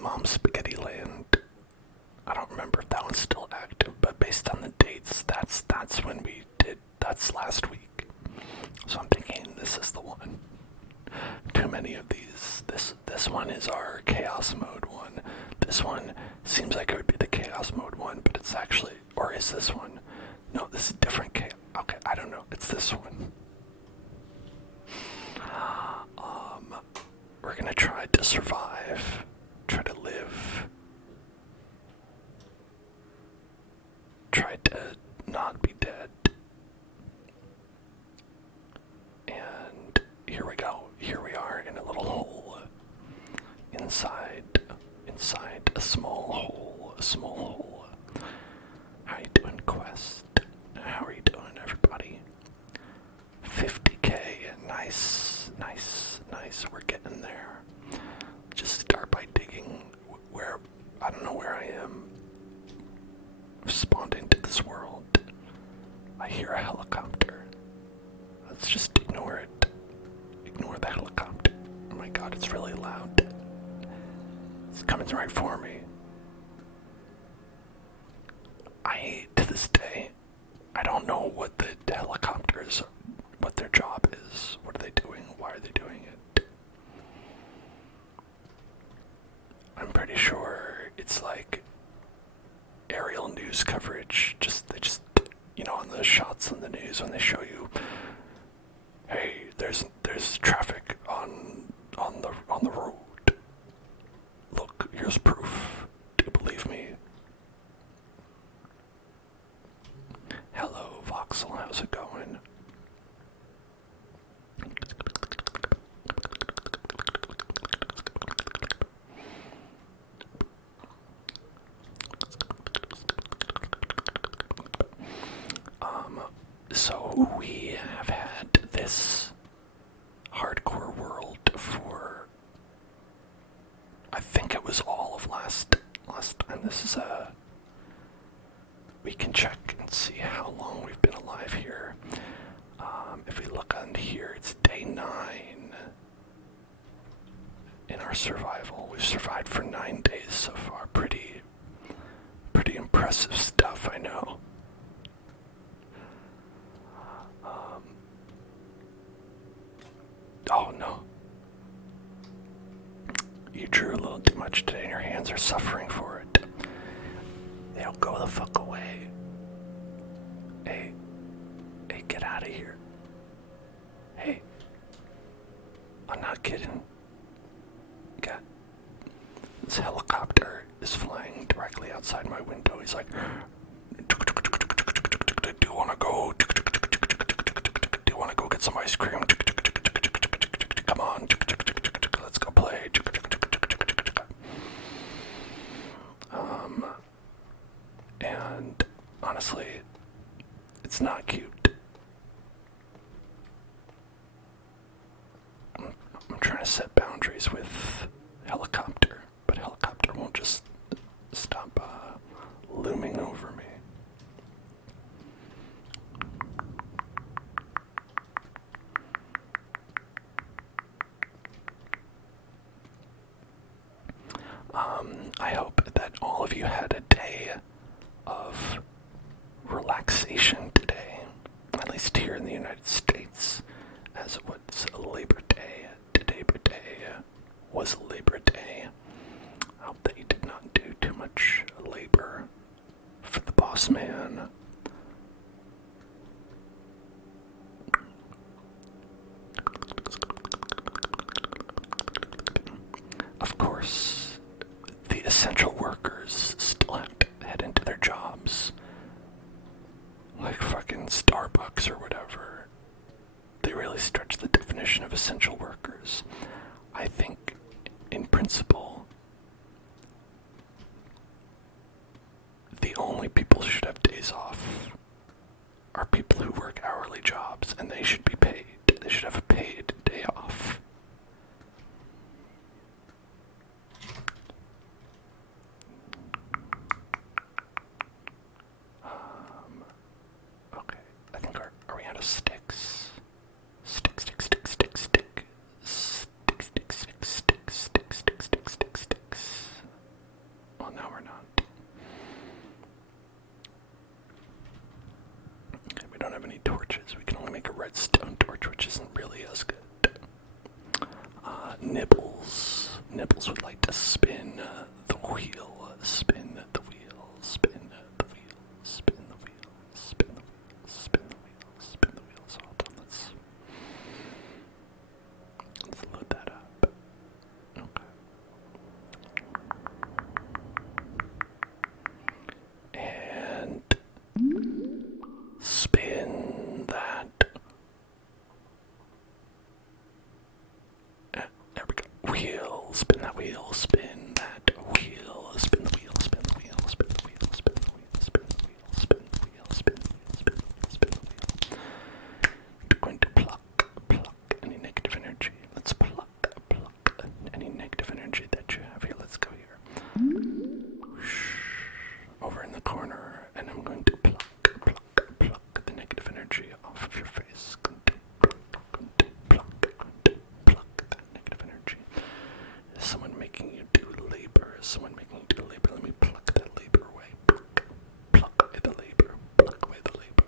Mom Spaghetti Land. I don't remember if that one's still active, but based on the dates, that's when we did. That's last week. So I'm thinking this is the one. Too many of these. This one is our chaos mode one. This one seems like it would be the chaos mode one, but it's actually, or is this one? No, this is different chaos. Okay, I don't know. It's this one. We're gonna try to survive, try to live, try to not be dead. And here we go. Here we are in a little hole. Inside a small hole, How you doing, Quest? How are you doing, everybody? 50k, nice. We're getting there. Just start by digging where, I don't know where I am. Spawned into this world. I hear a helicopter. Let's just ignore it. Ignore the helicopter. Oh my god, it's really loud. It's coming right for me. To this day, I don't know what the helicopters, what their job is. What are they doing? Why are they doing it? I'm pretty sure it's like aerial news coverage. They just, on the shots on the news when they show you, hey, there's traffic on the road. Look, here's proof. Do you believe me? Hello, Voxel, how's it going? So we have had this hardcore world for, I think it was all of last time. This is we can check and see how long we've been alive here. If we look on here, it's day 9 in our survival. We've survived for 9 days so far. Pretty impressive stuff, I know. Oh no. You drew a little too much today and your hands are suffering for it. They don't go the fuck away. Hey, get out of here. Hey, I'm not kidding. God, this helicopter is flying directly outside my window. He's like, do you want to go? Do you want to go get some ice cream? Come on, let's go play. And honestly, it's not cute. I'm trying to set boundaries with helicopter, but helicopter won't just stop looming over me. I hope that all of you had a day of relaxation today, at least here in the United States, as it was Labor Day. Today was Labor Day. I hope that you did not do too much labor for the boss man. Of course, the essential workers still have to head into their jobs. Like fucking Starbucks or whatever. They really stretch the definition of essential workers. I think, in principle, spin the wheel, spin the wheel, spin the wheel, spin the wheel, spin the wheel, spin the wheel, spin the wheel. So hold on, let's load that up. Okay. And spin that. There we go. Wheel, spin that wheel, spin that wheel, spin the wheel, spin the wheel, spin the wheel, spin the wheel, spin the wheel, spin the wheel, spin the wheel, spin the wheel, spin the wheel. We're going to pluck any negative energy. Let's pluck any negative energy that you have here. Let's go here. Whoosh. Over in the corner, and I'm going to pluck the negative energy off of your face. Pluck that negative energy. Is someone making you do labor? Is someone making you do labor? Let me pluck that labor away. Pluck away the labor. Pluck away the labor.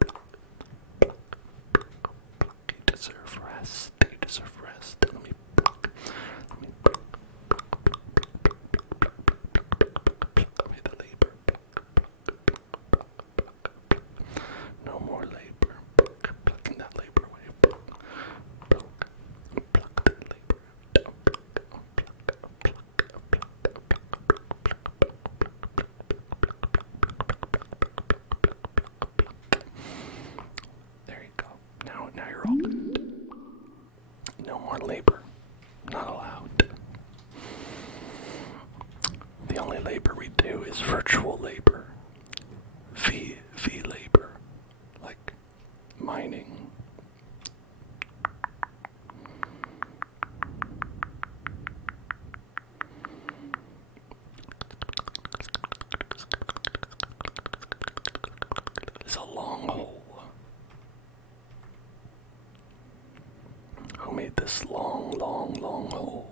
Pluck. You deserve rest. You deserve rest. Let me pluck. Let me pluck away the labor. No more labor. Plucking that labor away. Pluck that labor. There you go. Now you're opened. No more labor. Not allowed. The only labor we do is virtual labor. V labor. Like mining. It's a long hole. Who made this long hole?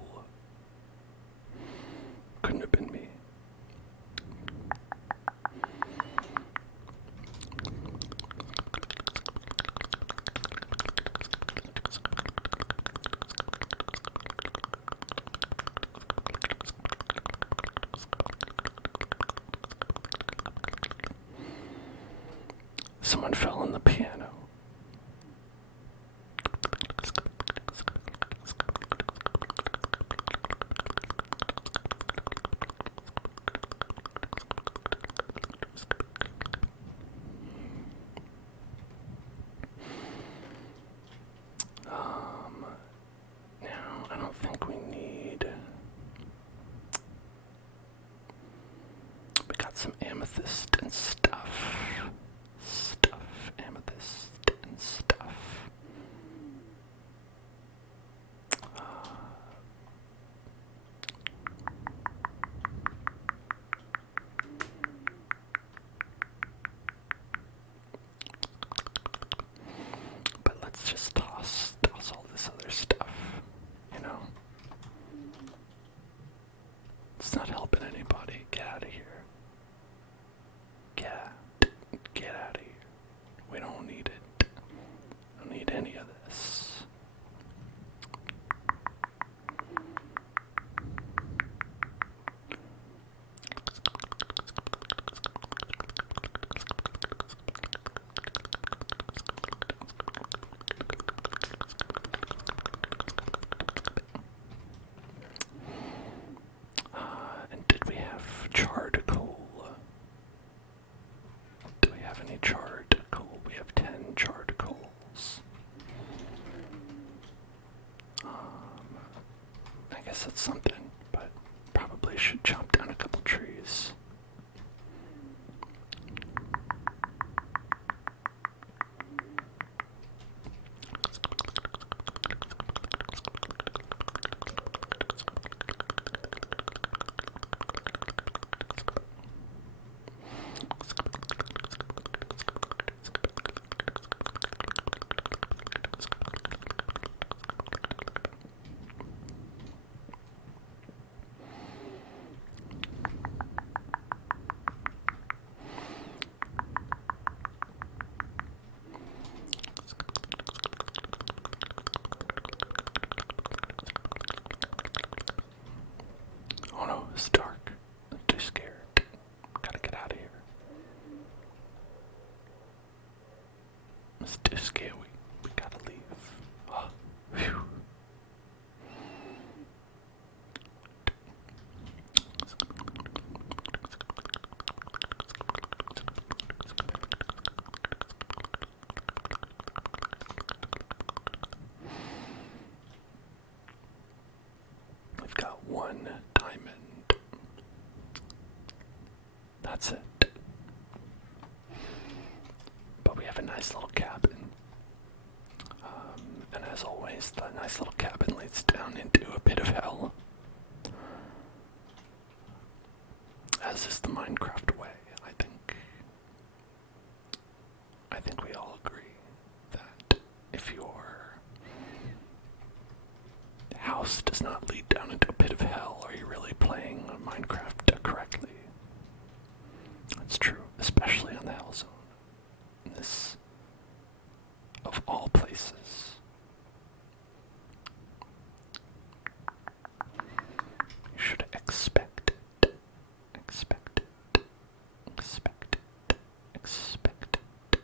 Couldn't have been me. Someone fell on the piano. Now, I don't think we need... We got some amethyst and stuff. Amethyst and stuff. But let's just toss all this other stuff, you know? It's not helping anybody. Get out of here. Get out of here. We don't need it. Don't need any of this. And did we have charred coal? Do we have any charred coal? We have 10 charred coals. I guess that's something, but probably should chop down a couple trees. that's it. But we have a nice little cabin. And as always, the nice little cabin leads down into a pit of hell. As is the Minecraft way, I think. I think we all agree that if your house does not lead down into a pit of hell, are you really playing Minecraft correctly? That's true, especially on the Hell Zone. This, of all places. You should expect it. Expect it. Expect it. Expect it.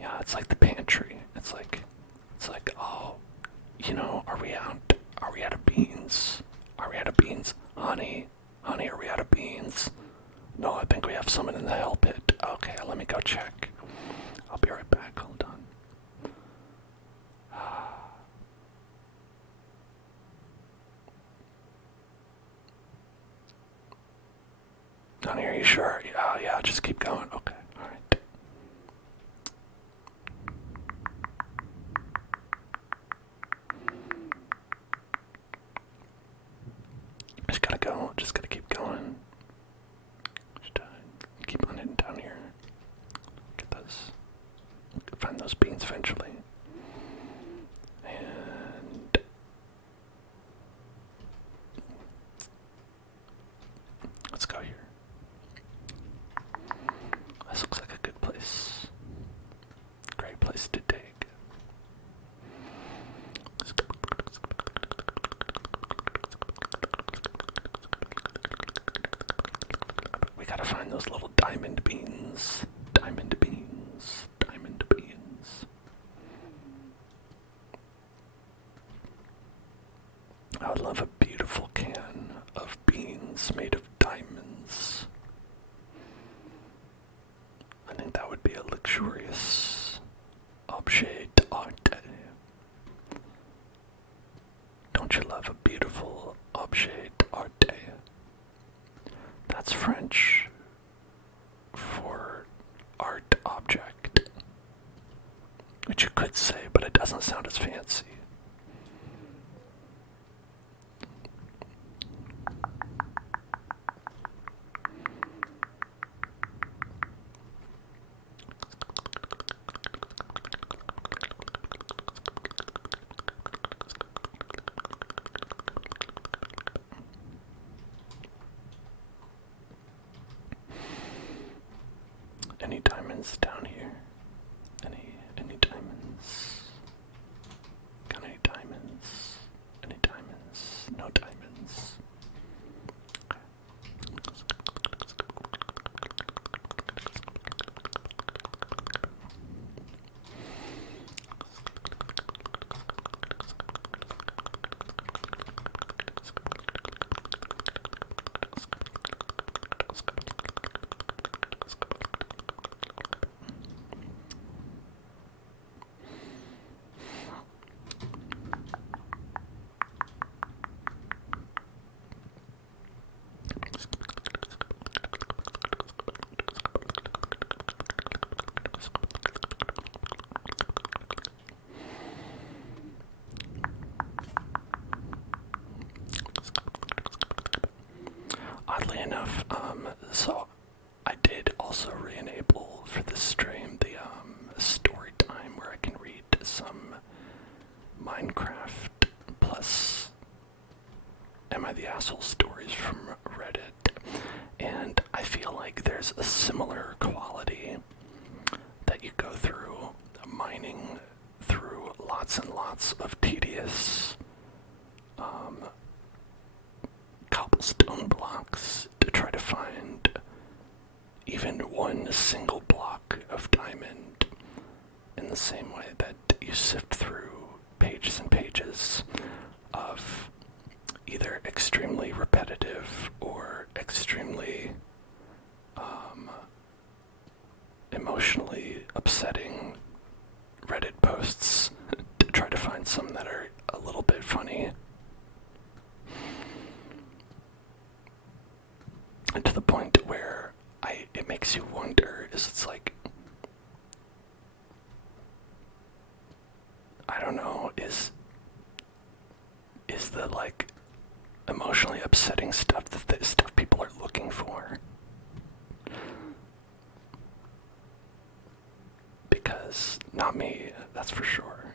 Yeah, it's like the pantry. It's like, oh, are we out of beans? Are we out of beans? Honey, are we out of beans? No, I think we have someone in the hell pit. Okay, let me go check. I'll be right back, hold on. Honey, are you sure? Yeah, just keep going. Okay, alright. Just gotta keep going. Just, keep on heading down here. Get those. Find those beans eventually. And let's go here. This looks like a good place. Great place to dig. We gotta find those little diamond beans. Diamond beans. Diamond beans. I would love a beautiful can of beans made of diamonds. I think that would be a luxurious objet d'art. Don't you love a beautiful objet d'art? That's French for art object, which you could say, but it doesn't sound as fancy. Any diamonds down here? Any diamonds? Got any diamonds? Any diamonds? No diamonds. Okay. Oddly enough, so I did also re-enable for this stream the story time where I can read some Minecraft plus Am I the Asshole stories from Reddit, and I feel like there's a similar quality that you go through mining through lots and lots of tedious cobblestone blocks to try to find even one single block of diamond, in the same way that you sift through pages and pages of either extremely repetitive or extremely emotionally upsetting Reddit posts I don't know, is the like emotionally upsetting stuff the stuff people are looking for. Because not me, that's for sure.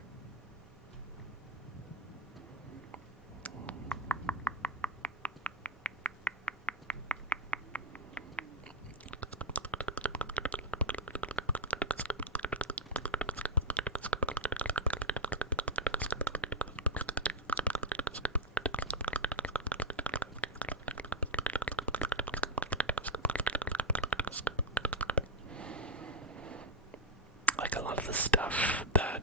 Like a lot of the stuff that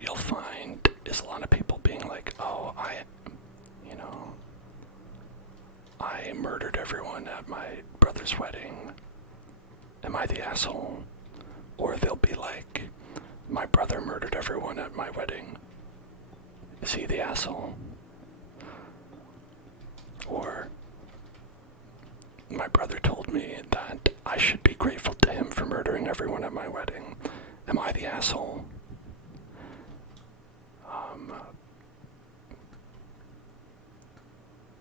you'll find is a lot of people being like, oh, you know, I murdered everyone at my brother's wedding. Am I the asshole? Or they'll be like, my brother murdered everyone at my wedding. Is he the asshole? Or my brother told me that I should be grateful to him for murdering everyone at my wedding. Am I the asshole?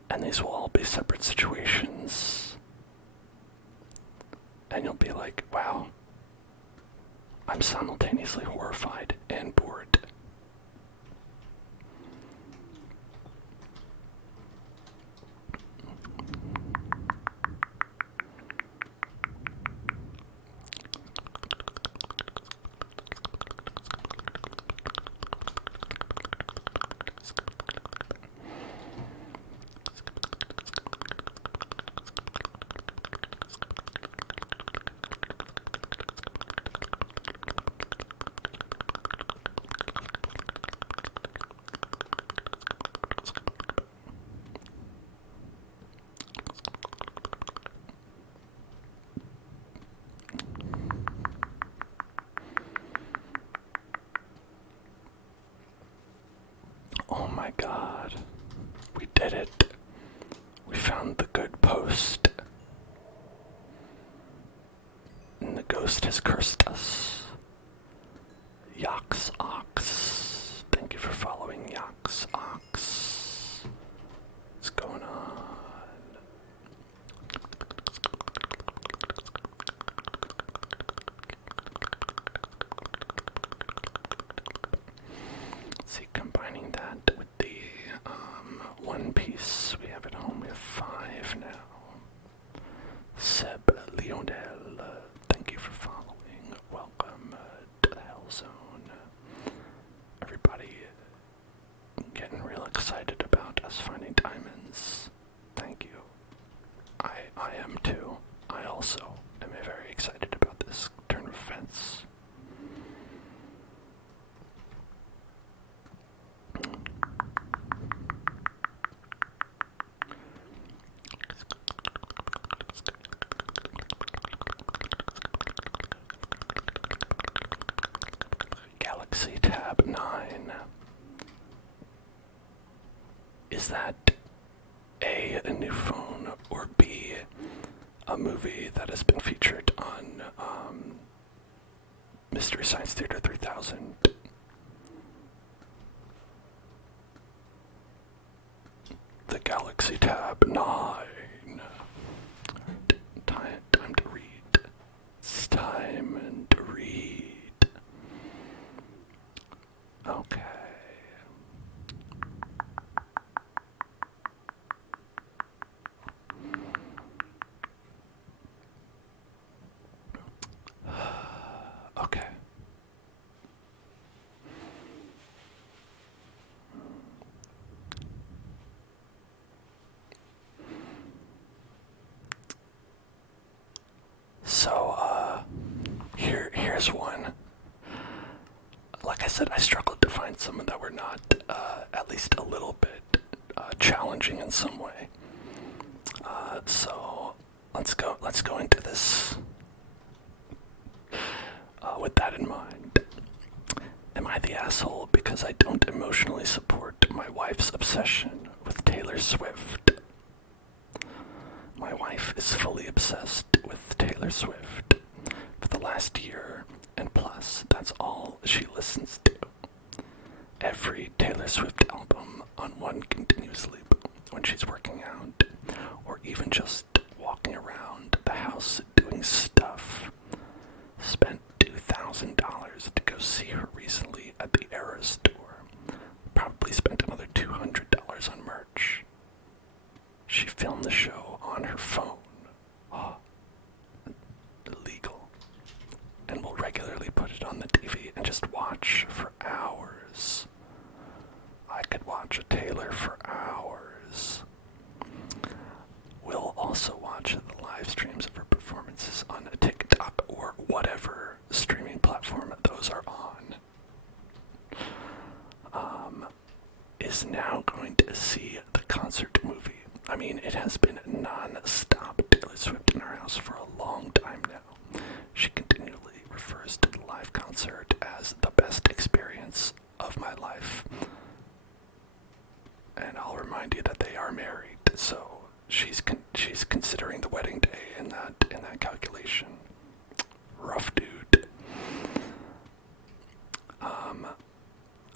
And these will all be separate situations. And you'll be like, wow, I'm simultaneously horrified and bored. Oh my god. We did it. We found the good post. And the ghost has cursed us. Yox Ox. Thank you for following Yox Ox. What's going on? See, combining that with the one piece we have at home, we have 5 now. Seb Lionel, thank you for following. Welcome to the Hell Zone. Everybody getting real excited about us finding diamonds. Thank you. I am too. I also am very excited about this turn of events. Galaxy Tab 9. Is that A new phone, or B, a movie that has been featured on Mystery Science Theater 3000? The Galaxy Tab 9. Time to read. It's time to read. Okay. Okay. So, here's one. Like I said, I struggled to find some that were not, at least a little bit, challenging in some way. So, let's go into this, with that in mind. Am I the asshole because I don't emotionally support my wife's obsession with Taylor Swift? My wife is fully obsessed with Taylor Swift for the last year, and plus, that's all she listens to. every Taylor Swift album on one continuous loop when she's working out, or even just walking around the house doing stuff. Spent $2,000 to go see her recently at the Era store. Probably spent another $200 on merch. She filmed the show on her phone. Oh, illegal. And will regularly put it on the TV and just watch for hours. I could watch a Taylor for hours. We'll also watch the live streams of her performances on TikTok or whatever streaming platform those are on. Is now going to see the concert movie. I mean, it has been non-stop Taylor Swift in our house for a long time now. She continually refers to the live concert as the best experience of my life. And I'll remind you that they are married, so she's considering the wedding day in that calculation. Rough dude.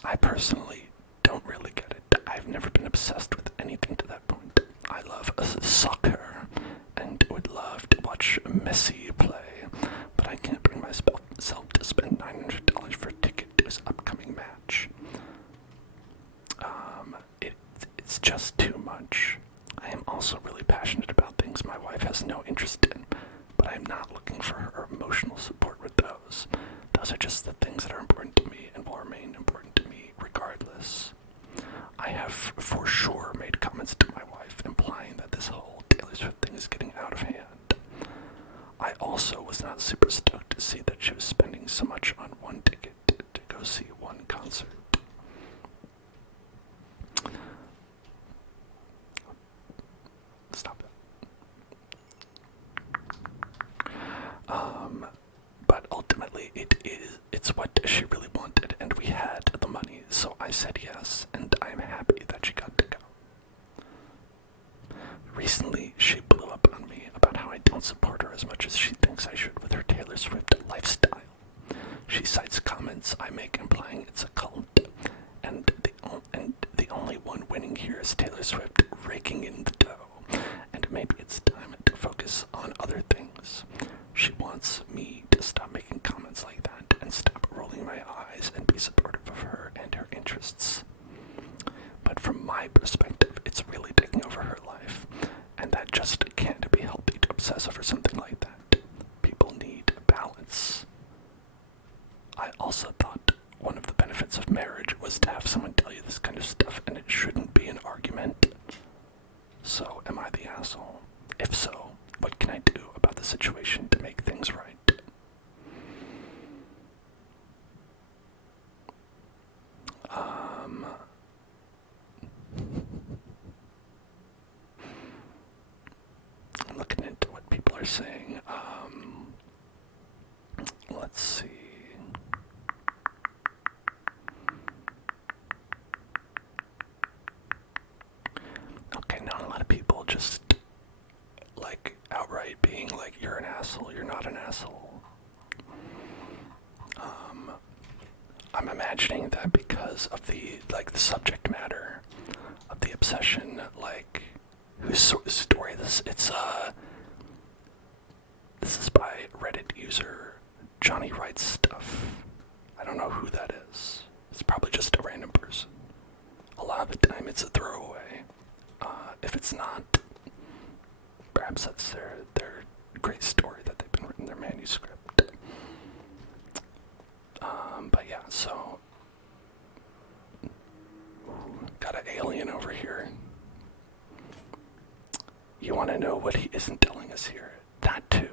I personally don't really get it. I've never been obsessed with anything to that point. I love soccer and would love to watch Messi play, but I can't bring myself to spend $900 for a ticket to his upcoming match. It's just too much. I am also really passionate about things my wife has no interest in, but I'm not looking for her emotional support with those. Those are just the things that are important to me and will remain important to me regardless. I have for sure made comments to my wife implying that this whole Taylor Swift thing is getting out of hand. I also was not super stoked to see that she was spending so much on one ticket to go see one concert. Stop it. But ultimately it's what she really wanted, and we had the money, so I said yes, and I'm happy that she got to go. Recently, she blew up on me about how I don't support her as much as she thinks I should with her Taylor Swift lifestyle. She cites comments I make implying it's a cult, and the only one winning here is Taylor Swift raking in the dough, and maybe it's time to focus on other things. She wants me to stop making comments like that and stop rolling my eyes and be supportive of her and her interests. But from my perspective, it's really taking over her life, and that just can't be healthy to obsess over something like that. People need balance. I also thought one of the benefits of marriage was to have someone tell you this kind of stuff, and it shouldn't be an argument. So, am I the asshole? If so, what can I do about the situation to make things right? I'm looking into what people are saying. Let's see. Okay, not a lot of people just outright being like, you're an asshole, you're not an asshole. I'm imagining that because of the subject matter of the obsession, whose story this is by Reddit user Johnny Writes Stuff. I don't know who that is. It's probably just a random person. A lot of the time it's a throwaway. If it's not, perhaps that's their great story that they've been written their manuscript. But yeah, so got an alien over here. You want to know what he isn't telling us here? That too.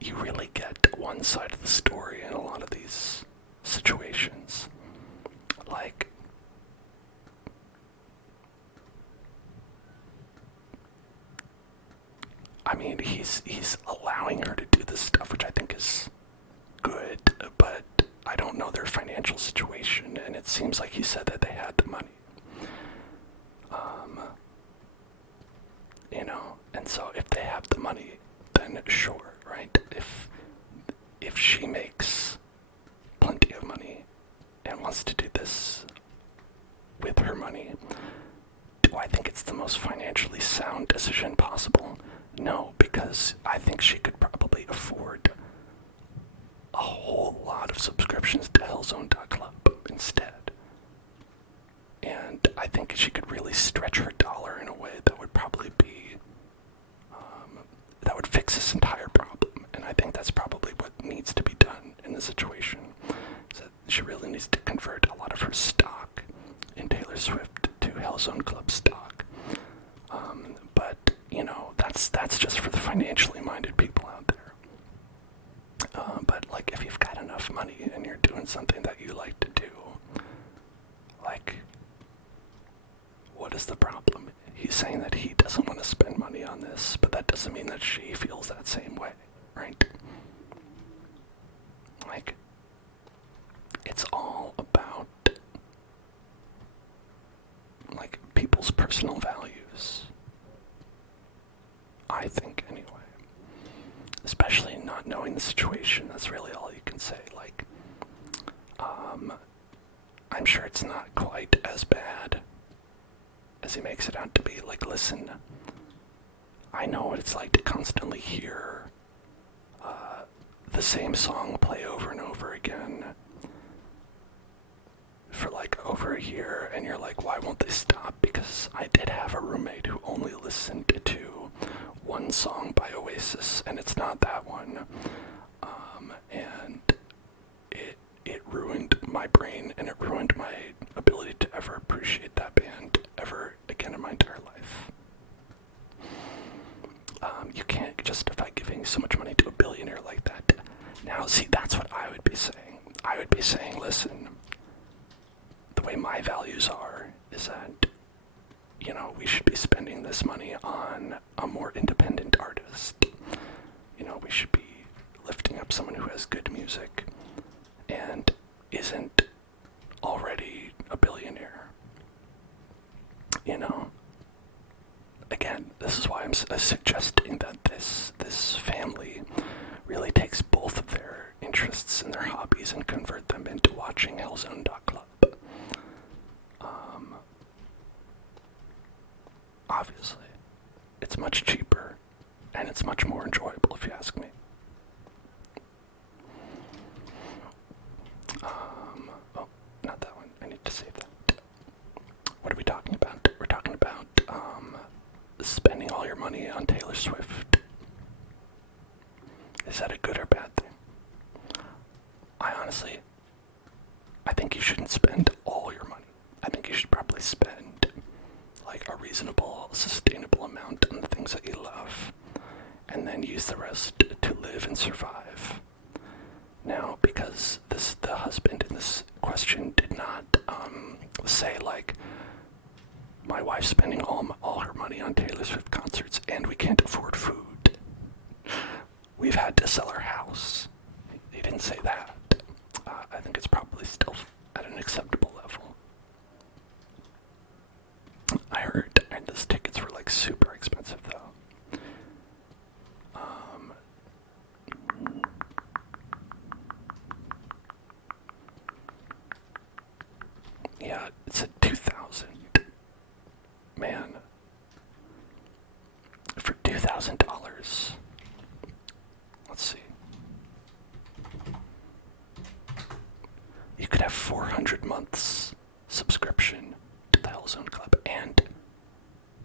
You really get one side of the story in a lot of these situations. I mean, he's allowing her to do this stuff, which I think is good, but I don't know their financial situation, and it seems like he said that they had the money. And so if they have the money, then sure, right? If she makes wants to do this with her money. Do I think it's the most financially sound decision possible? No, because I think she could probably afford a whole lot of subscriptions to Hellzone.club instead. And I think she could really stretch her dollar in a way that would probably be, that would fix this entire problem. And I think that's probably what needs to be done in the situation. So she really needs to convert a lot of her stock in Taylor Swift to Hellzone Club stock. But, you know, that's just for the financially minded people out there. But, like, if you've got enough money and you're doing something that you like to do, like, what is the problem? He's saying that he doesn't want to spend money on this, but that doesn't mean that she feels that same way, right? Like, it's all about, like, people's personal values. I think, anyway. Especially not knowing the situation, that's really all you can say. Like, I'm sure it's not quite as bad as he makes it out to be. Like, listen, I know what it's like to constantly hear the same song play over and over again for like over a year, and you're like, why won't they stop? Because I did have a roommate who only listened to one song by Oasis, and it's not that one. And it ruined my brain, and it ruined my ability to ever appreciate that band ever again in my entire life. You can't justify giving so much money to a billionaire like that. Now, see, that's what I would be saying. I would be saying, listen, the way my values are is that, you know, we should be spending this money on a more independent artist. You know, we should be lifting up someone who has good music and isn't already a billionaire. You know? Again, this is why I'm suggesting that this family really takes both of their interests and their hobbies and convert them into watching Hellzone.club. Obviously, it's much cheaper, and it's much more enjoyable, if you ask me. Oh, not that one. I need to save that. What are we talking about? We're talking about, spending all your money on Taylor Swift. Is that a good or bad thing? I think you shouldn't spend all your money. I think you should probably spend like a reasonable, sustainable amount on the things that you love, and then use the rest to live and survive. Now, because the husband in this question did not say like, my wife's spending all her money on Taylor Swift concerts and we can't afford food. We've had to sell our house. He didn't say that. I think it's probably still at an acceptable level. I heard those tickets were like super expensive though. Yeah, it's at 2,000. Man, for $2,000. Let's see. You could have 400 months subscription to the Hellzone Club, and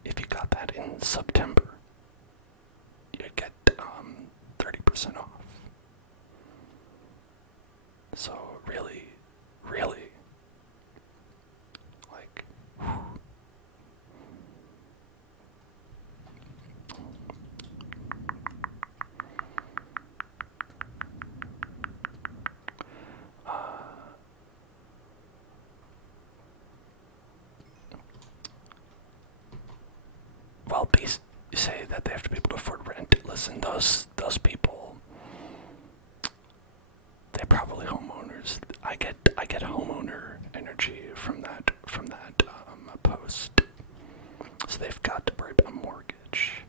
if you got that in September, you'd get 30% off. So really, like, whew. Well, they say that they have to be able to afford rent. Listen, those people, they're probably homeowners. I get homeowner energy from that post. So they've got to worry about mortgage.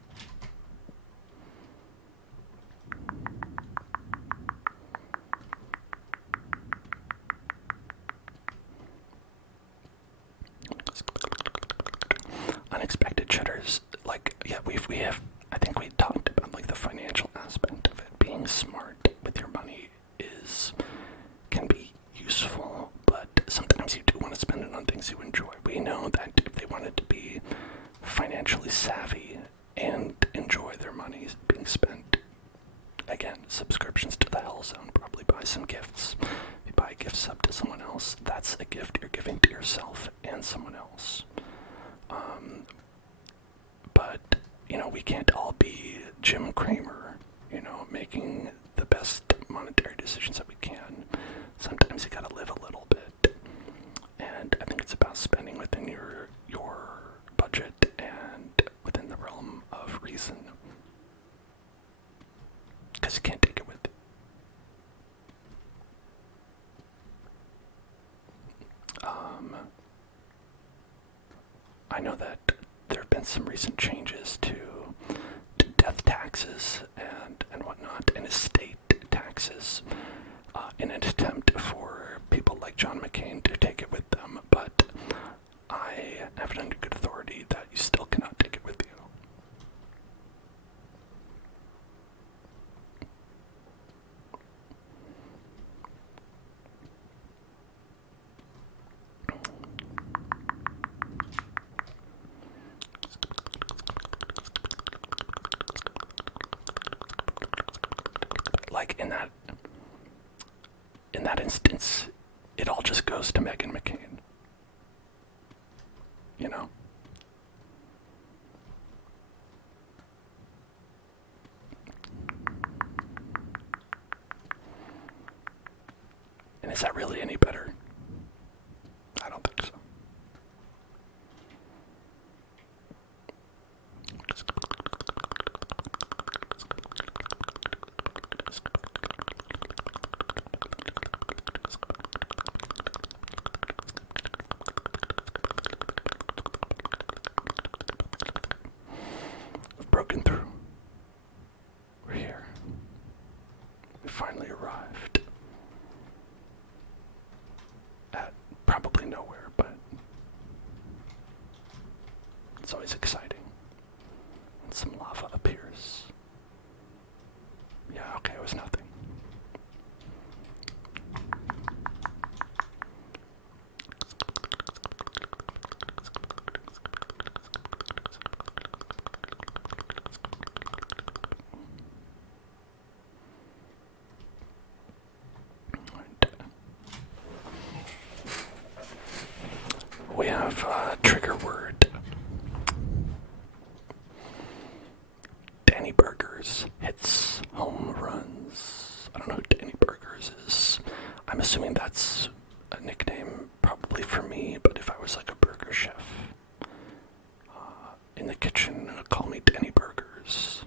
on things you enjoy. We know that if they wanted to be financially savvy and enjoy their money being spent, again, subscriptions to the Hell Zone, probably buy some gifts. If you buy a gift sub to someone else, that's a gift you're giving to yourself and someone else. But, we can't all be Jim Cramer, making the best monetary decisions that we can. Sometimes you gotta live a little bit. And I think it's about spending within your budget and within the realm of reason. Because you can't take it with you. I know that there have been some recent changes to death taxes and whatnot, and estate taxes, in an attempt for people like John McCain to take it with them, but I have it under good authority that you still cannot take it with you. Like in that instance, it all just goes to Meghan McCain. And is that really any better? I don't think so. We've broken through. We're here. We finally arrived. At probably nowhere, but it's always exciting when some lava appears. Yeah, okay, it was nothing. We have a trigger word. Danny Burgers hits home runs. I don't know who Danny Burgers is. I'm assuming that's a nickname probably for me, but if I was like a burger chef in the kitchen, call me Danny Burgers.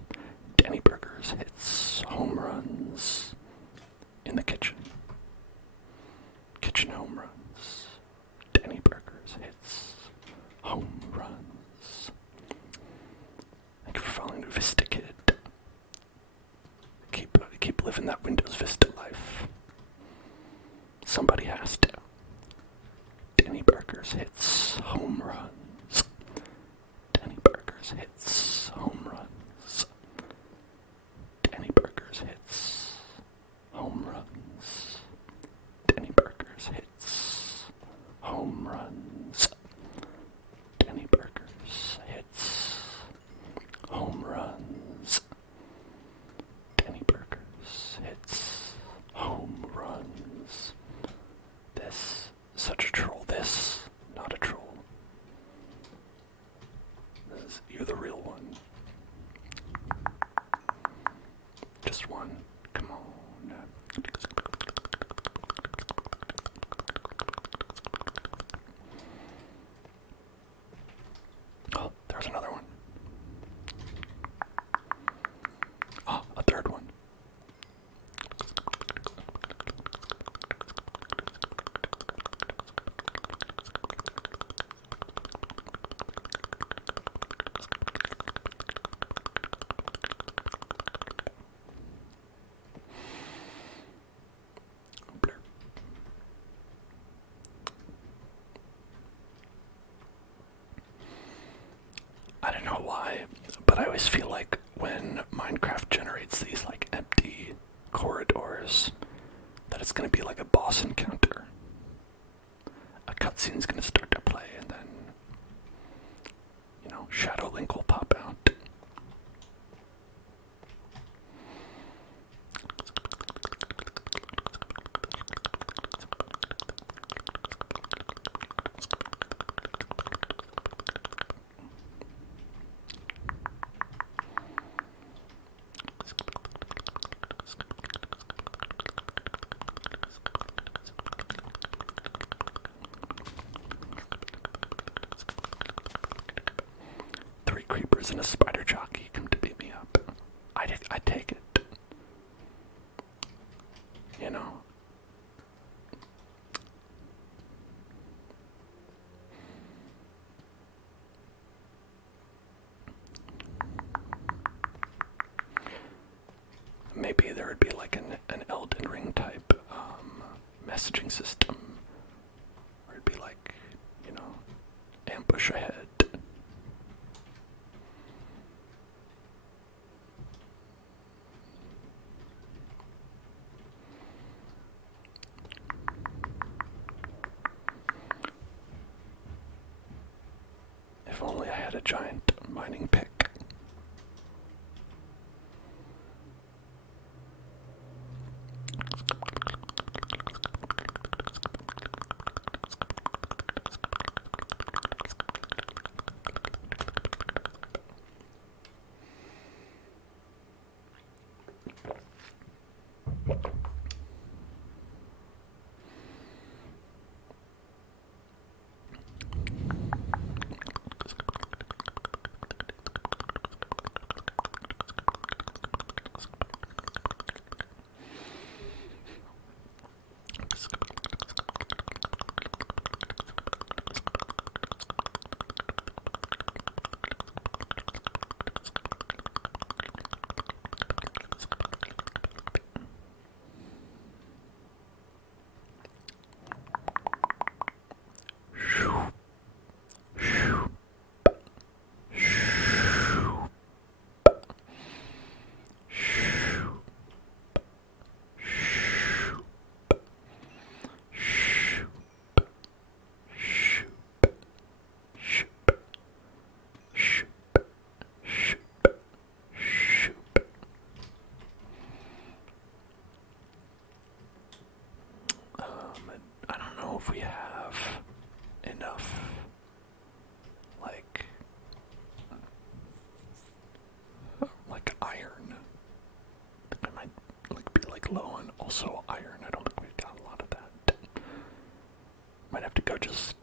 Danny Burgers hits home runs in the kitchen. Kitchen home runs. Danny Burgers hits home runs. Thank you for following Vista Kid. Keep living that Windows Vista life. Somebody has to. Danny Burgers hits home runs. Danny Burgers hits home runs. Danny Burgers hits home runs. Danny Burgers hits home runs. Danny Burgers hits home runs. Danny Burgers hits home runs. This, such a troll. This, not a troll. You're the real one. Just one. Come on. Oh, there's another one. Oh, a third one. Blur. I don't know why, but I always feel like when Minecraft generates these like empty corridors, that it's gonna be like a boss encounter. A cutscene's gonna start to play, and then, Shadow Link will pop out. Three creepers and a spider jockey come to beat me up. I take it. Maybe there would be like an Elden Ring type messaging system, where it'd be like, ambush ahead. If only I had a giant mining pick. I don't know if we have enough, like iron. I might be low on also iron. I don't think we've got a lot of that. Might have to go just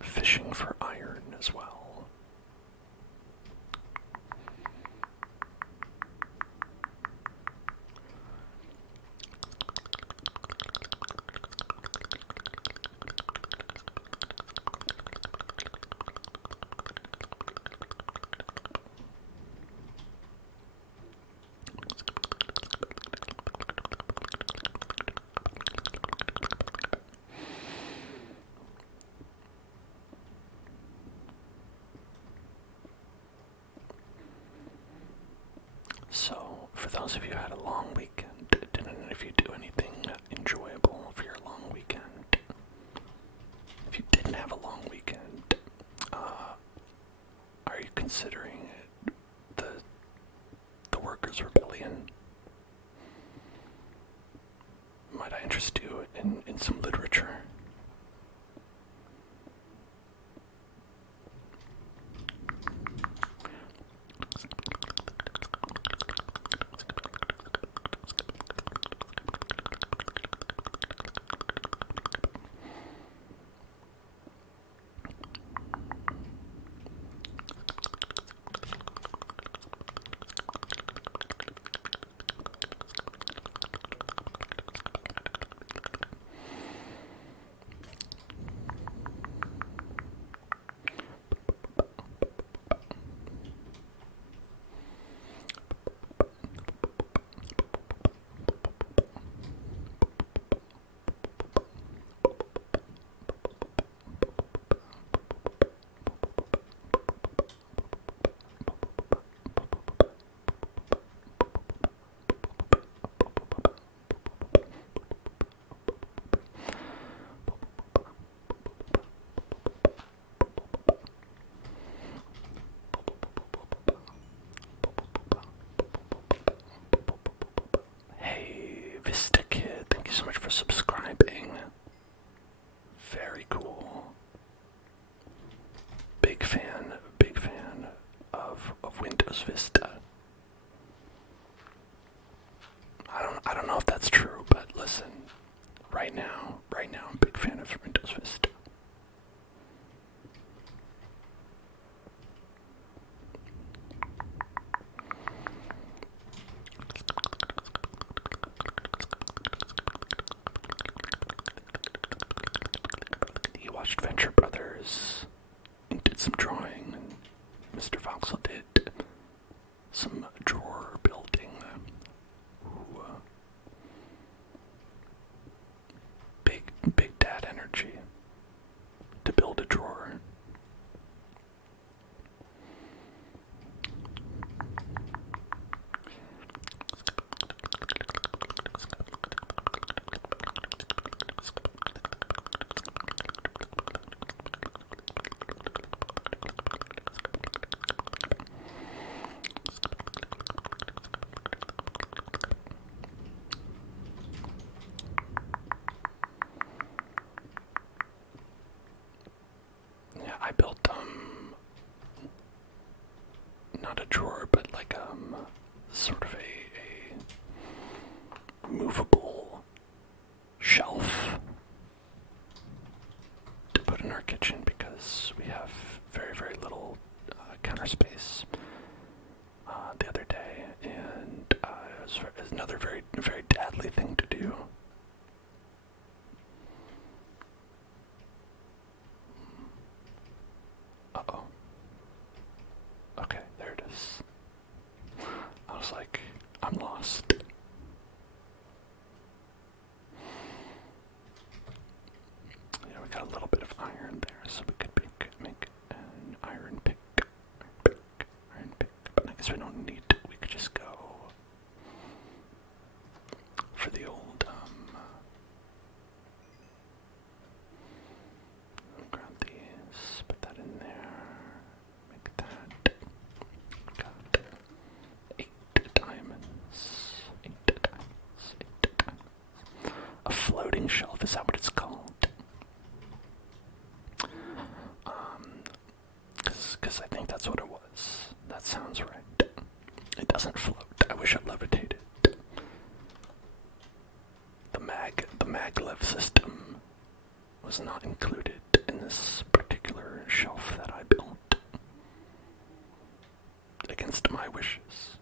fishing for iron as well. So, for those of you who had a long weekend, didn't if you do anything enjoyable for your long weekend. If you didn't have a long weekend, are you considering the Workers' Rebellion? Might I interest you in some literature? big dad energy to build a drawer. Yeah, I built not a drawer, but like sort of a movable shelf to put in our kitchen because we have very little counter space the other day, and it was another very dadly thing to do. Uh-oh. Okay, there it is. I was like, I'm lost. Yeah, we got a little bit of iron there, so we could make an iron pick. Iron pick. But I guess we don't need to. We could just go for the old, grab these, put that in there, make that. Got 8 diamonds. 8 diamonds. 8 diamonds. A floating shelf, is that what it's called? Because I think that's what it was. That sounds right. It doesn't float. I wish it levitated. The maglev system was not included in this particular shelf that I built. Against my wishes.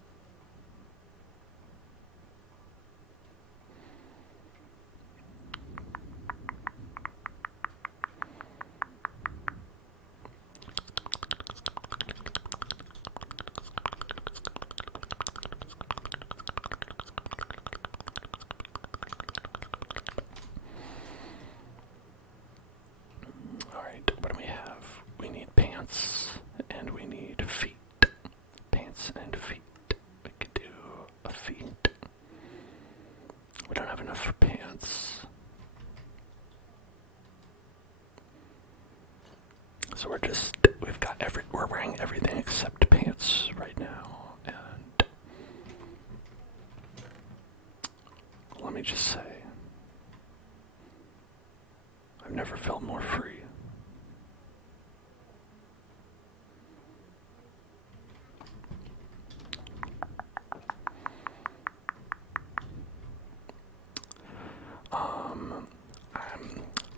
Alright, what do we have? We need pants and we need feet. Pants and feet. We could do a feet. We don't have enough for pants. So we're wearing everything except pants right now, and let me just say, I've never felt more free.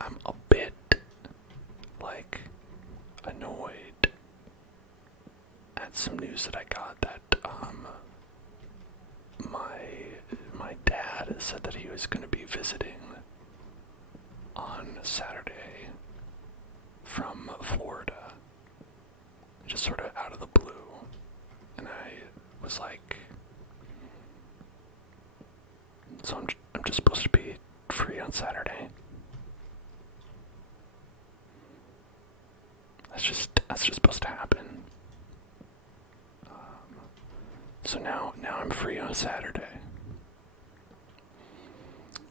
I'm a bit like annoyed at some news that I got that my dad said that he was going to be visiting on Saturday from Florida, just sort of out of the blue, and I was like, so I'm just supposed to be free on Saturday. That's just supposed to happen. So now I'm free on Saturday.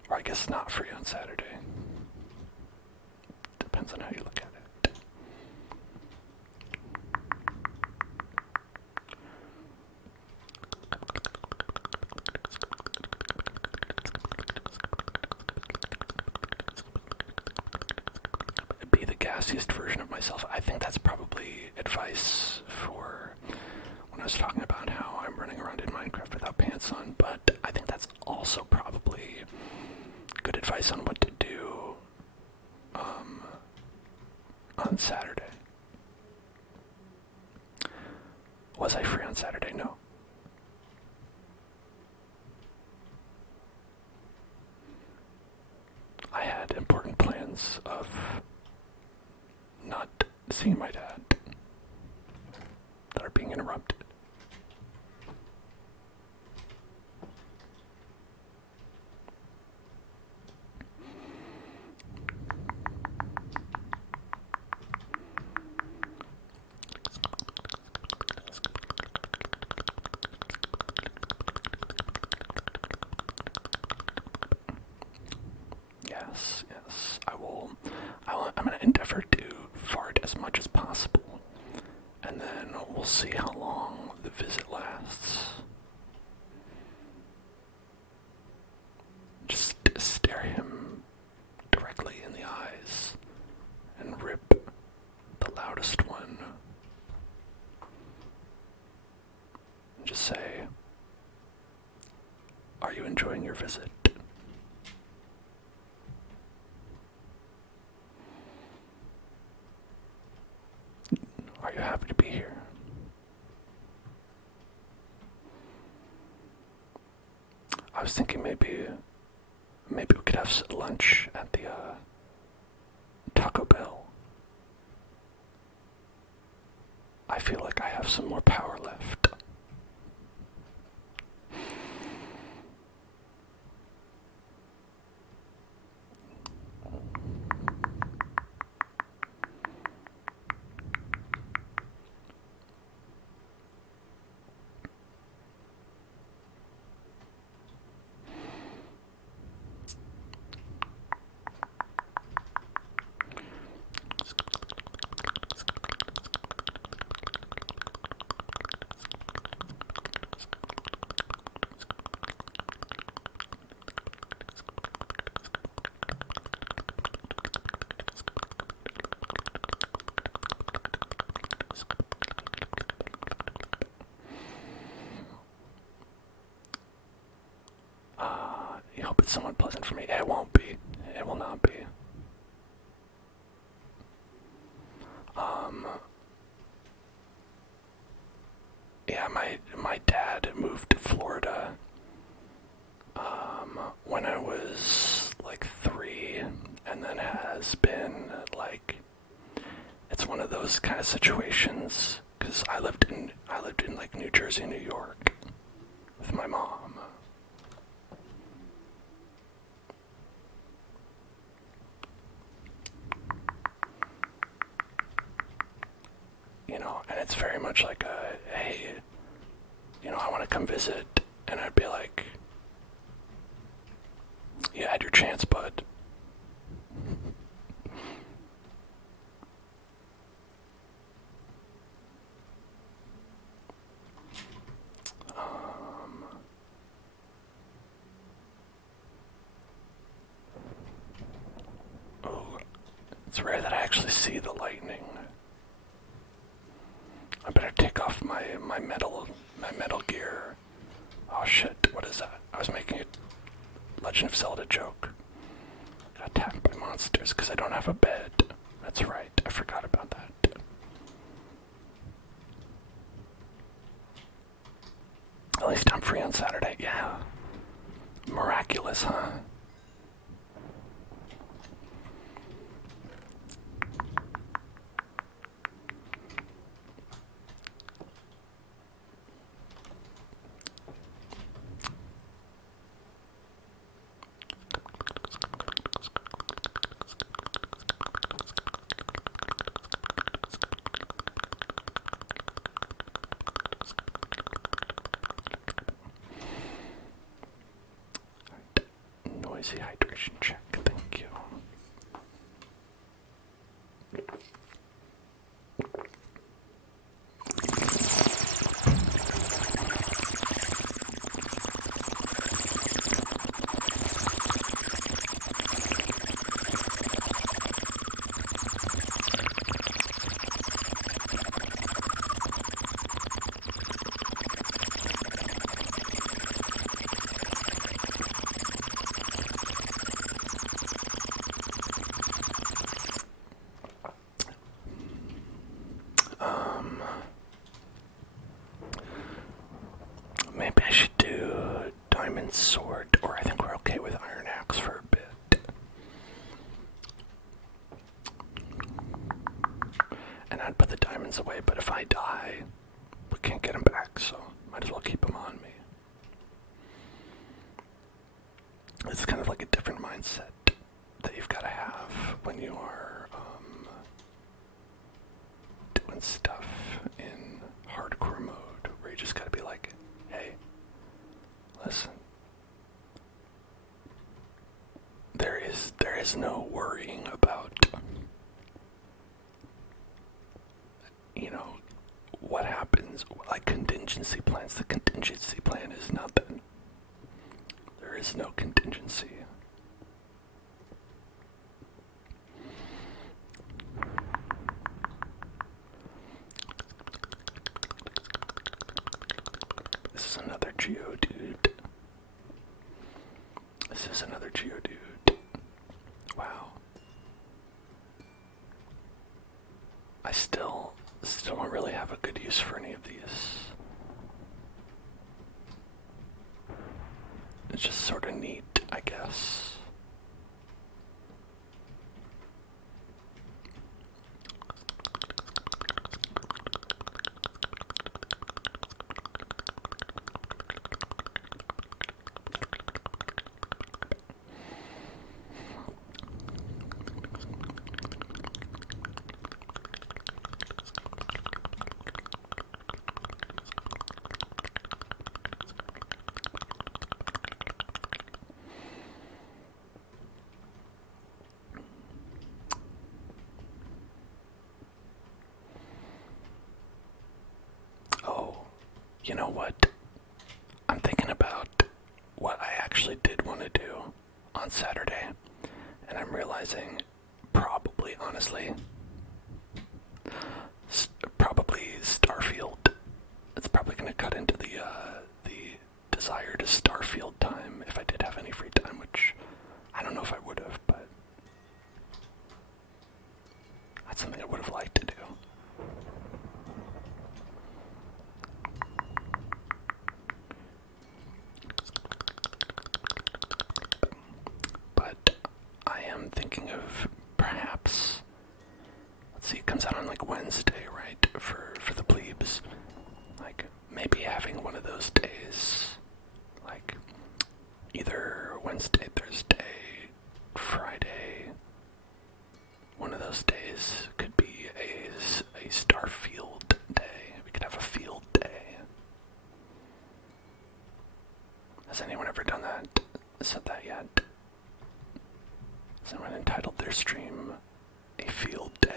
Or I guess not free on Saturday. Depends on how you look at it. Be the gassiest version of myself. I think that's probably advice for when I was talking about how I'm running around in Minecraft without pants on, but I think that's also probably good advice on what to do on Saturday. Was I free on Saturday? No. I had important plans of not seeing my dad that are being interrupted. Yes. I'm going to endeavor to fart as much as possible. And then we'll see how long the visit lasts. Just stare him directly in the eyes and rip the loudest one. And just say, "Are you enjoying your visit?" "Are you happy to be here?" I was thinking maybe we could have lunch at the Taco Bell. I feel like I have some more power left. You hope it's somewhat pleasant for me. It won't be. It will not be. Yeah, my dad moved to Florida when I was like 3, and then has been like, it's one of those kind of situations, because I lived in like New Jersey, New York with my mom. And it's very much like hey, I want to come visit, and I'd be like, "You had your chance, bud." Oh, it's rare that I actually see the lightning. I better take off my metal gear. Oh shit, what is that? I was making a Legend of Zelda joke. Got attacked by monsters because I don't have a bed. That's right, I forgot about that. At least I'm free on Saturday, yeah. Miraculous, huh? Noisy hydration check, thank you. Maybe I should do diamond sword, or I think we're okay with iron axe for a bit. And I'd put the diamonds away, but if I die, we can't get them back, so might as well keep them on me. It's kind of like a different mindset that you've got to have when you are doing stuff in hardcore mode, where you just got to be like, "Hey, listen, there there is no worrying about, you know, what happens, like contingency plans. The contingency plan is nothing. There is no contingency. This is another Geodude. This is another Geodude. Wow. I still don't really have a good use for any of these. It's just sort of neat, I guess. You know what? I'm thinking about what I actually did want to do on Saturday, and I'm realizing probably, honestly, probably Starfield. It's probably going to cut into the desired Starfield time if I did have any free time, which I don't know if I would have, but that's something I would have liked to do. Thinking of perhaps, let's see, it comes out on like Wednesday, right, for the plebes, like maybe having one of those days, like either Wednesday, Thursday, Friday, one of those days could be a Starfield day. We could have a field day. Has anyone ever done that? Said that yet? Someone entitled their stream A Field Day.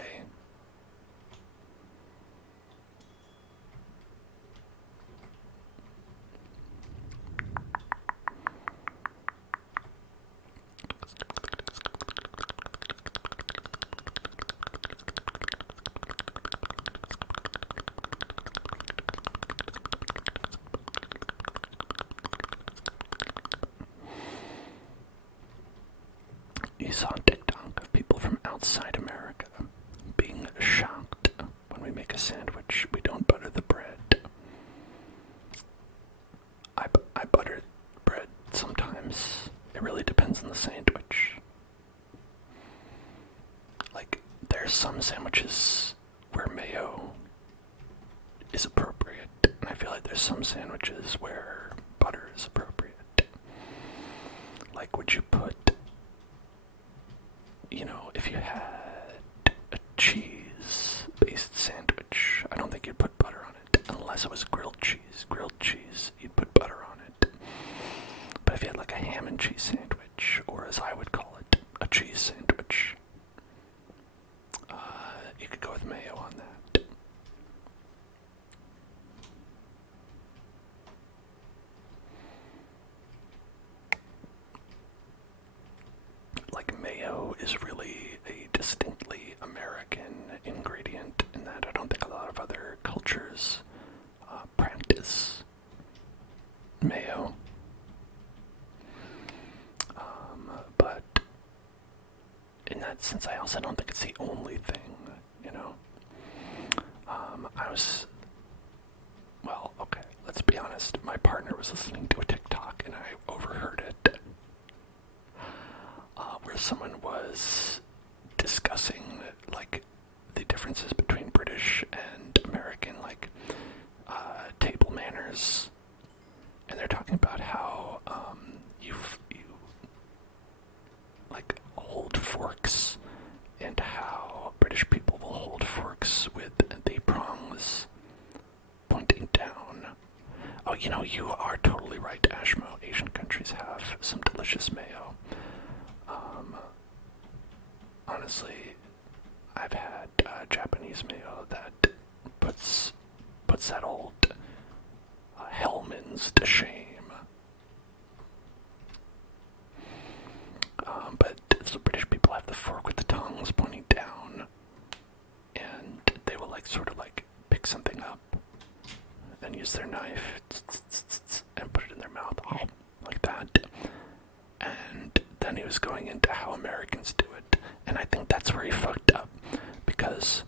You saw TikTok of people from outside America being shocked when we make a sandwich, we don't butter the bread. I butter bread sometimes. It really depends on the sandwich. Like, there's some sandwiches where mayo is appropriate, and I feel like there's some sandwiches where butter is appropriate. Like, would you put, you know, if you had a cheese-based sandwich, I don't think you'd put butter on it, unless it was grilled cheese. Grilled cheese, you'd put butter on it. But if you had like a ham and cheese sandwich, or as I would call it, a cheese sandwich, you could go with mayo on that. Like, mayo is really a distinctly American ingredient in that I don't think a lot of other cultures practice mayo. But in that sense, I also don't think it's the only thing, you know. Well, okay, let's be honest. My partner was listening to a TikTok and I overheard it. Where someone was discussing, like, the differences between British and American, like, table manners. And they're talking about how, you like, hold forks, and how British people will hold forks with the prongs pointing down. Oh, you know, you are totally right, Ashmo. Asian countries have some delicious mayo. honestly, I've had Japanese mayo that puts that old Hellman's to shame. But the British people have the fork with the tongues pointing down, and they will sort of pick something up, then use their knife and put it in their mouth like that. And then he was going into how Americans do it, and I think that's where he fucked up, because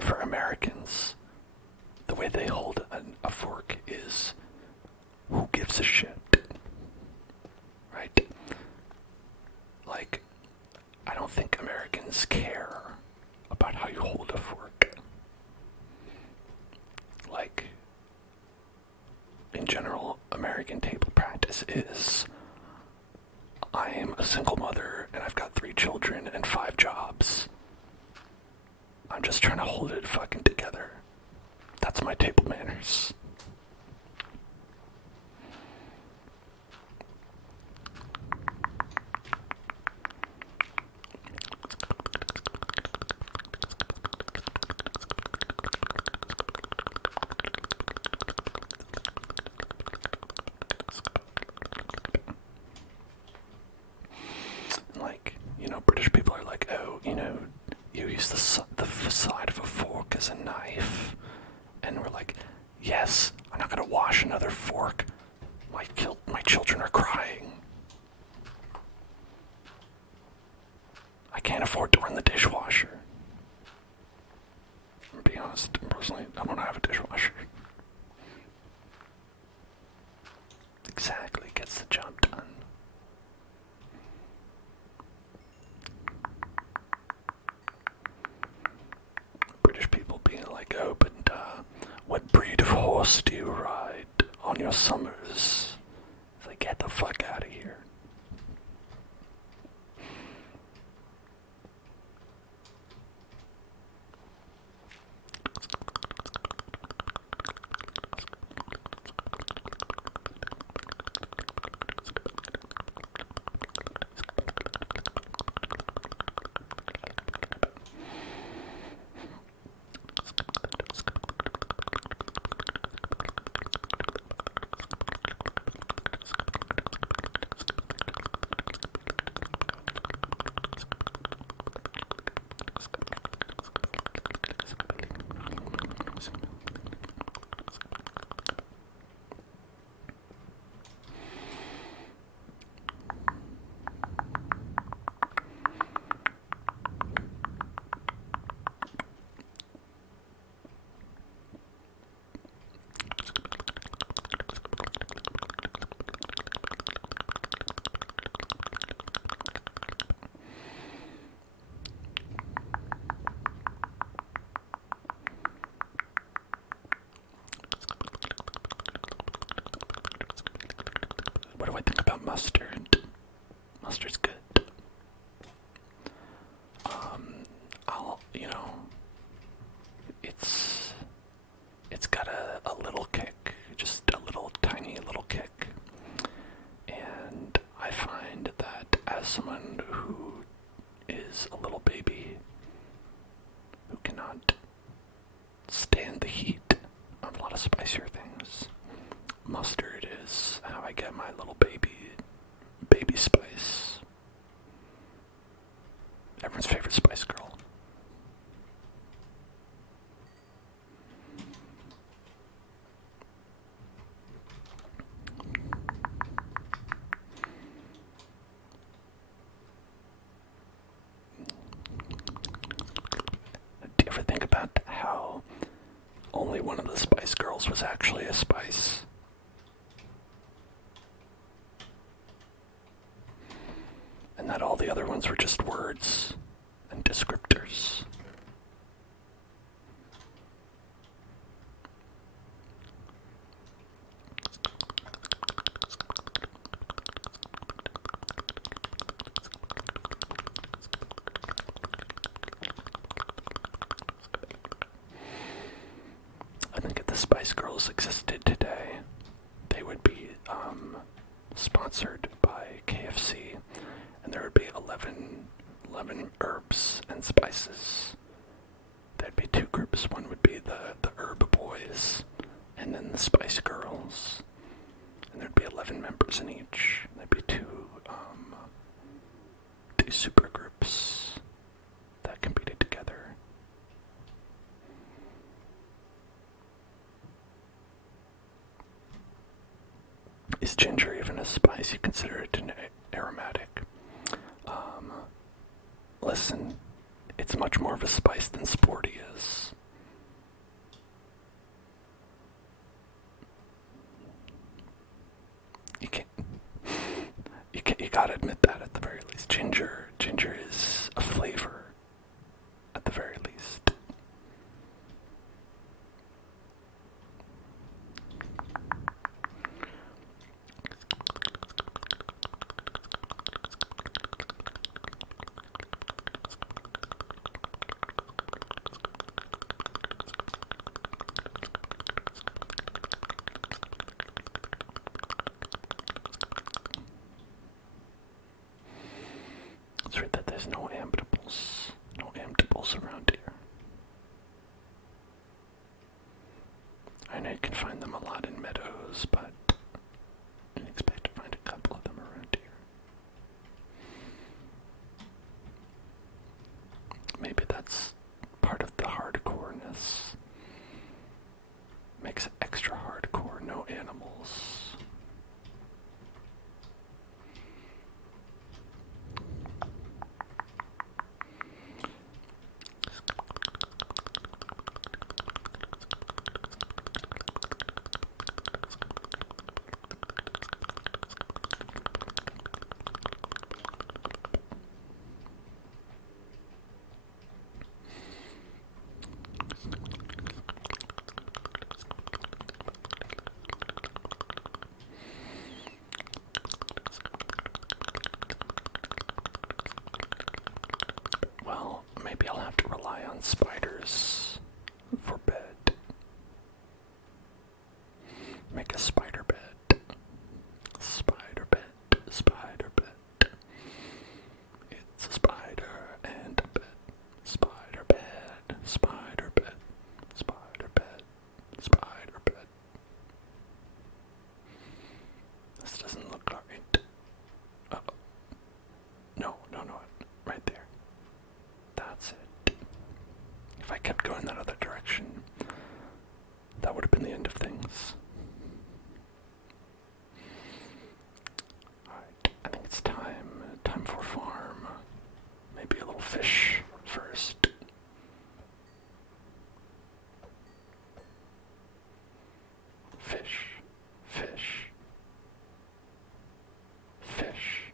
for Americans, the way they hold a fork is, who gives a shit, right? I don't think Americans care about how you hold a fork. In general, American table practice is, I am a single mother and I've got 3 children and 5 jobs. I'm just trying to hold it fucking together. That's my table manners. British people are like, oh, you use the side of a fork as a knife. And we're like, yes, I'm not going to wash another fork. My children are crying. I can't afford to run the dishwasher. To be honest, personally, I don't have a dishwasher. Exactly, gets the job done. British people being like, oh, but what breed of horse do you ride on your summers? It's like, get the fuck out of here. What do I think about mustard? Mustard's good. It's got a little kick, just a little tiny little kick. And I find that as someone who is a little baby who cannot stand the heat of a lot of spicier things, mustard is how I get my little baby spice. Everyone's favorite Spice Girl. Do you ever think about how only one of the Spice Girls was actually a spice? And that all the other ones were just words and descriptors. I think if the Spice Girls existed today, they would be sponsored by KFC, and there would be 11 11 herbs and spices. There'd be two groups. One would be the herb boys, and then the spice girls. And there'd be 11 members in each. There'd be two super groups that competed together. Is ginger even a spice? You consider it an aromatic. Listen, it's much more of a spice than sporty is. You gotta admit that at the very least. Ginger is a flavor at the very least. It's right that there's no amictables around here. I know you can find them a lot in meadows, but I didn't expect to find a couple of them around here. Maybe that's part of the hardcoreness. Makes it extra hardcore, no animals. Well, maybe I'll have to rely on spiders for bed. Make a spider bed. Spider bed, spider bed. It's a spider and a bed. Spider bed, spider bed, spider bed, spider bed. This doesn't look right. Uh-oh. No, right there. That's it. If I kept going that other direction, that would have been the end of things. Alright, I think it's time for farm. Maybe a little fish first. Fish, fish, fish.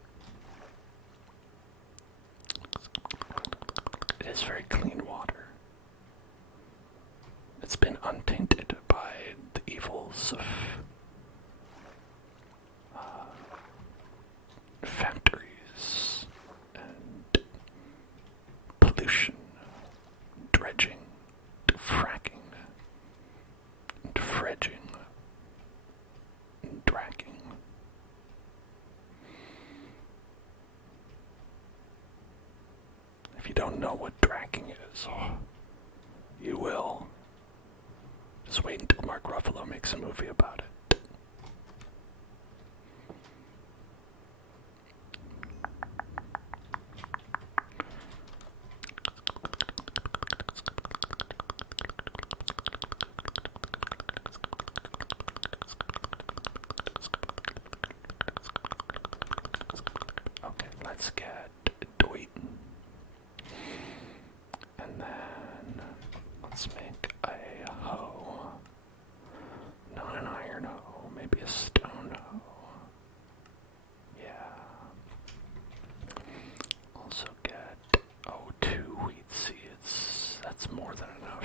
It is very clean water. It's been untainted by the evils of factories and pollution, dredging, fracking, and dredging, and dragging. If you don't know what dragging is, you will. Just wait until Mark Ruffalo makes a movie about it. Okay, let's get Doit. And then let's make a hoe. Not an iron hoe, maybe a stone hoe. Yeah. Also get, 2 wheat seeds. That's more than enough.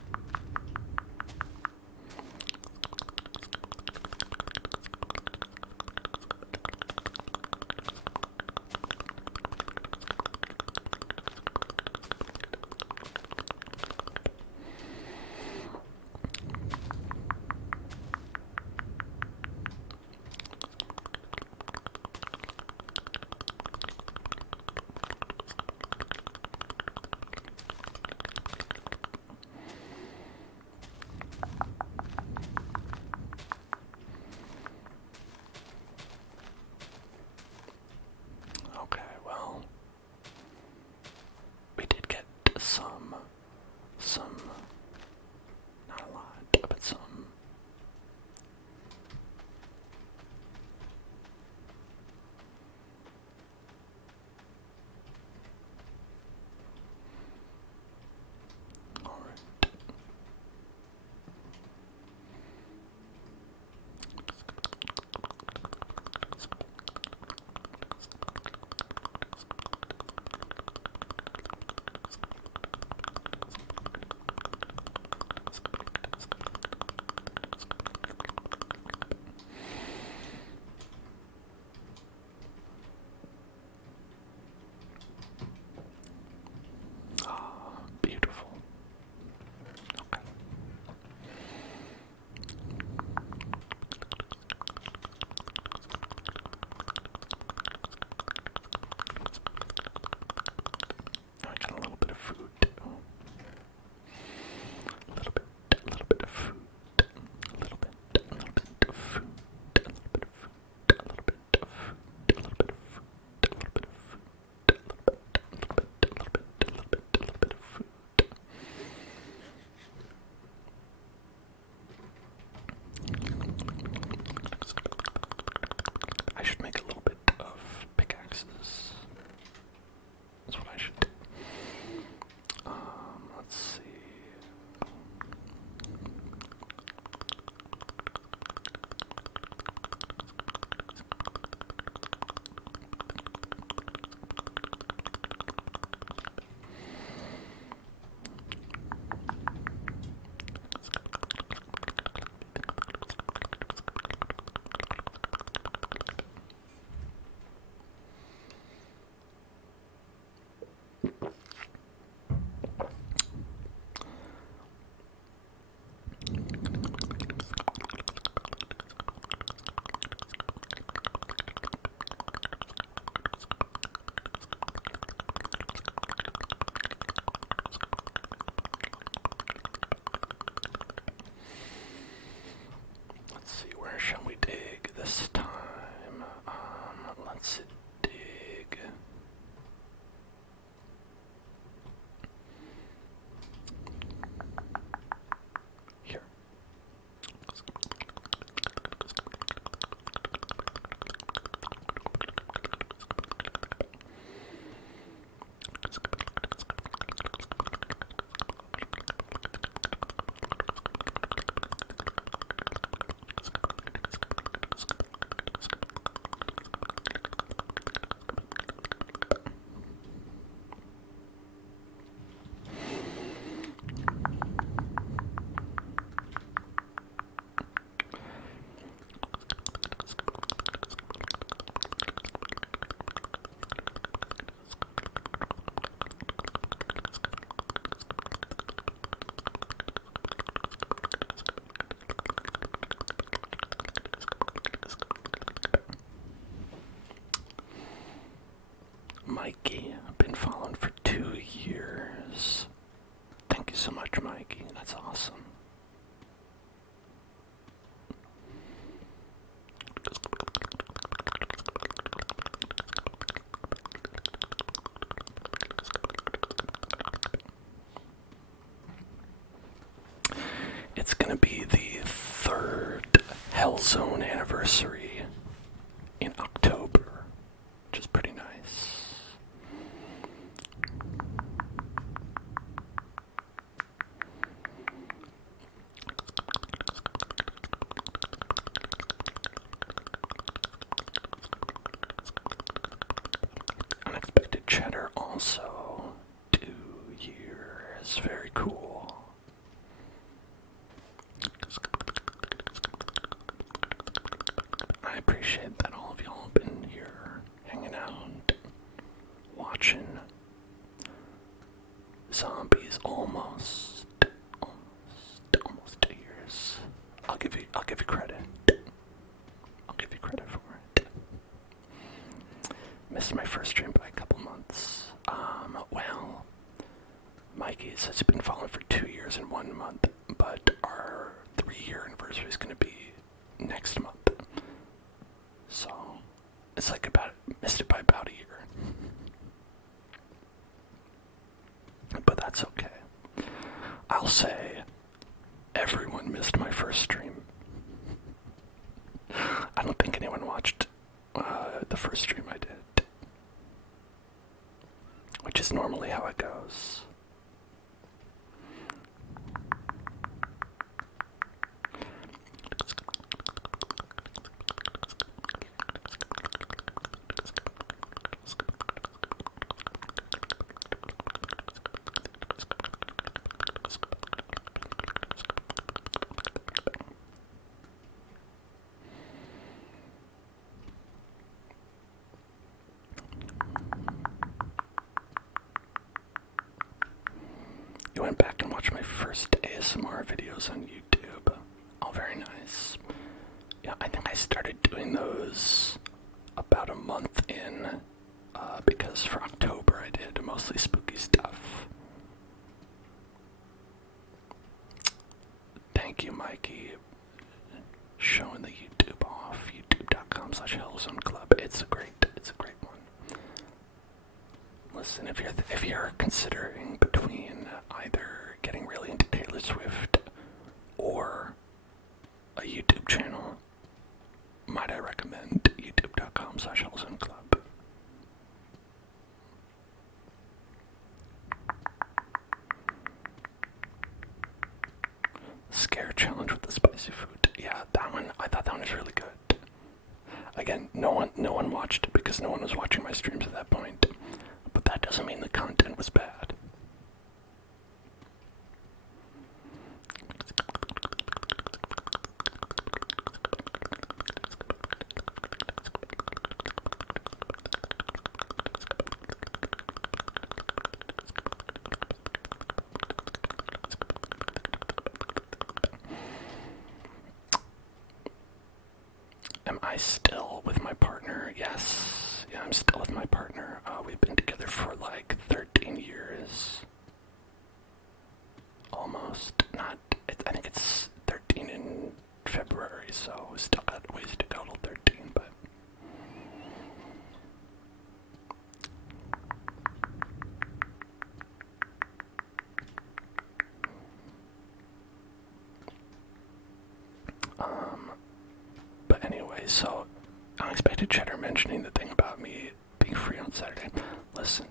Mikey. I've been following for 2 years. Thank you so much, Mikey. That's awesome. It's gonna be the 3rd Hell Zone anniversary in October, which is pretty nice. Unexpected Cheddar also 2 years. Very cool. I appreciate that all of y'all have been here hanging out, watching. Zombies almost 2 years. I'll give you credit. I'll give you credit for it. Missed my first stream by a couple months. Well, Mikey says he's been following for 2 years and 1 month, but our 3-year anniversary is going to be next month. So, it's like missed it by about a year. But that's okay. I'll say everyone missed my first stream. I don't think anyone watched the first stream I did, which is normally how it goes. You went back and watched my first ASMR videos on YouTube. Oh, very nice. Yeah, I think I started doing those about a month in, because for October I did mostly spooky stuff. Thank you, Mikey. Showing the YouTube off. YouTube.com/HellZoneClub. It's a great one. Listen, if you're considering between either getting really into Taylor Swift or a YouTube channel, might I recommend youtube.com/HellZoneClub. Scare challenge with the spicy food. Yeah, that one, I thought that one was really good. Again, no one watched it because no one was watching my streams at that point. But that doesn't mean the content was bad. Am I still with my partner? Yes. Yeah, I'm still with my partner. We've been together for like 13 years. Almost. I think it's 13 in February, so we still got ways to go till 13, but... But anyway, so Unexpected Cheddar mentioning the thing about me being free on Saturday. Listen,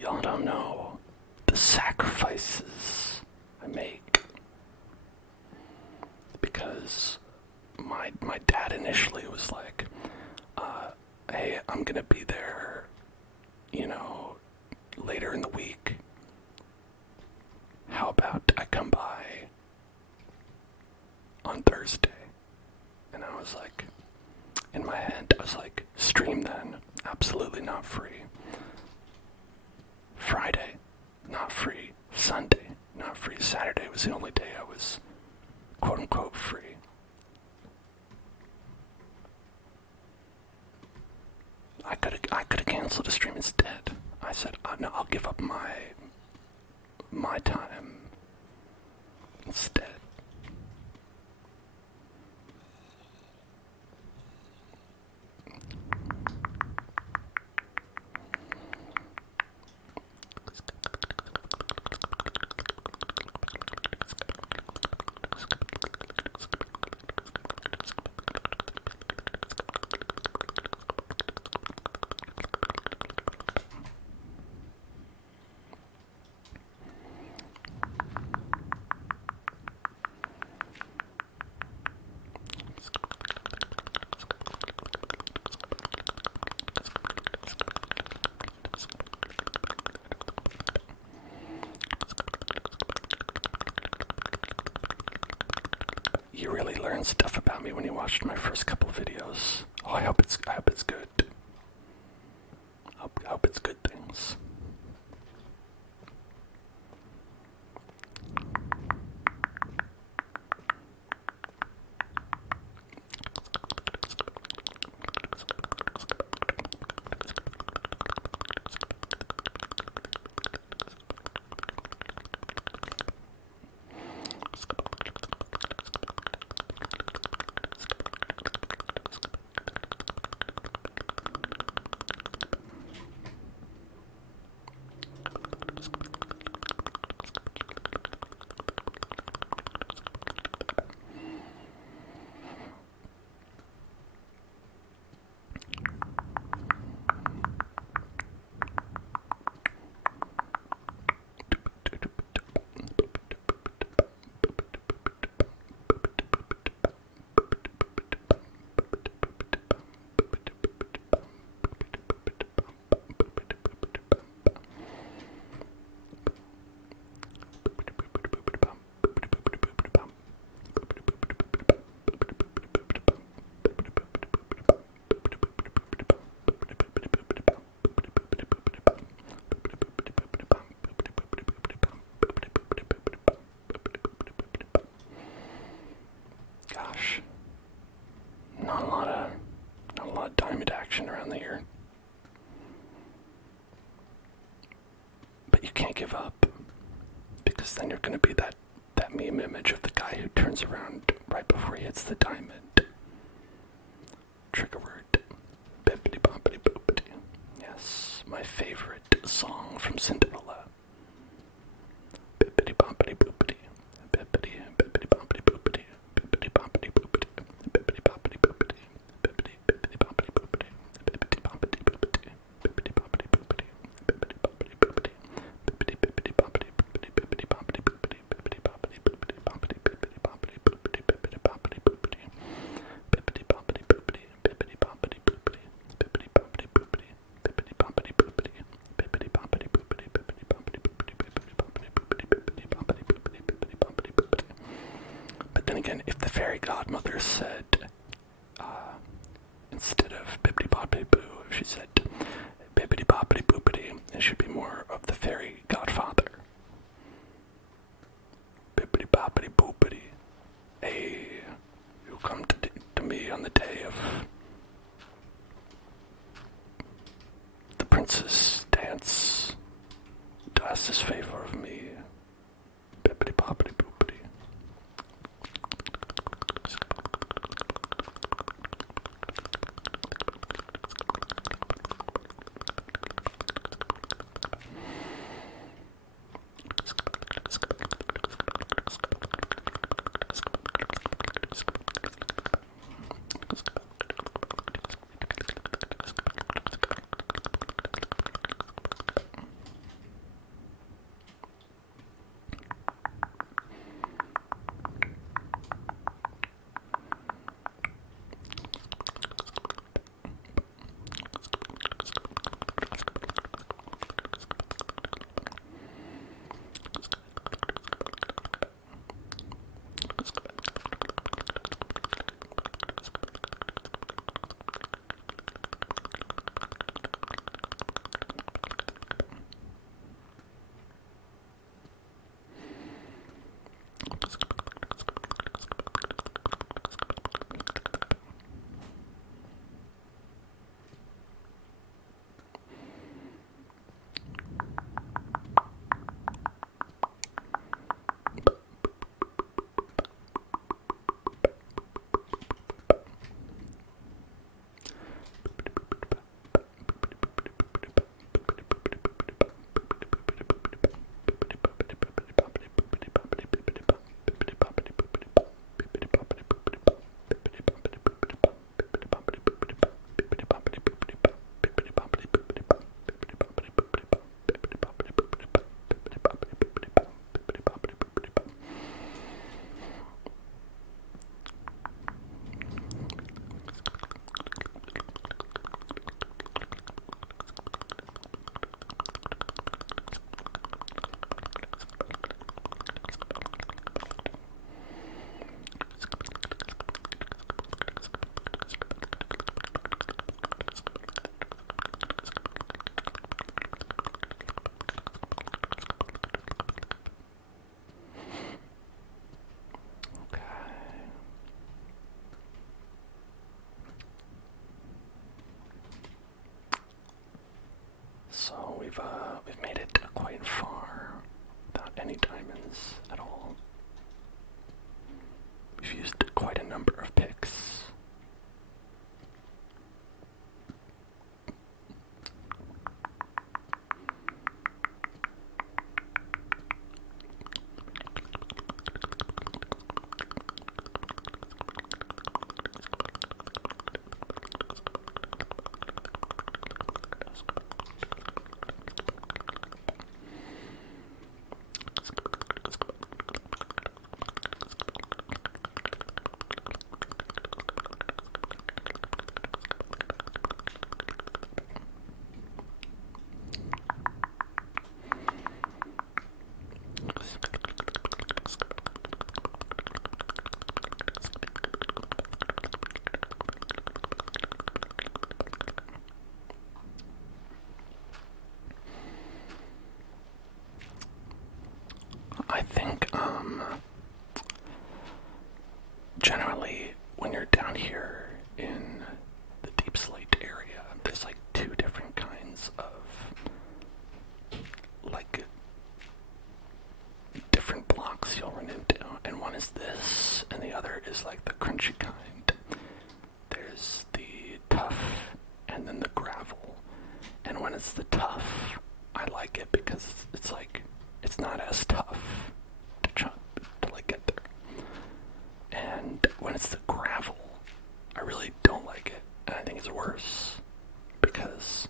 y'all don't know the sacrifices I make, because my dad initially was like, hey, I'm gonna be there, later in the week. How about I come by on Thursday? And I was like, in my head, I was like, stream then. Absolutely not free. Friday, not free. Sunday, not free. Saturday was the only day I was quote unquote free. I could have canceled instead. You really learned stuff about me when you watched my first couple of videos. Oh, I hope it's good. I hope it's good things. Gosh, not a lot of diamond action around the year. But you can't give up, because then you're going to be that meme image of the guy who turns around right before he hits the diamond. Trigger word. Bippity boppity boopity. Yes, my favorite song from Cinderella. Bippity boppity boopity. Bippity bippity boppity boopity. Bippity boppity boopity. Bippity boppity boopity. Bippity bippity boppity boopity. Bippity boppity boopity. Bippity boppity boopity. Bippity boppity boopity. Bippity bippity boppity boopity. Bippity boppity boopity. Bippity boppity boopity. Boppity bippity boppity boopity. Bippity boppity boopity. Bippity boppity boopity. Bippity boppity boopity. Bippity boppity boopity. Bippity boppity boopity. Bippity boppity boopity. Bippity boppity boopity. Bippity boppity boopity. Bippity boppity boopity. Bippity boppity boopity. But then again, if the fairy godmother said, instead of bippity boppity boo, if she said bippity boppity boopity, it should be more of the fairy godfather. Bippity boppity boopity. Hey, you come to me on the day of the princess dance to ask this favor of me. Bippity boppity boopity. we've made it quite far without any diamonds at all. We've used quite a number of picks. I think, generally, when you're down here in the deep slate area, there's like two different kinds of, like, different blocks you'll run into, and one is this, and the other is like the crunchy kind. There's the tough, and then the gravel, and when it's the tough, I like it because it's like, it's not as tough to like get there. And when it's the gravel, I really don't like it, and I think it's worse because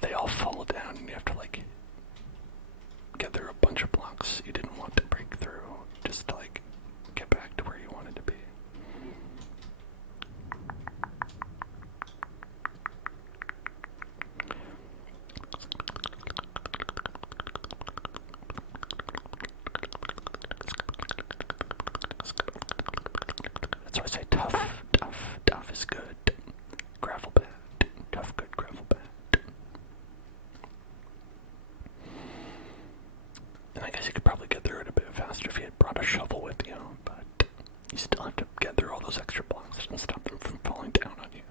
they all fall down, and you have to like get through a bunch of blocks you didn't want to break through just to like get back to where you wanted to be. That's why I say tough, tough, tough is good. Gravel bad. Tough good, gravel bad. And I guess you could probably get through it a bit faster if you had brought a shovel with you, but you still have to get through all those extra blocks and stop them from falling down on you.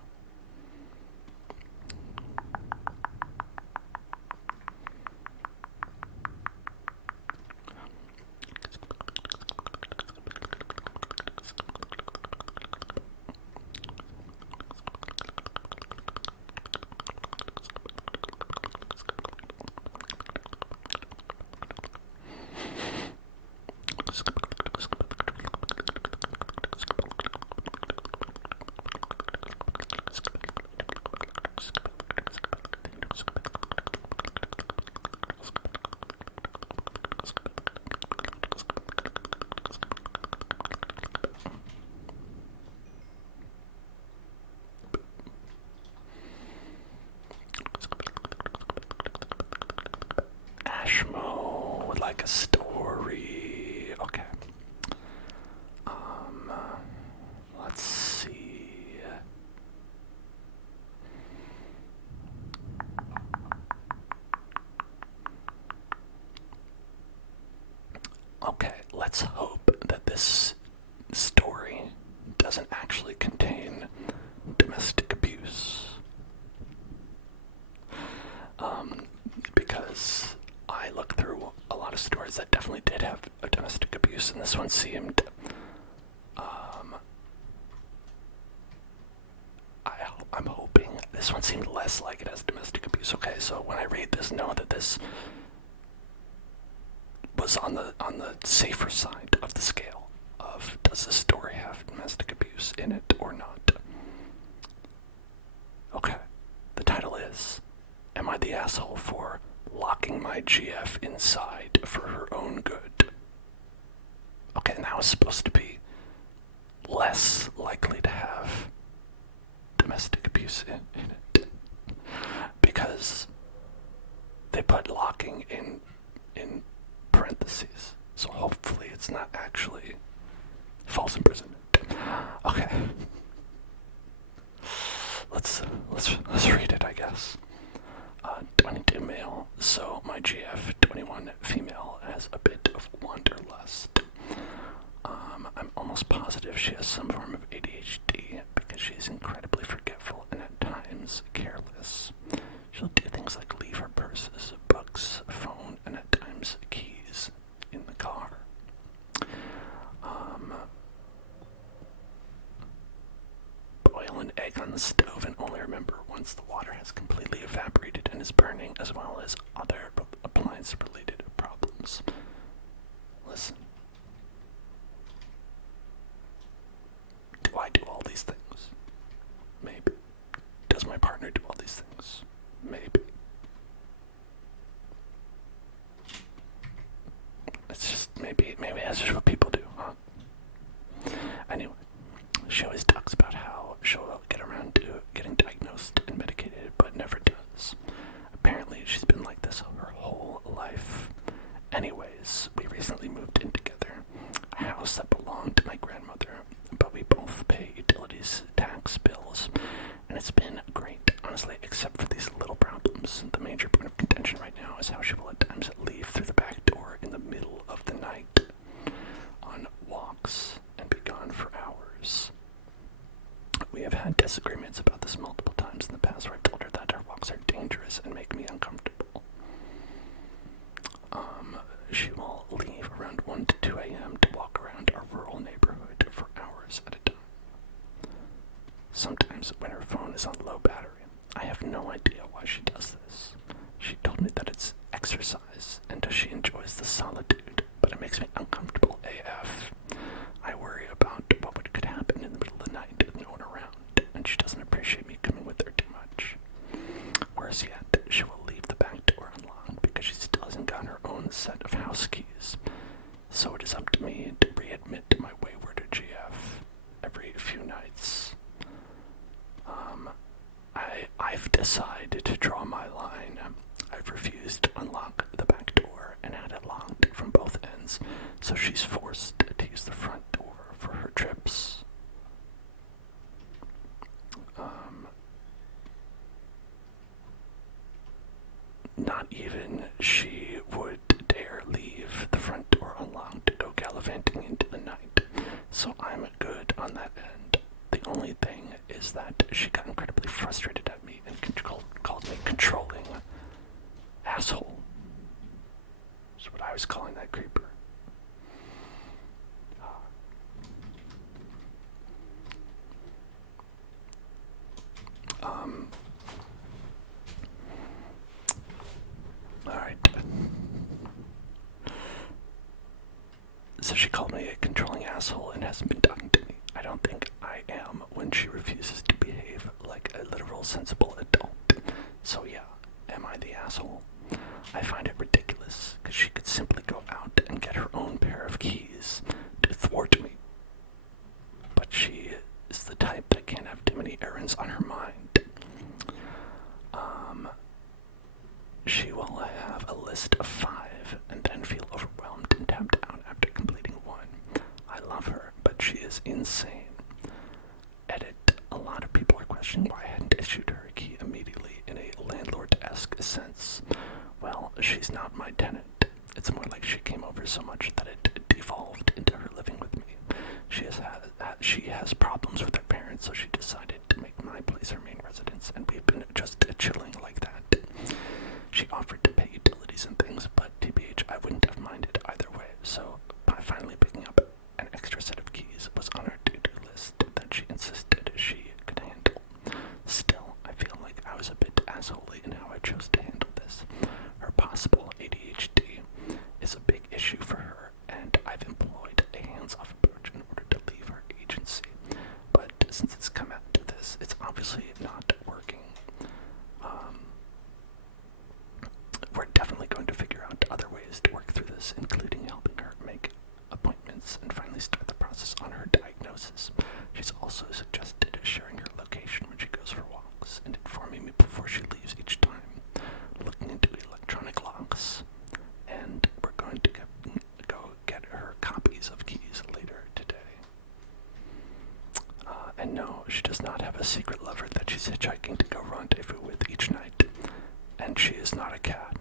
Ashmo would like a story. Okay. Let's see. Okay, let's hope that this story doesn't actually contain domestic abuse. Because I looked through a lot of stories that definitely did have a domestic abuse, and this one seemed, I'm hoping this one seemed less like it has domestic abuse. Okay, so when I read this, know that this was on the safer side of the scale of, does this story have domestic abuse in it or not? Okay, the title is, Am I the Asshole for Locking My GF Inside for Her Own Good? Okay, and that was supposed to be less likely to have domestic abuse in it, because they put locking in parentheses, so hopefully it's not actually false imprisonment. Okay, let's read it, I guess. 22 male, so my GF 21 female has a bit of wanderlust. I'm the stove and only remember once the water has completely evaporated and is burning, as well as other appliance-related problems. Listen. Do I do all these things? Maybe. Does my partner do all these things? Maybe. It's just, maybe that's just what people do, huh? Anyway, she always talks about how she'll get around to getting diagnosed and medicated, but never does. Apparently, she's been like this her whole life. Anyways, we recently moved in together, a house that belonged to my grandmother, but we both pay utilities, tax, bills, and it's been great, honestly, except for these little problems. The major point of contention right now is how she will at times leave through the back door in the middle of the night on walks and be gone for hours. We have had disagreements about this multiple times in the past where I've told her that her walks are dangerous and make me uncomfortable. She will leave around 1 to 2 a.m. to walk around our rural neighborhood for hours at a time. Sometimes when her phone is on low battery, I have no idea why she does this. She told me that it's exercise and she enjoys the solitude, but it makes me uncomfortable AF. I worry about what could happen in the middle of the night with no one around, and she doesn't appreciate me coming with her too much. Worse yet, she will leave the back door unlocked because she still hasn't gotten her own set of house keys. So it is up to me to readmit my wayward GF every few nights. I've decided to draw my line. I've refused to unlock the back door and had it locked from both ends, so she's forced to use the front door for her trips. Not even she would dare leave the front door unlocked to go gallivanting into the night, so I'm good on that end. The only thing is that she got incredibly frustrated at me and called me controlling asshole. That's what I was calling that creeper. Alright. So she called me a controlling asshole and hasn't been talking to me. I don't think I am when she refuses to behave like a literal sensible adult. So yeah, am I the asshole? I find it ridiculous because she could simply go out and get her own pair of keys to thwart me. But she is the type that can't have too many errands on her mind. She will have a list of 5 and then feel overwhelmed and tapped out after completing 1. I love her, but she is insane. Edit. A lot of people are questioning why I hadn't issued her a key immediately in a landlord-esque sense. Well, she's not my tenant. It's more like she came over so much that it devolved into her living with me. She has problems with her parents, so she decided to make my place her main residence, and we've been just chilling like that. She offered to pay utilities and things, but TBH, I wouldn't have minded either way, so by finally picking up an extra set of keys was on her to-do list that she insisted she could handle. Still, I feel like I was a bit assholey in how I chose to handle this. Her possible ADHD is a big issue for her, and I've employed a hands-off approach in order to leave her agency. But since it's come out to this, it's obviously not working. We're definitely going to figure out other ways to work through this, including helping her make appointments and finally start the process on her diagnosis. She's also suggested sharing her location when she goes for walks and informing me before she leaves each time, looking into electronic locks, and we're going to go get her copies of keys later today. And no, she does not have a secret lover that she's hitchhiking to go rendezvous with each night, and she is not a cat.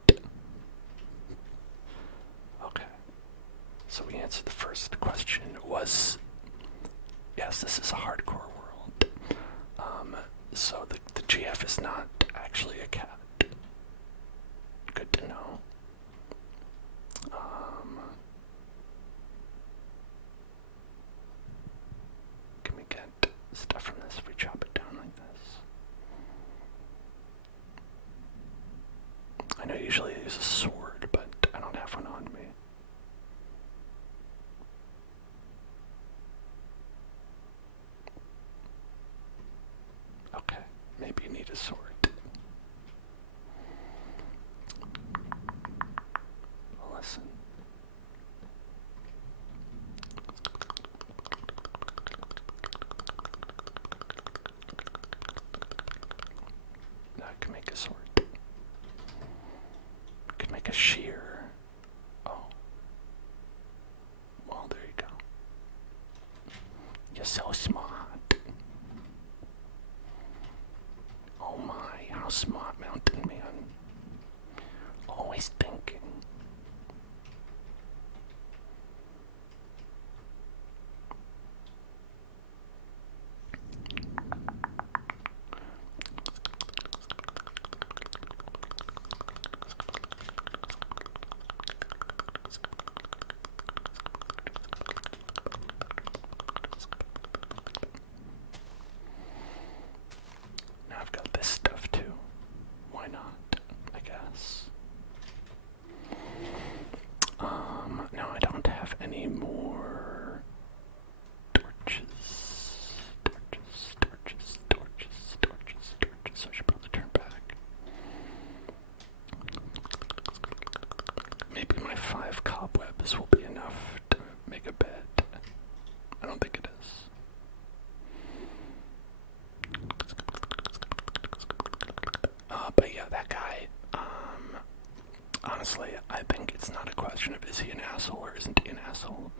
Okay. So we answered the first question was, yes, this is a hardcore world. So the GF is not actually a cat. Good to know. Can we get stuff from this if we chop it down like this? a sword. Listen. Now I can make a sword. I can make a shear. Oh. Well, there you go. You're so smart. Oh my, how smart, Mountain Man. Always thinking. Now I've got this stuff too. Why not? I guess. Now I don't have any more torches. So I should probably turn back. Maybe my 5 cobwebs will be enough to make a bed. I don't think it is. But yeah, that guy, honestly, I think it's not a question of is he an asshole or isn't he an asshole.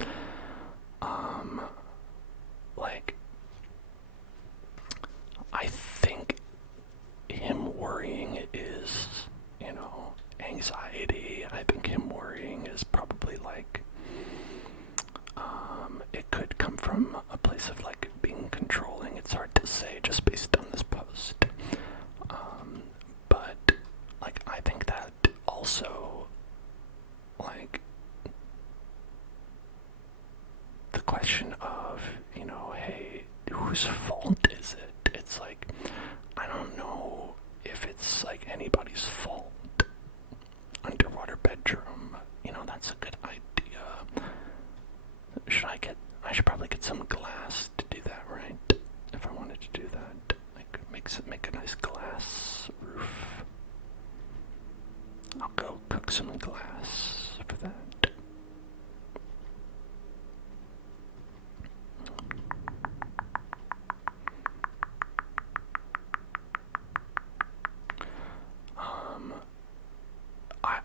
I think him worrying is, anxiety. I think him worrying is probably it could come from a place of being controlling. It's hard to say just based on this post. But I think that also the question of, hey, whose fault is it? It's I don't know if it's anybody's fault. Underwater bedroom, that's a good idea. I should probably get some glass to do that, right? If I wanted to do that, I could make a nice glass roof. I'll go cook some glass for that.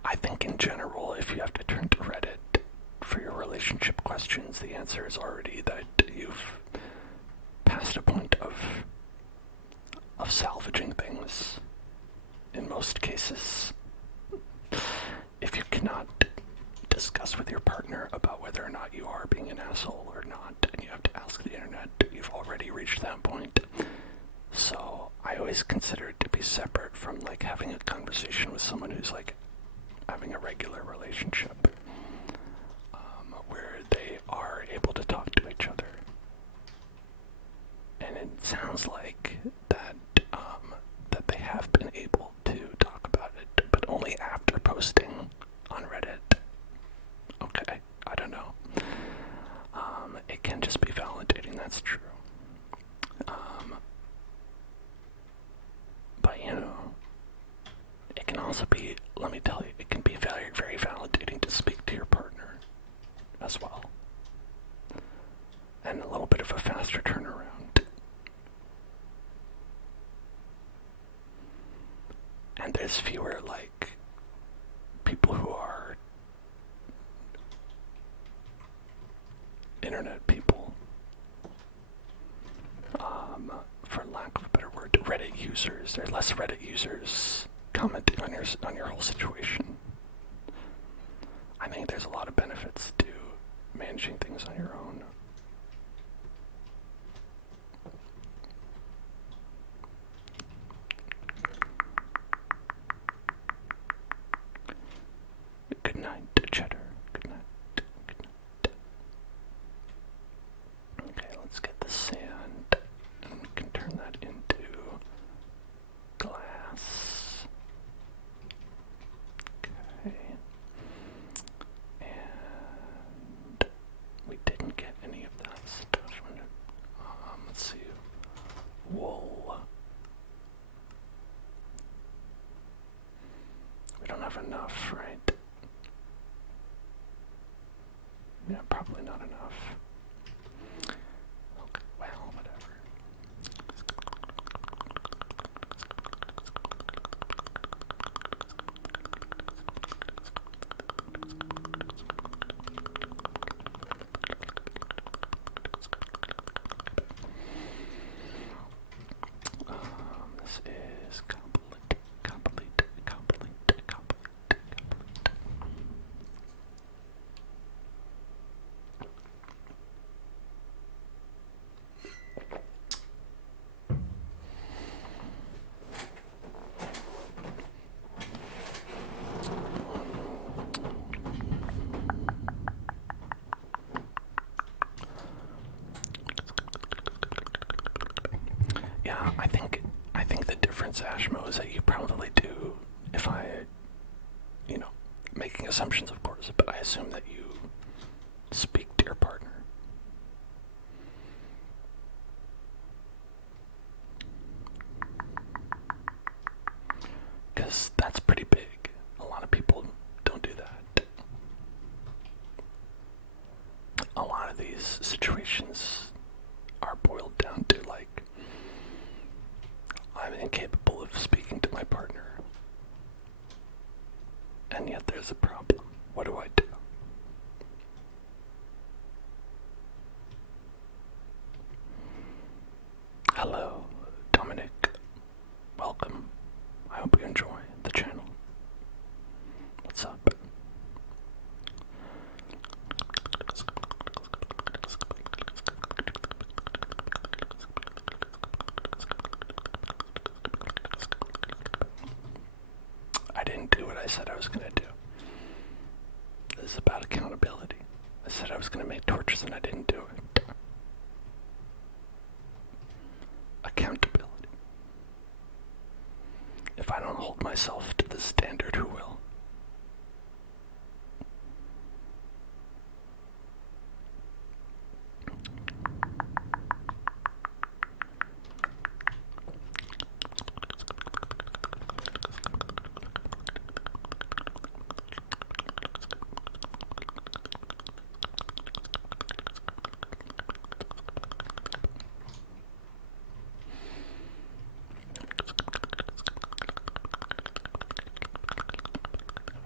I think in general, if you have to turn to Reddit for your relationship questions, the answer is already that you've passed a point of salvaging things. In most cases, if you cannot discuss with your partner about whether or not you are being an asshole or not, and you have to ask the internet, you've already reached that point. So I always consider it to be separate from having a conversation with someone who's having a regular relationship, where they are able to talk to each other. And it sounds like that they have been able to talk about it, but only after posting on Reddit. Okay, I don't know. It can just be validating, that's true. But it can also be, let me tell you, it can be very, very validating to speak to your partner as well. And a little bit of a faster turnaround. And there's fewer, people who are internet people. For lack of a better word, Reddit users. There are less Reddit users commenting on your whole situation. I think there's a lot of benefits to managing things on your own. Good night, Cheddar. Good night. Good night. Okay, let's get the sand, and we can turn that into glass. Okay. And we didn't get any probably not enough. Okay, well, whatever. This is complete. Yeah, I think the difference, Ashmo, is that you probably do, if I, making assumptions, of course, but I assume that you speak to your partner. Because that's pretty big. A lot of people don't do that. A lot of these situations are boiled down to, like, I'm incapable of speaking to my partner. And yet there's a problem. What do I do? Hello, Dominic. Welcome. I hope you enjoy the channel. What's up? I didn't do what I said I was going to do. This is about accountability. I said I was going to make torches and I didn't do it. Accountability. If I don't hold myself to the standard, who will?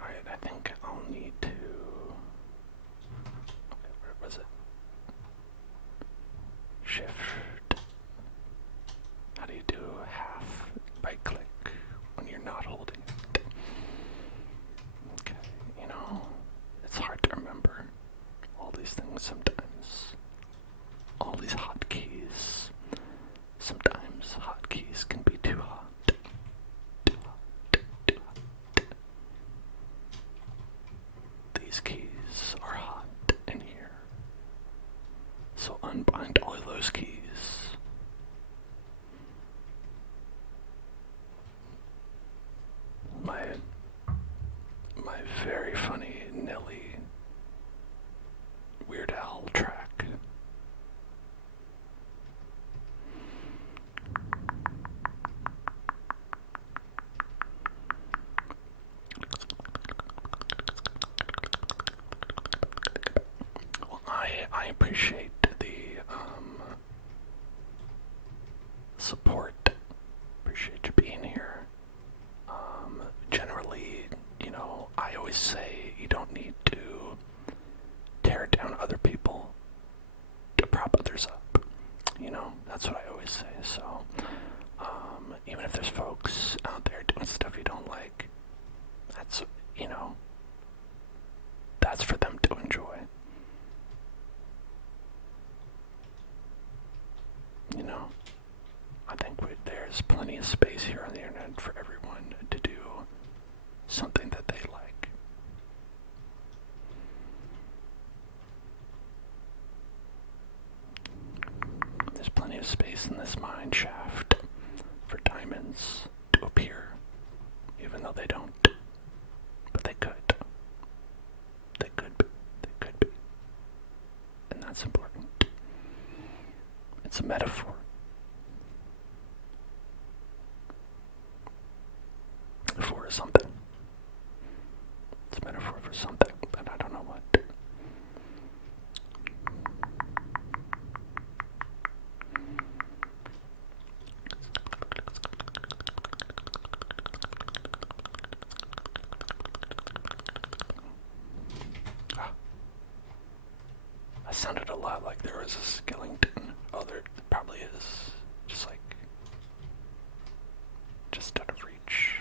Alright, I think I'll need to... Okay, where was it? Shift. How do you do half? Right click when you're not holding it. Okay, it's hard to remember all these things sometimes. All these hotkeys. Sometimes hotkeys can be too hot. Too hot. Too hot. These keys are hot in here. So unbind all of those keys. My very funny Nelly Weird Al track. Well, I appreciate the support. Appreciate you being here. Generally, I always say you don't need to tear down other people to prop others up. That's what I always say. So, even if there's folks out there doing stuff you don't like, that's, that's for them to enjoy. I think there's plenty of space here on the internet for everyone to do something that they like. There's plenty of space in this mine shaft for diamonds to appear, even though they don't. But they could. They could be. They could be. And that's important. It's a metaphor. For something. It's a metaphor for something, but I don't know what. sounded a lot like there was a skeleton. Oh, there probably is. Just out of reach.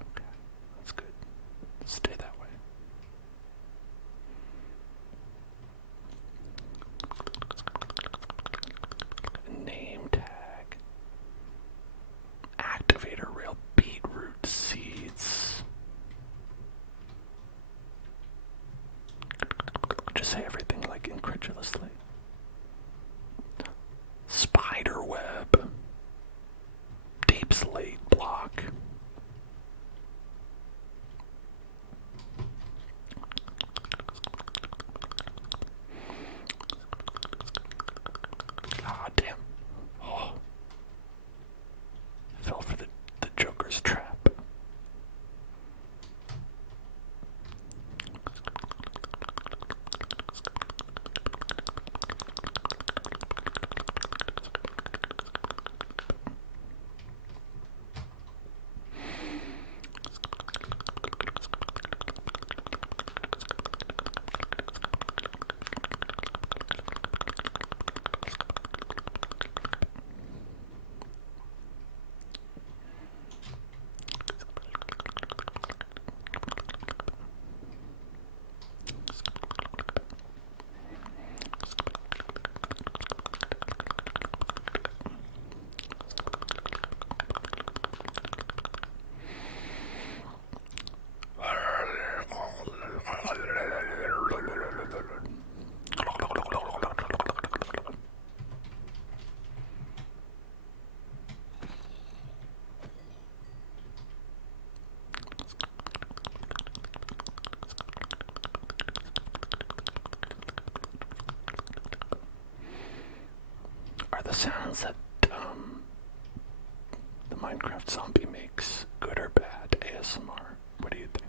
Okay, that's good. Stay that way. Name tag. Activator rail, beetroot seeds. Just say everything like incredulously. Spider web. Deep slate block. Ah, damn. Oh. Fell for the Joker's trap. Are the sounds that the Minecraft zombie makes good or bad ASMR? What do you think?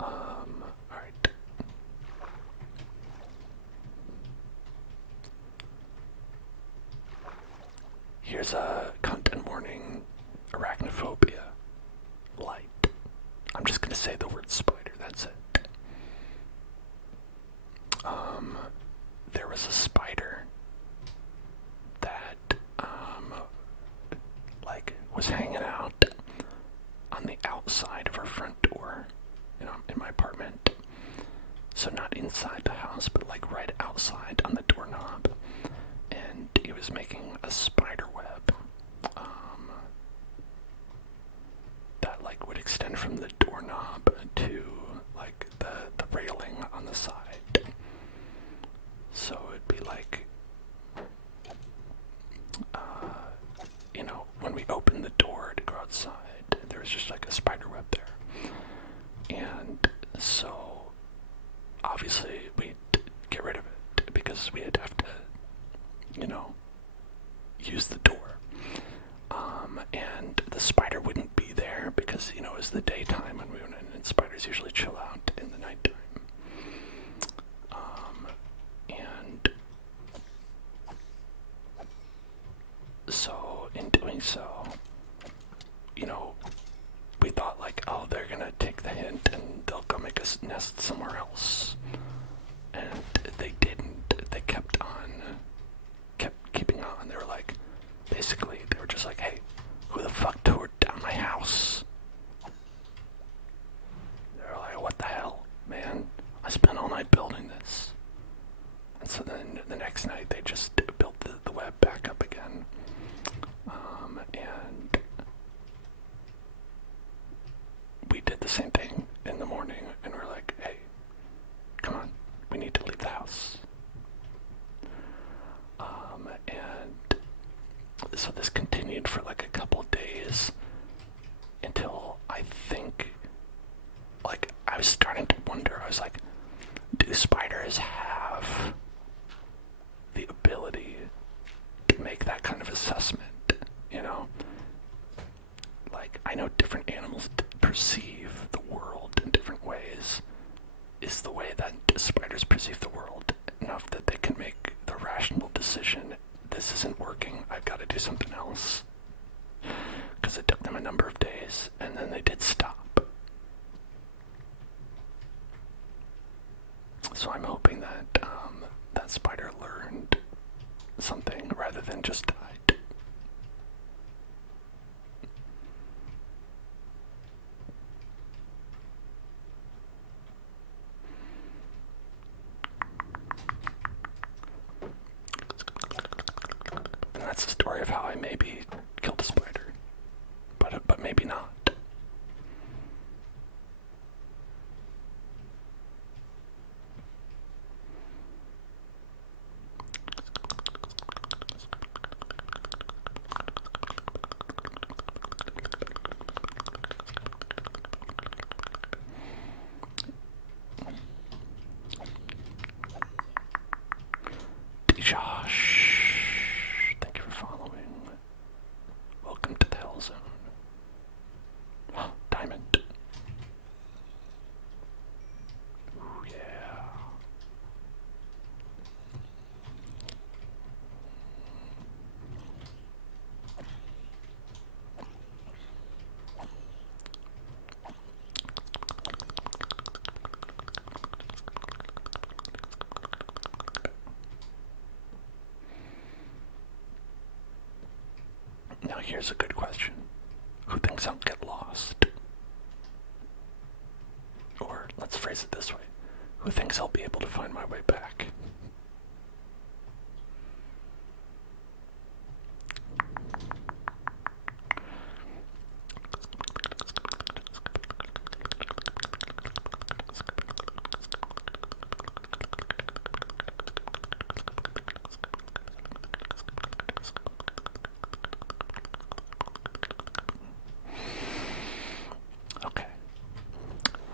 Alright. Here's a content warning, arachnophobia, light. I'm just gonna say the word spider, that's it. There was a spider that, was hanging out on the outside of our front door, in my apartment. So not inside the house, but right outside on the doorknob. And he was making a spider web, that would extend from the doorknob to the railing on the side. So it'd be when we opened the door to go outside, there was just a spider web there. And so obviously we'd get rid of it because we'd have to, use the door. And the spider wouldn't be there because, it was the daytime when we went in, and spiders usually chill out in the nighttime. And so in doing so, we thought oh, they're gonna take the hint and they'll go make a nest somewhere else. And they didn't. They kept keeping on. They were basically, they were just hey, who the fuck tore down my house? They were what the hell, man? I spent all night building this. And so then the next night they just built the web back up again. And we did the same thing in the morning, and we're hey, come on, we need to leave the house. And so this continued for like a couple days until I think, like, I was starting to wonder. I was like, do spiders have the ability to make that kind of assessment? You know? Like, I know different animals perceive the world in different ways. Is the way that spiders perceive the world enough that they can make the rational decision, this isn't working, I've got to do something else? Because it took them a number of days, and then they did stop. So I'm hoping that that spider learned something rather than just died. And that's the story of how I maybe killed a spider, but maybe not. Josh, thank you for following. Welcome to the Hell Zone. Oh, Diamond. Ooh, yeah. Now here's a good question. Who thinks I'll get lost? Or let's phrase it this way. Who thinks I'll be able to find my way back? Okay.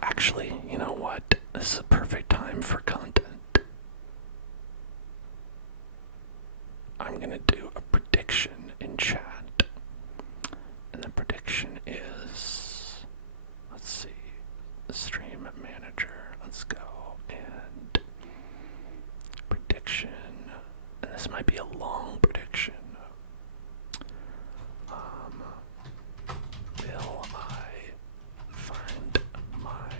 Actually, you know what? This is a perfect time for content. I'm gonna do a prediction in chat. And the prediction is, let's see, the stream manager. Let's go. And prediction. And this might be a long prediction. Will I find my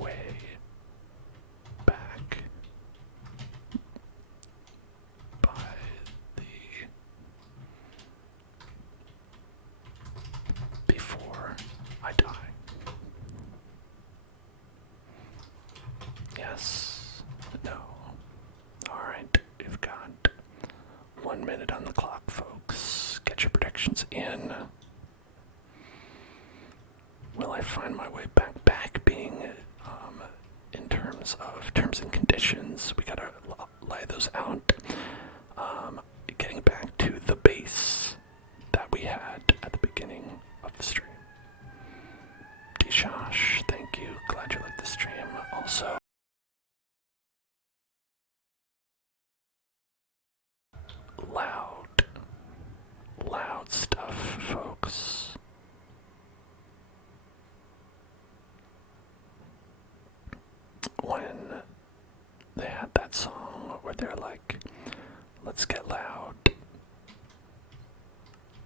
way back by the before I die? Yes. No. Alright, we've got 1 minute on the clock, folks. Get your predictions in. Will I find my way back? Back being, in terms of terms and conditions, we gotta lay those out. Getting back to the base that we had at the beginning of the stream. Dishash, thank you. Glad you liked the stream. Also, loud stuff, folks. When they had that song where they're like, let's get loud.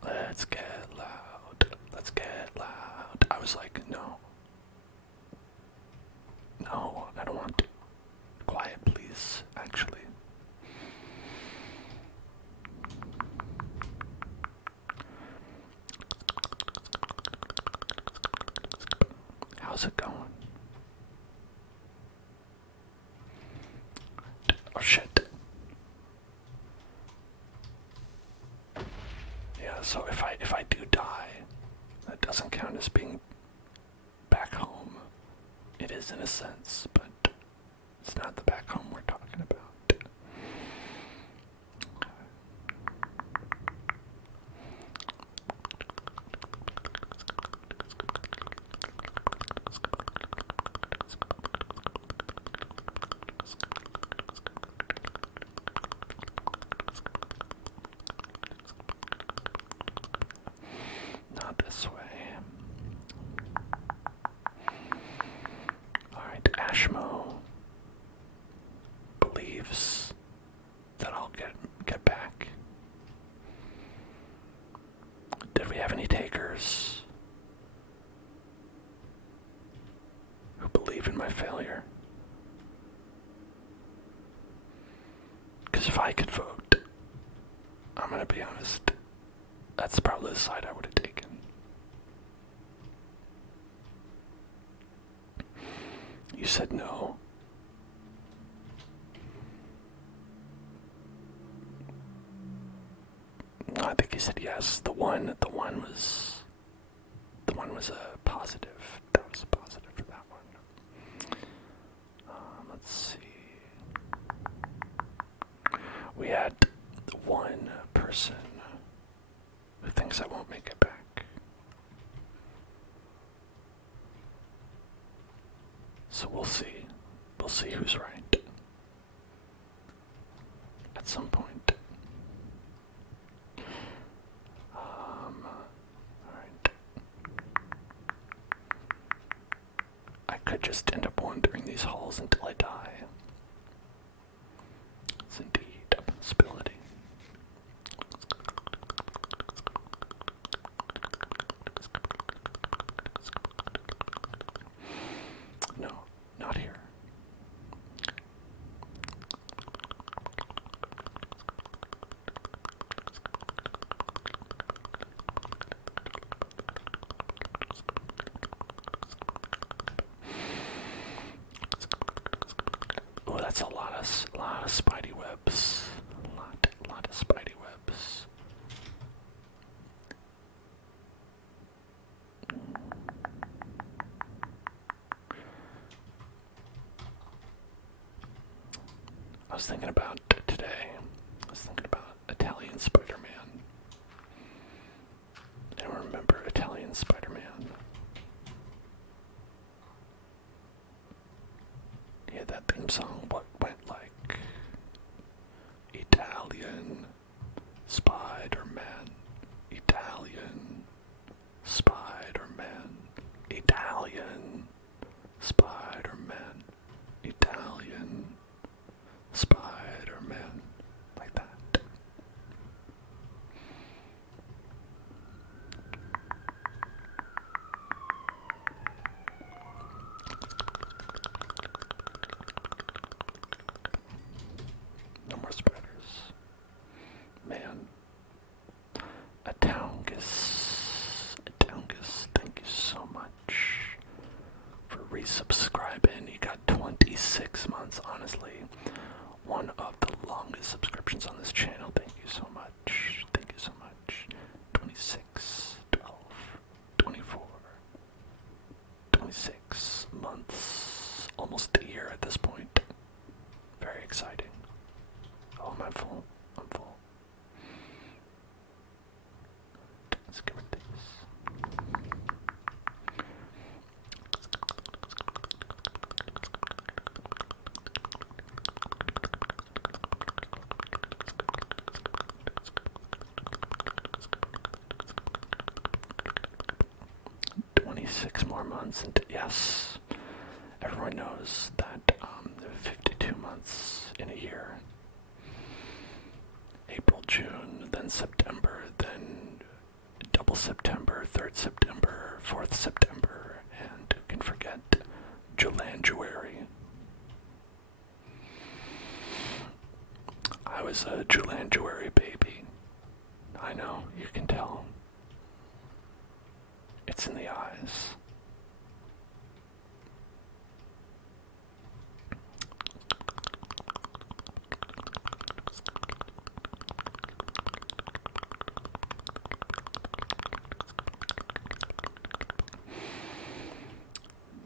Let's get loud. Let's get loud. I was like, no. No, I don't want to. Quiet, please, actually. How's it going? Oh shit. Yeah, so if I do die, that doesn't count as being back home. It is in a sense, but it's not the back home we're talking about. voters who believe in my failure. Because if I could vote, I'm gonna be honest, that's probably the side I would have taken. You said no. No, I think you said yes. The one was a positive. That was a positive for that one. Let's see. We had one person who thinks I won't make it back. So we'll see. We'll see who's right. At some point. Alright. I could just end up wandering these halls until I die. It's indeed a possibility. No, not here. Oh, that's a lot of spidey webs. A lot of spidey webs. I was thinking about today. I was thinking about Italian Spider-Man. Anyone remember Italian Spider-Man? Yeah, that theme song went like Italian Spider-Man, Italian Spider-Man, Italian Spider-Man, Italian Spider-Man, like that. No more spiders. Man. Atongus, thank you so much for resubscribing. You got 26 months, honestly. One of the longest subscriptions on this channel. Thank you so much. Thank you so much. 26, 12, 24, 26 months. Almost a year at this point. Very exciting. Oh, am I full? I'm full. Let's get rid of this. 26 more months, and yes, everyone knows that there are 52 months in a year. April, June, then September, then double September, 3rd September, 4th September, and who can forget Julanduary. I was a Julanduary baby. I know, you can tell. It's in the eyes.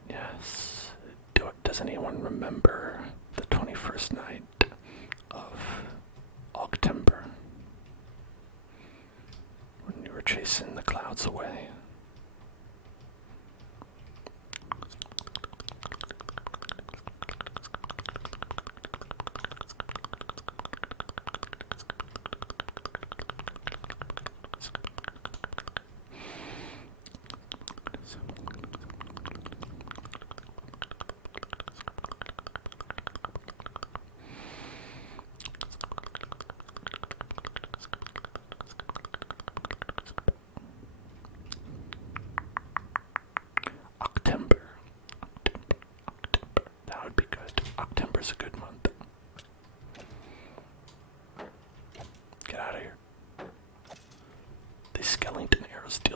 Yes. Does anyone remember the 21st night of October? When you were chasing the clouds away?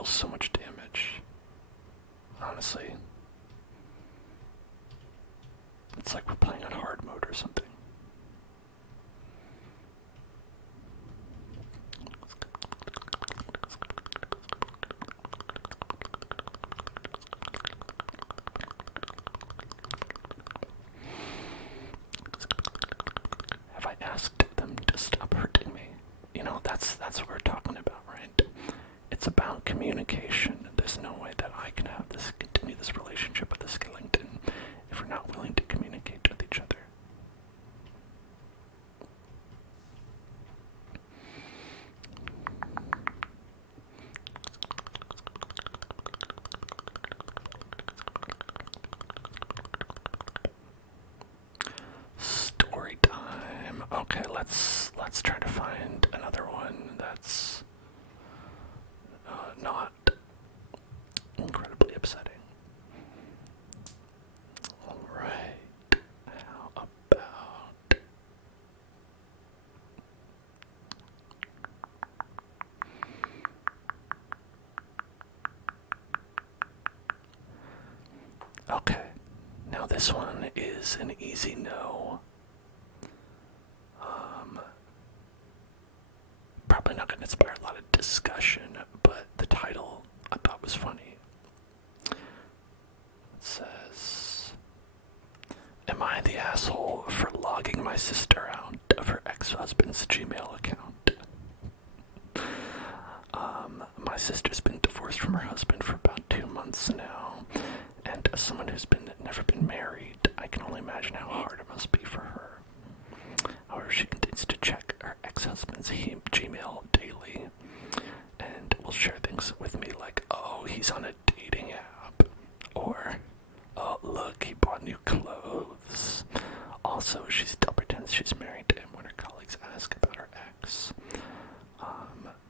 so much damage. Honestly. It's like we're playing on hard mode or something. Have I asked them to stop hurting me? You know, that's what we're talking about, right? It's about communication. There's no way that I can continue this relationship with the skeleton if we're not willing to communicate with each other. Story time. Okay, let's try to find another one that's not incredibly upsetting. Alright, how about... Okay, now this one is an easy no. Probably not going to inspire a lot of discussion, but the title I thought was funny. It says, "Am I the asshole for logging my sister out of her ex-husband's Gmail account? My sister's been divorced from her husband for about 2 months now, and as someone who's never been married, I can only imagine how hard it must be for her. However, she continues to check her ex-husband's Gmail daily, and will share things with me like, oh, he's on a dating app, or, oh, look, he bought new clothes. Also, she still pretends she's married to him when her colleagues ask about her ex.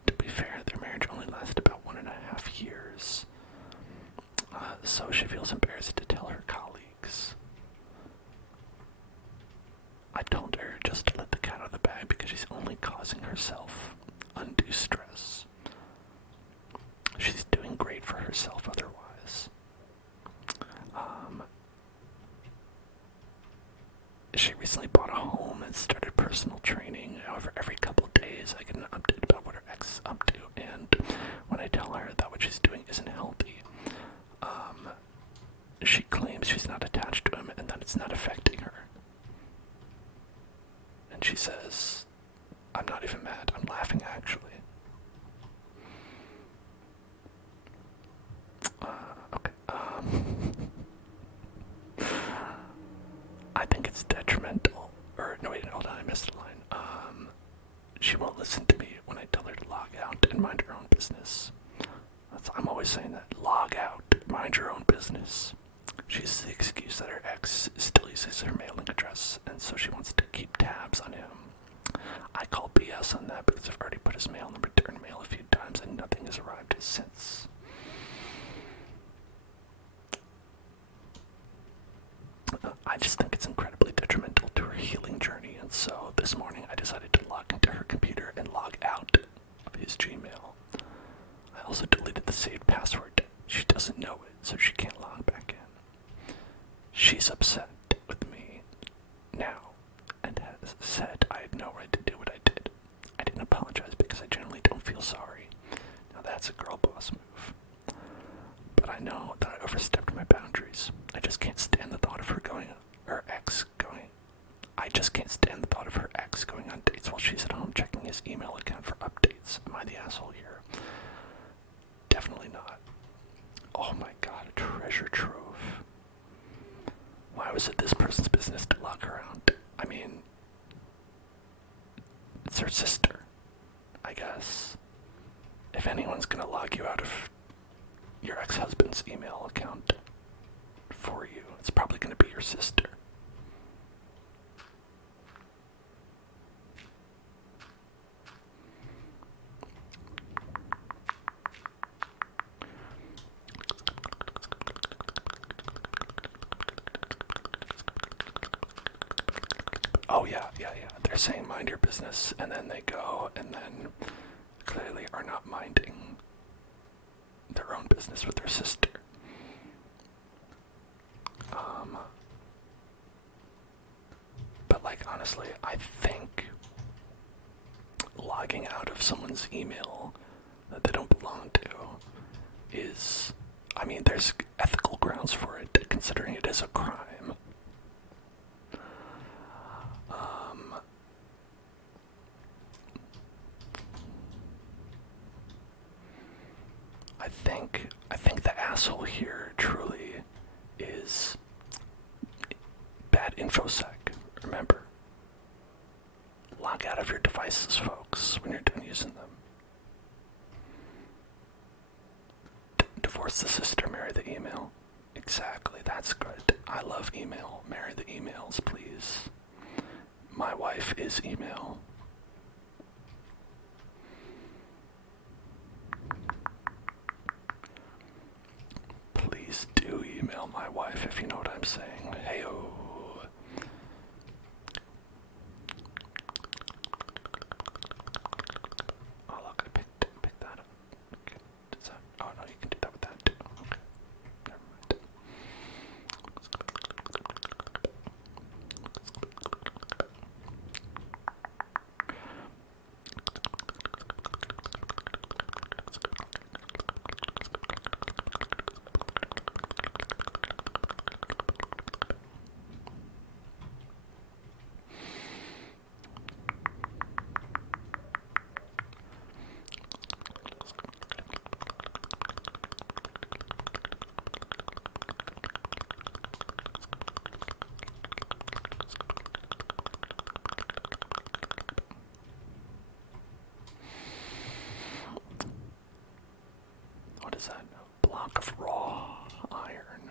To be fair, their marriage only lasted about 1.5 years, so she feels embarrassed to tell her colleagues. I told her just to let the cat out of the bag because she's only causing herself undue stress. She's doing great for herself otherwise. She recently bought a home and started personal training. However, every couple of days I get an update about what her ex is up to, and when I tell her that what she's doing isn't healthy, she claims she's not attached to him and that it's not affecting her. And she says, I'm not even mad, I'm laughing actually. Okay. I think it's detrimental. Or, no wait, hold on, I missed a line. She won't listen to me when I tell her to log out and mind her own business. I'm always saying that. Log out, mind your own business. She uses the excuse that her ex still uses her mailing address, and so she wants to keep tabs on him. I call BS on that because I've already put his mail in the return mail a few times and nothing has arrived since. I just think it's incredibly detrimental to her healing journey, and so this morning I decided to log into her computer and log out of his Gmail. I also deleted the saved password. She doesn't know it, so she can't log back in. She's upset with me now and has said I had no right to do what I did. I didn't apologize because I generally don't feel sorry. Now that's a girl boss move. But I know that I overstepped my boundaries. I just can't stand the thought of her ex going on dates while she's at home checking his email account for updates. Am I the asshole here? Definitely not. Oh my god, a treasure trove. Why was it this person's business to log her out? I mean, it's her sister, I guess. If anyone's gonna log you out of your ex-husband's email account for you, it's probably gonna be your sister. Oh yeah. They're saying mind your business, and then they go, and then clearly are not minding business with her sister. But like honestly, I think logging out of someone's email that they don't belong to is, I mean, there's ethical grounds for it, considering it is a crime. I think the asshole here truly is bad infosec. Remember, log out of your devices, folks, when you're done using them. Divorce the sister, marry the email. Exactly, that's good. I love email. Marry the emails, please. My wife is email. Please do email my wife if you know what I'm saying. Hey-oh. Oh, look, I picked that up. Okay. Oh, no, you can do that with that too. Okay. Never mind. What is that? A block of raw iron.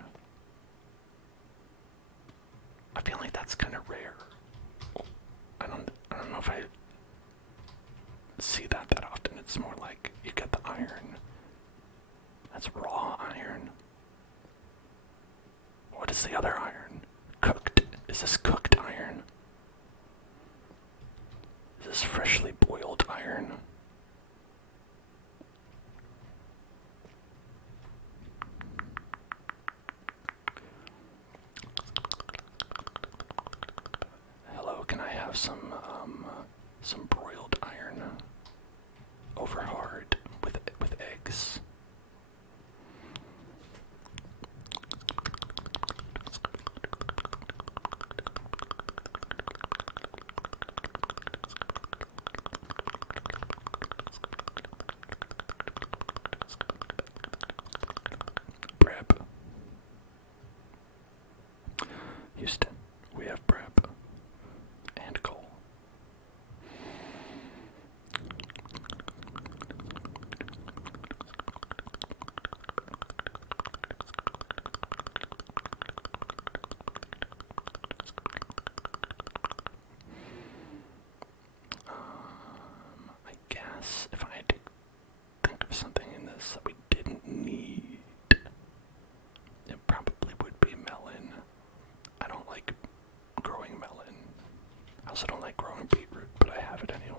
I feel like that's kind of rare. I don't know if I see that often. It's more like you get the iron. That's raw iron. What is the other iron? Cooked. Is this cooked iron? Is this freshly boiled iron? Hello, can I have some broiled iron over hard with eggs? Breb. Houston, we have Breb and coal. I guess if I had to think of something in this that we didn't need, it probably would be melon. I don't like growing melon. I also don't like growing beetroot, but I have it anyway.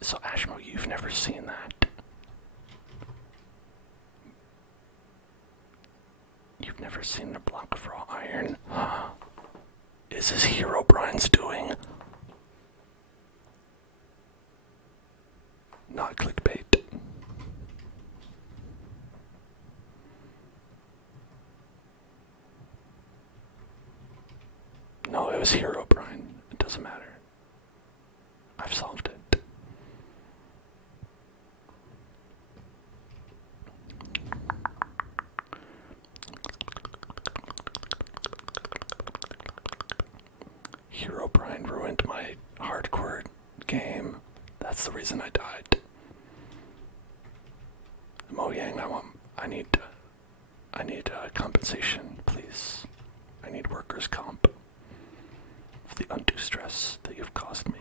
So Ashmo, you've never seen that? You've never seen a block of raw iron? Is this Hero Brian's doing? Not clickbait. No, it was Hero Brian. It doesn't matter. I've solved it. Hero Brian ruined my hardcore game. That's the reason I died. Mojang, I need compensation, please. I need workers' comp for the undue stress that you've caused me.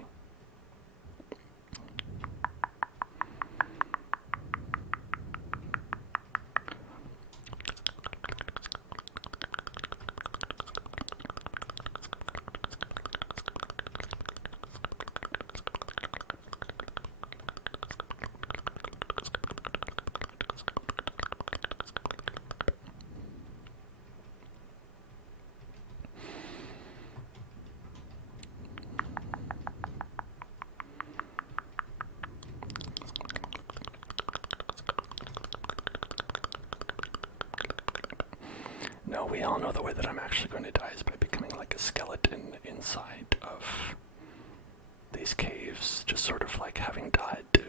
we all know the way that I'm actually going to die is by becoming like a skeleton inside of these caves, just sort of like having died to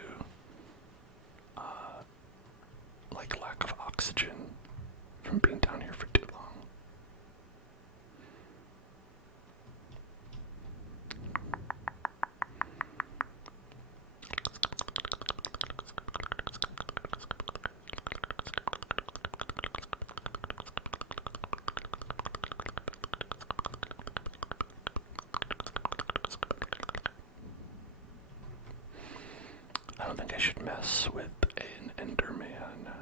like lack of oxygen from being down here for too long. I don't think I should mess with an Enderman.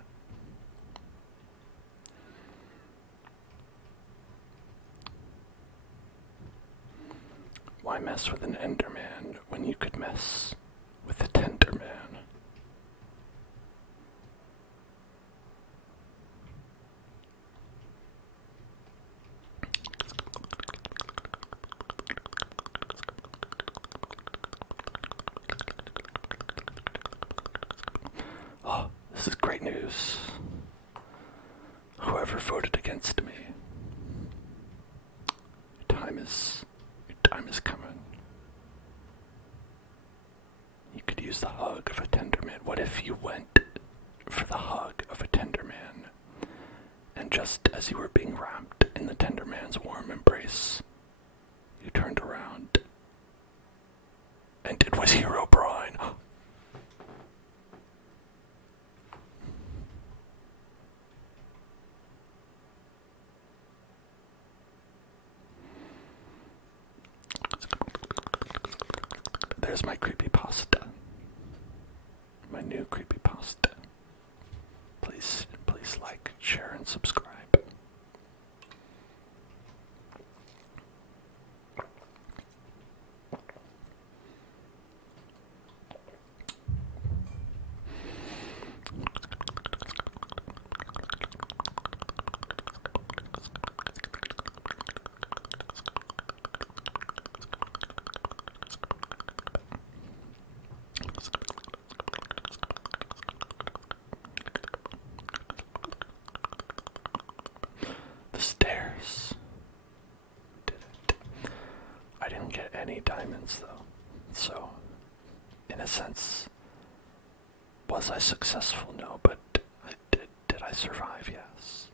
Why mess with an Enderman when you could mess with a Tenderman? Oh, this is great news. Whoever voted against me, your time is coming. You could use the hug of a Tenderman. What if you went for the hug of a Tenderman, and just as you were being wrapped in the Tenderman's warm embrace, you turned around, and it was Herobrine. There's my creepypasta. My new creepypasta. Please like, share, and subscribe. Stairs. Did it. I didn't get any diamonds though. So, in a sense, was I successful? No, but did I survive? Yes.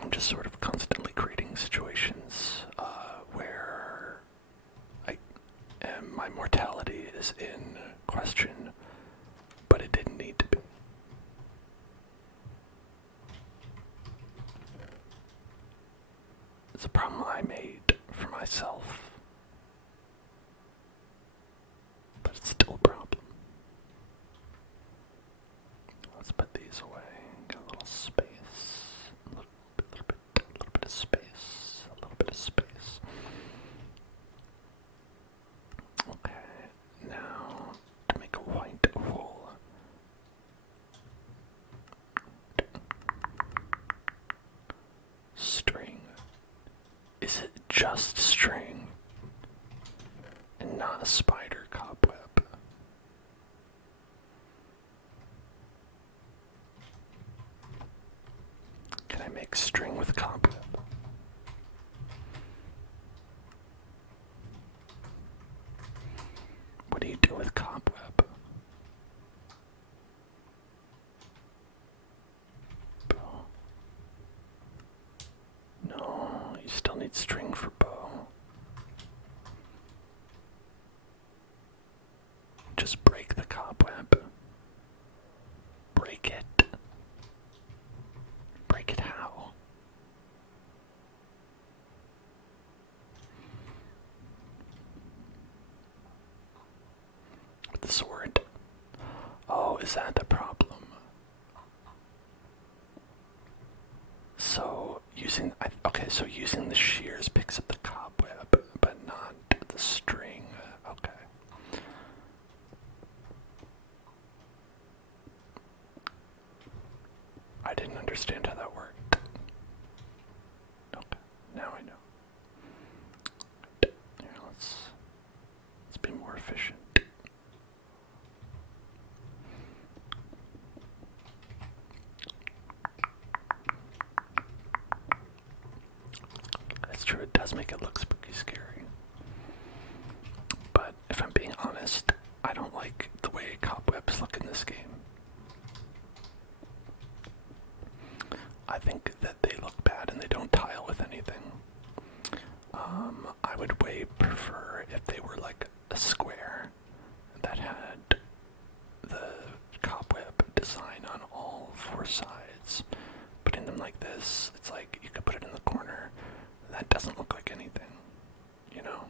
I'm just sort of constantly creating situations where my mortality is in question, but it didn't need to be. It's a problem I made for myself, but it's still a problem. Let's put these away. Get a little space. A little bit of space. A little bit of space. Okay, now to make a white wool. String. Is it just string and not a spider cobweb? Can I make string with cobweb? What do you do with cobweb? Bow. No, you still need string for bow. Just break the cobweb. Break it. Break it how? With the sword. Oh, is that the problem? So using the shears picks up the cobweb, but not the string. Okay. I didn't understand how that worked. Okay, now I know. Here, let's be more efficient. does make it look spooky scary. But if I'm being honest, I don't like the way cobwebs look in this game. I think that they look bad and they don't tile with anything. I would way prefer if they were like a square that had the cobweb design on all four sides. Putting them like this, it's like you could put it in the corner. That doesn't look like anything, you know?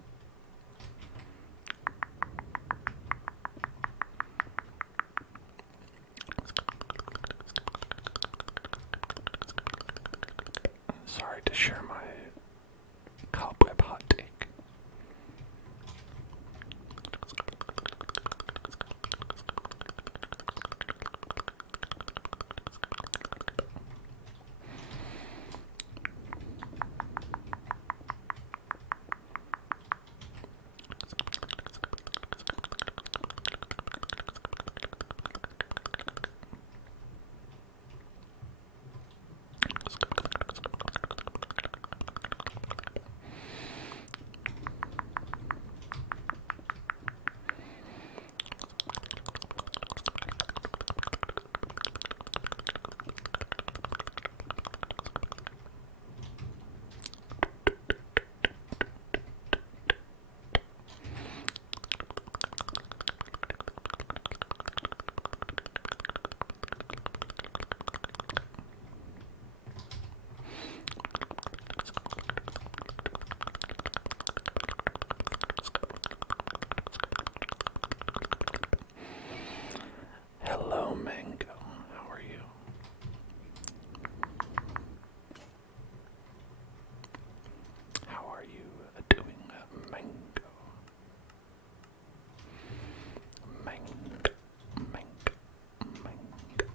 Sorry to share my cobweb hot take. Hello, Mango. How are you? How are you doing, Mango? Mango, Mango, Mango.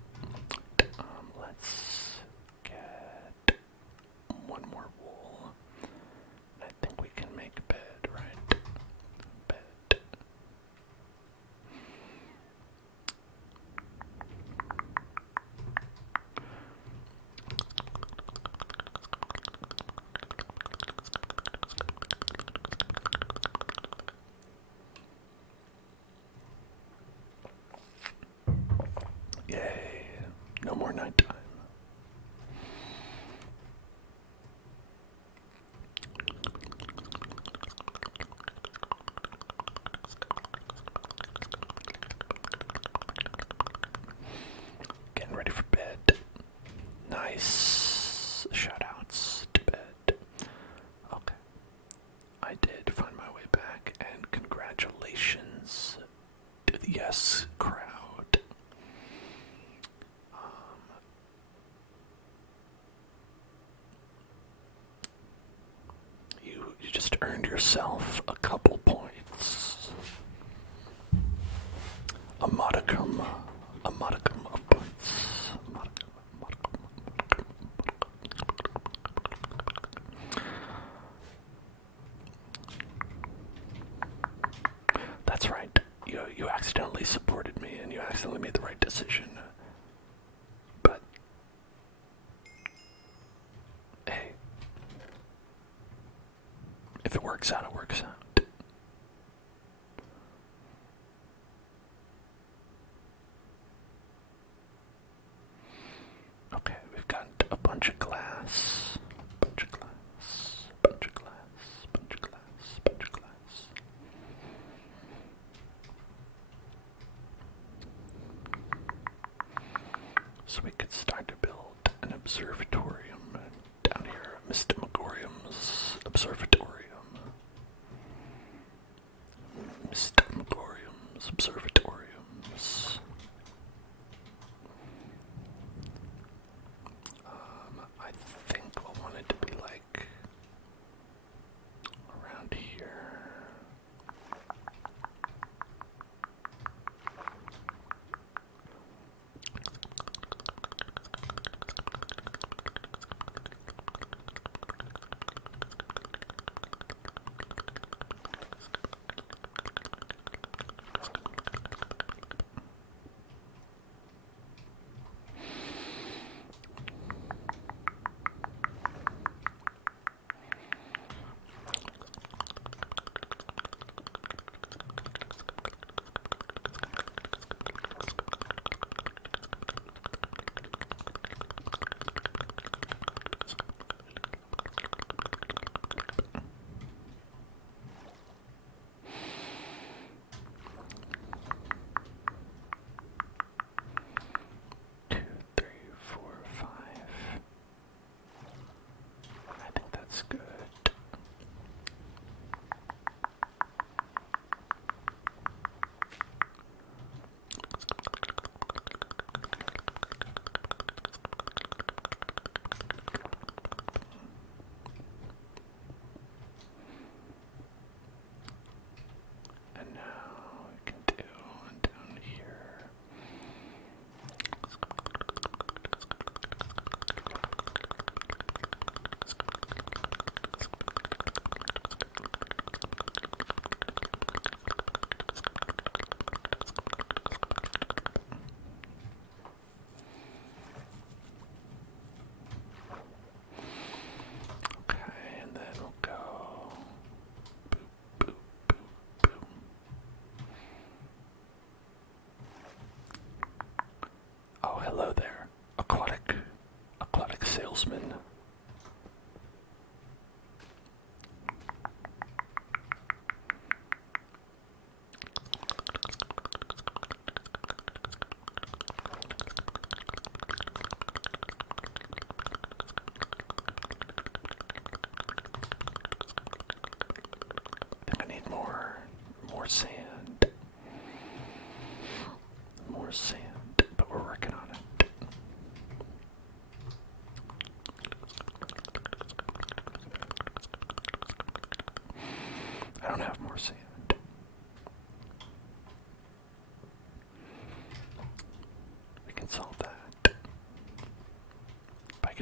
Let's get one more wool. I think we can make a bed, right? Bed. Yay, no more nighttime. Getting ready for bed. Nice shoutouts to bed. Okay, I did find my way back, and congratulations to the yes crowd. You just earned yourself a couple points. A modicum of points. That's right. You accidentally supported me and you accidentally made the right decision. But hey, if it works out, it works out. Okay, we've got a bunch of glass. Bunch of glass. Bunch of glass. Bunch of glass. Bunch of glass. So we could start to build an observatorium down here, Mr. Megorium's observatorium. Mr. Megorium's observatoriums. I think we'll want it to be like around here.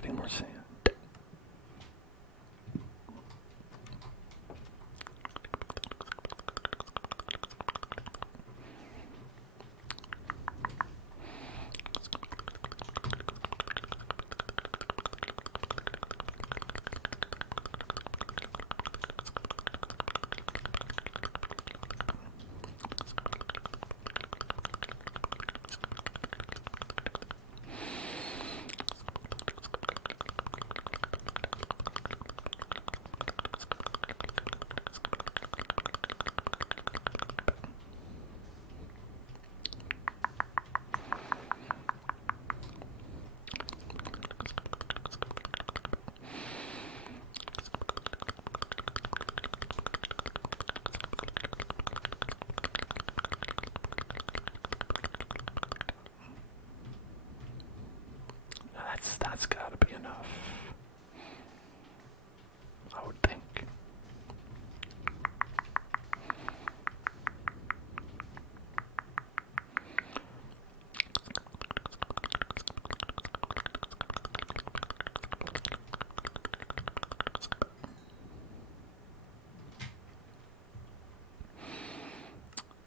getting more sand. That's gotta be enough, I would think.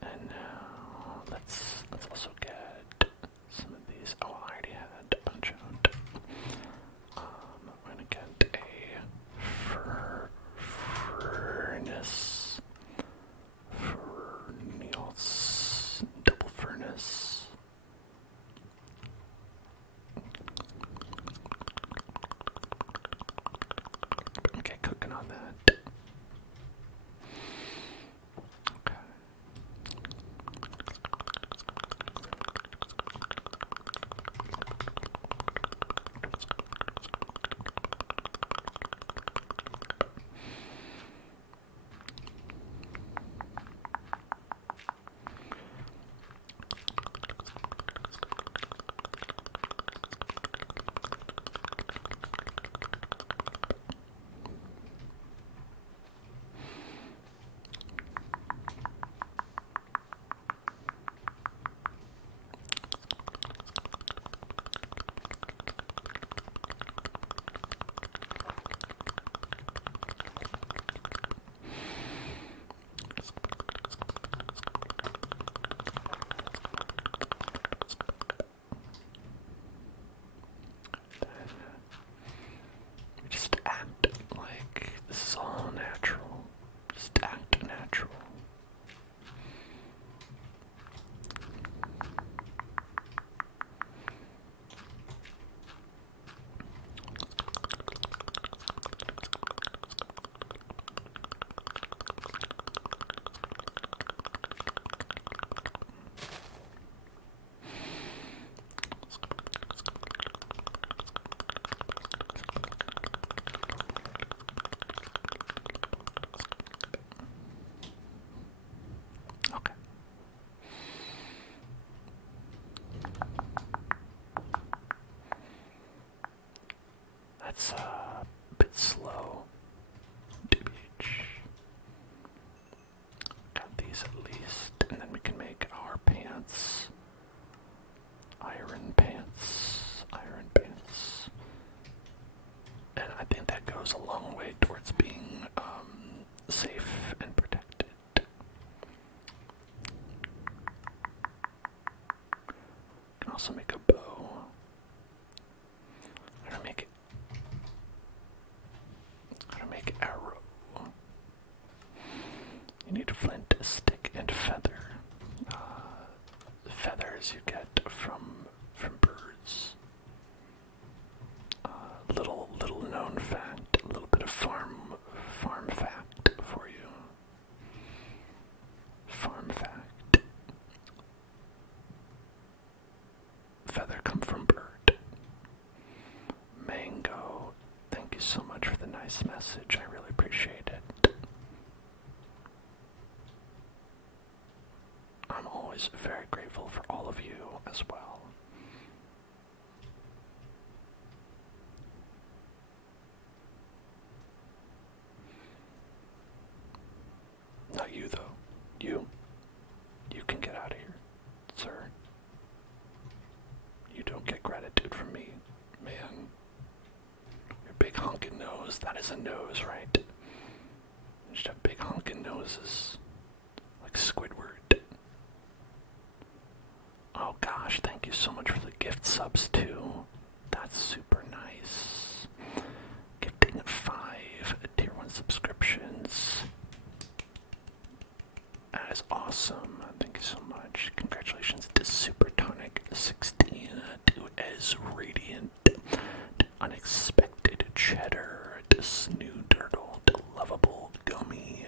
And now let's also get some of these. Oh, I already had a bunch out. I'm gonna get a double furnace. Okay, cooking on that. Okay. Just act like this is all natural. Just act natural. Okay. That's a bit slow. DBH. Got these at least, and then we can make our pants. Iron pants. Iron pants. And I think that goes a long way towards being safe and protected. Can also make a bow. How to make arrow. You need flint, stick, and feather. Feathers you get from birds. Little known fact, a little bit of farm fact for you. Farm fact. Feather come from bird. Mango. Thank you so much for the nice message. I really appreciate it. I'm always very grateful for all of you as well. Not you, though. You can get out of here, sir. You don't get gratitude from me, man. big honking nose. That is a nose, right? You should have big honking noses. Like Squidward. Oh gosh, thank you so much for the gift subs too. That's super nice. Gifting 5 tier 1 subscriptions. That is awesome. Thank you so much. Congratulations to Supertonic16, to Ez Radiant, to Unexpected Cheddar, to Snoodertle, to Lovable Gummy.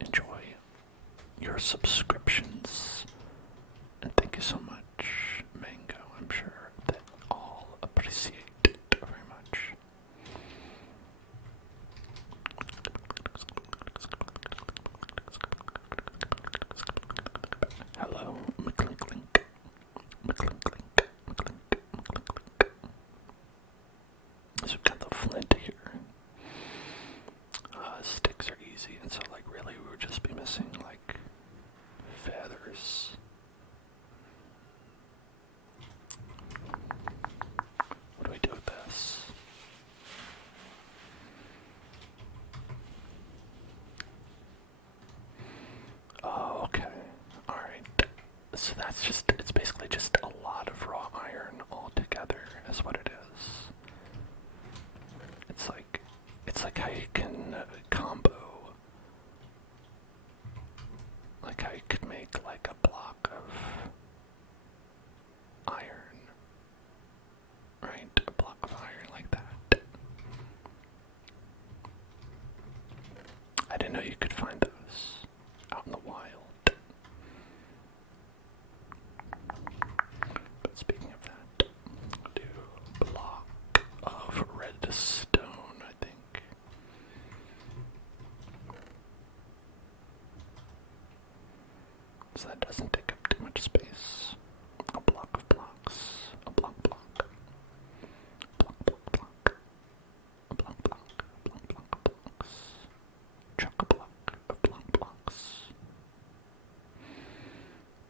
Enjoy your subscriptions. And thank you so much, Mango. I'm sure that all appreciate it very much. Hello, McClinklink. McClinklink. McClink. McClinklink. So we've got the flint here. Sticks are easy, and so like really we would just be missing like feathers. What do we do with this? Oh, okay. Alright. So that's just, it's basically just a lot of raw iron all together is what it is. It's like how you can combo. Like how you could make like a block of iron. Right? A block of iron like that. I didn't know you could find those out in the wild. But speaking of that, I'll do a block of redstone, I think. So that doesn't take up too much space. A block of blocks. A block. Block, block, block. A block, block of blocks. Chock-a-block of blocks.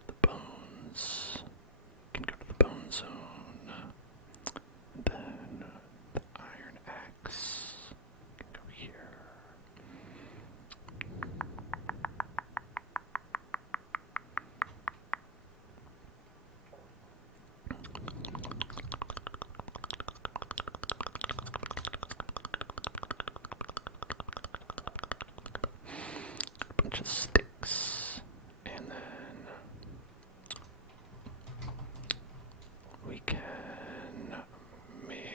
The bones. You can go to the bone zone. And then the iron axe. You can go here. A bunch of sticks, and then we can make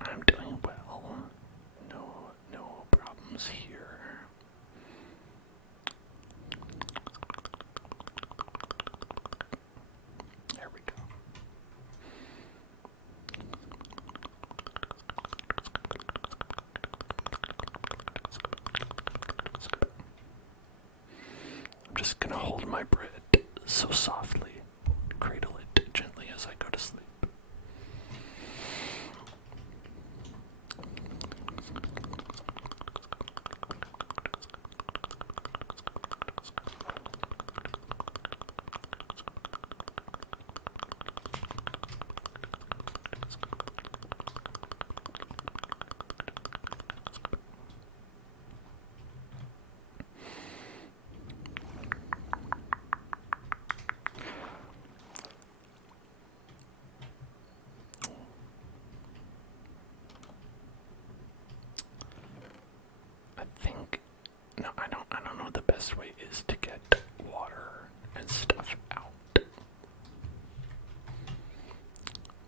I'm doing well. No problems here. There we go. I'm just gonna hold my bread so softly, cradle it gently as I go to sleep. I don't know what the best way is to get water and stuff out.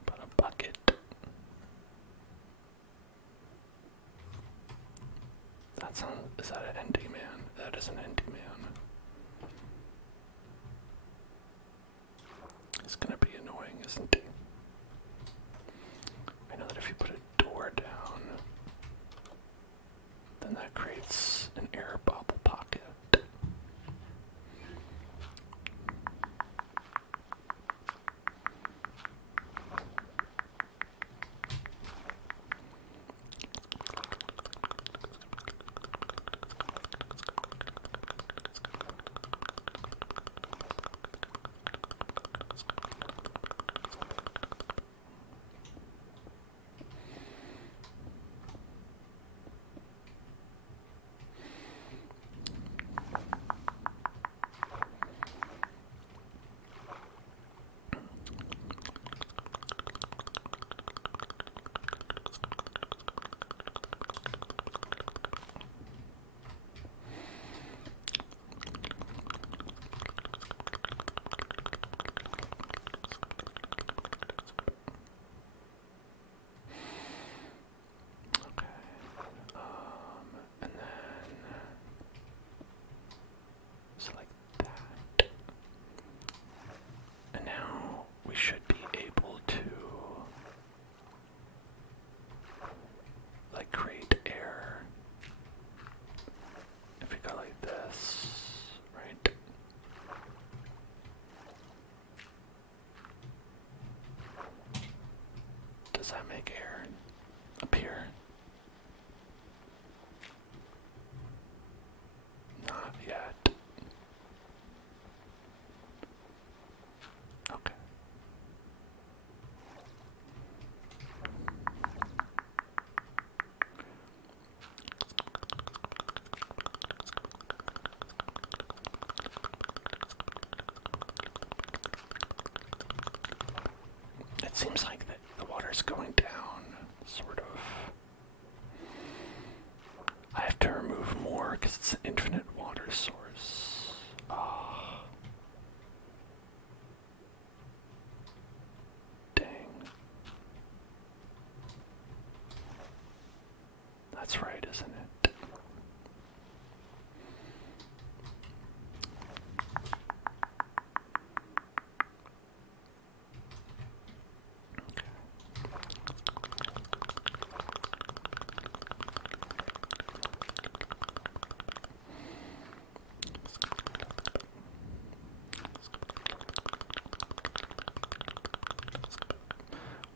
But a bucket. Is that an ND man? That is an ND man. It's gonna be annoying, isn't it? I know that if you put a door down, then that creates an air bubble pocket. Does that make air appear? Not yet. Okay. It seems like the water's going down, sort of. I have to remove more because it's an infinite water source. Oh. Dang. That's right, isn't it?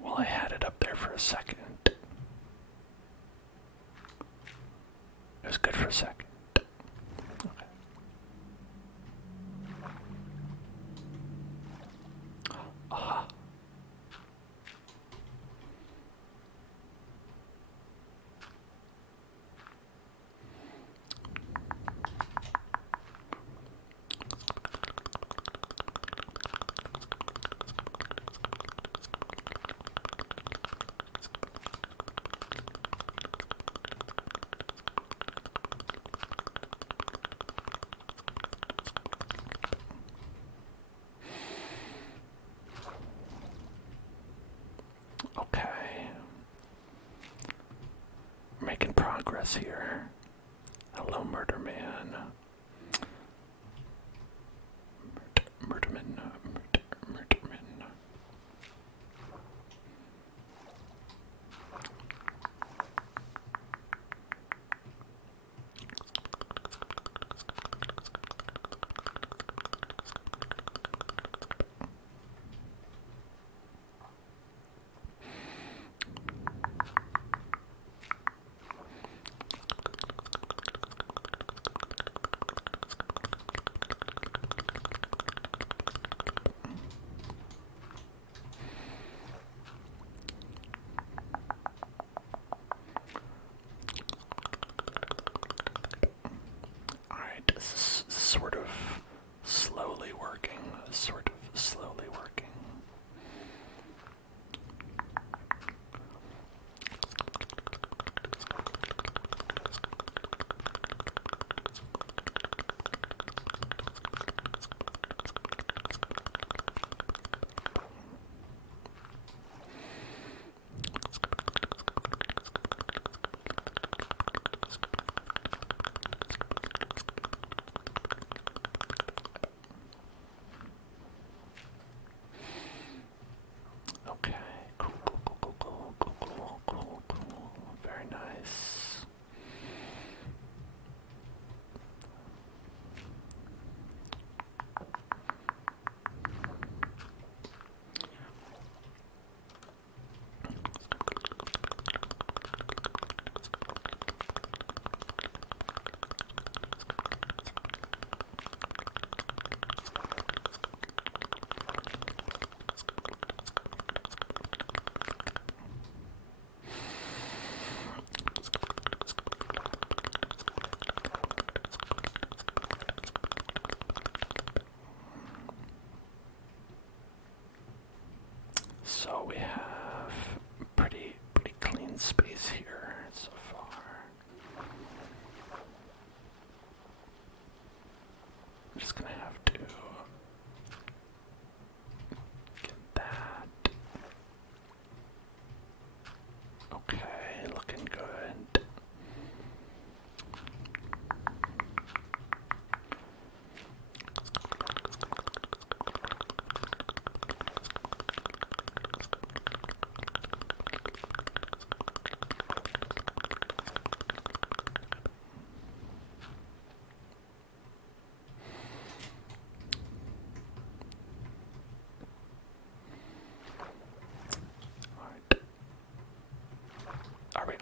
Well, I had it up there for a second. It was good for a second. Okay. Aha. Okay. We're making progress here. Hello, Murder Man. Murderman. Murderman.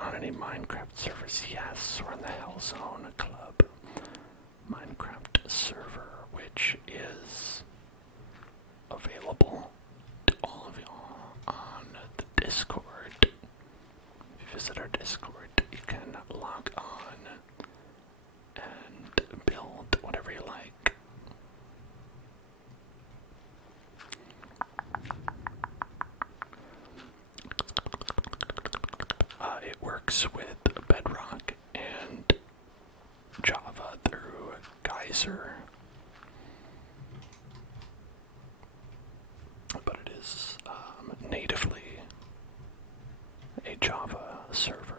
on any Minecraft servers? Yes, we're in the Hellzone Club Minecraft server, which is available to all of y'all on the Discord. If you visit our Discord, you can log on and build whatever you like. It works with Bedrock and Java through Geyser, but it is natively a Java server.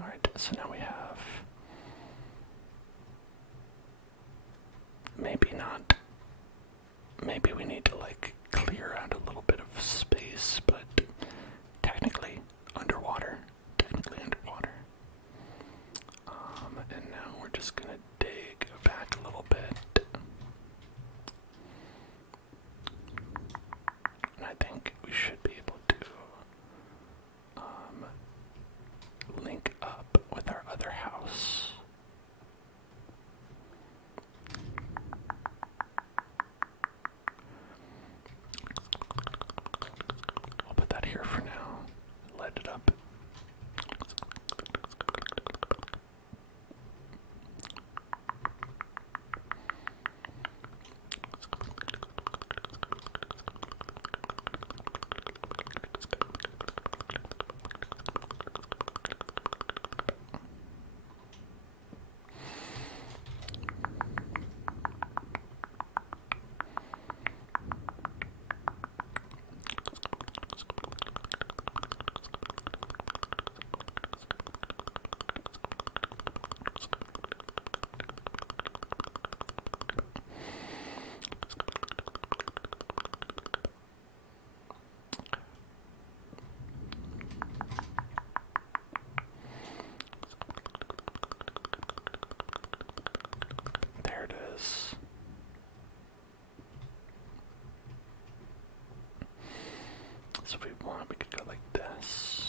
Alright, so now we have maybe we need to like clear out a little bit of space, but technically underwater. And now we're just gonna dig back a little bit. And I think we should be able to link up with our other house. I'll put that here for now. Light it up. There it is. So if we want, we could go like this.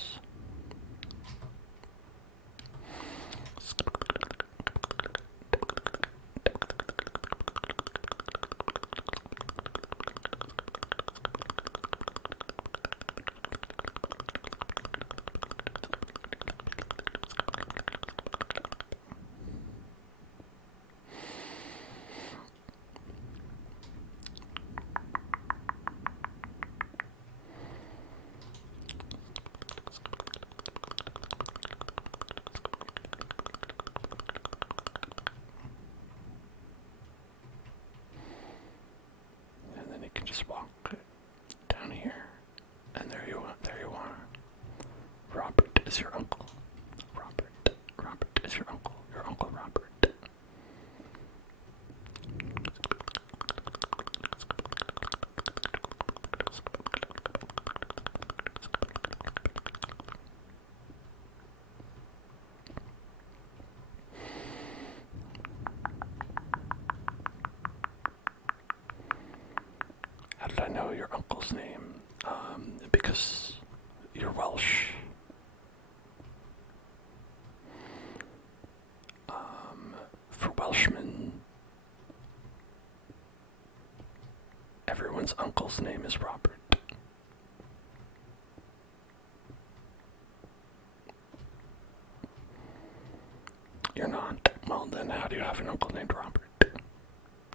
Just walk down here, and there you are. Robert is your uncle. Robert is your uncle. Your Uncle Robert. How did I know your uncle's name? Because You're Welsh. For Welshmen, everyone's uncle's name is Robert. You're not. Well, then how do you have an uncle named Robert?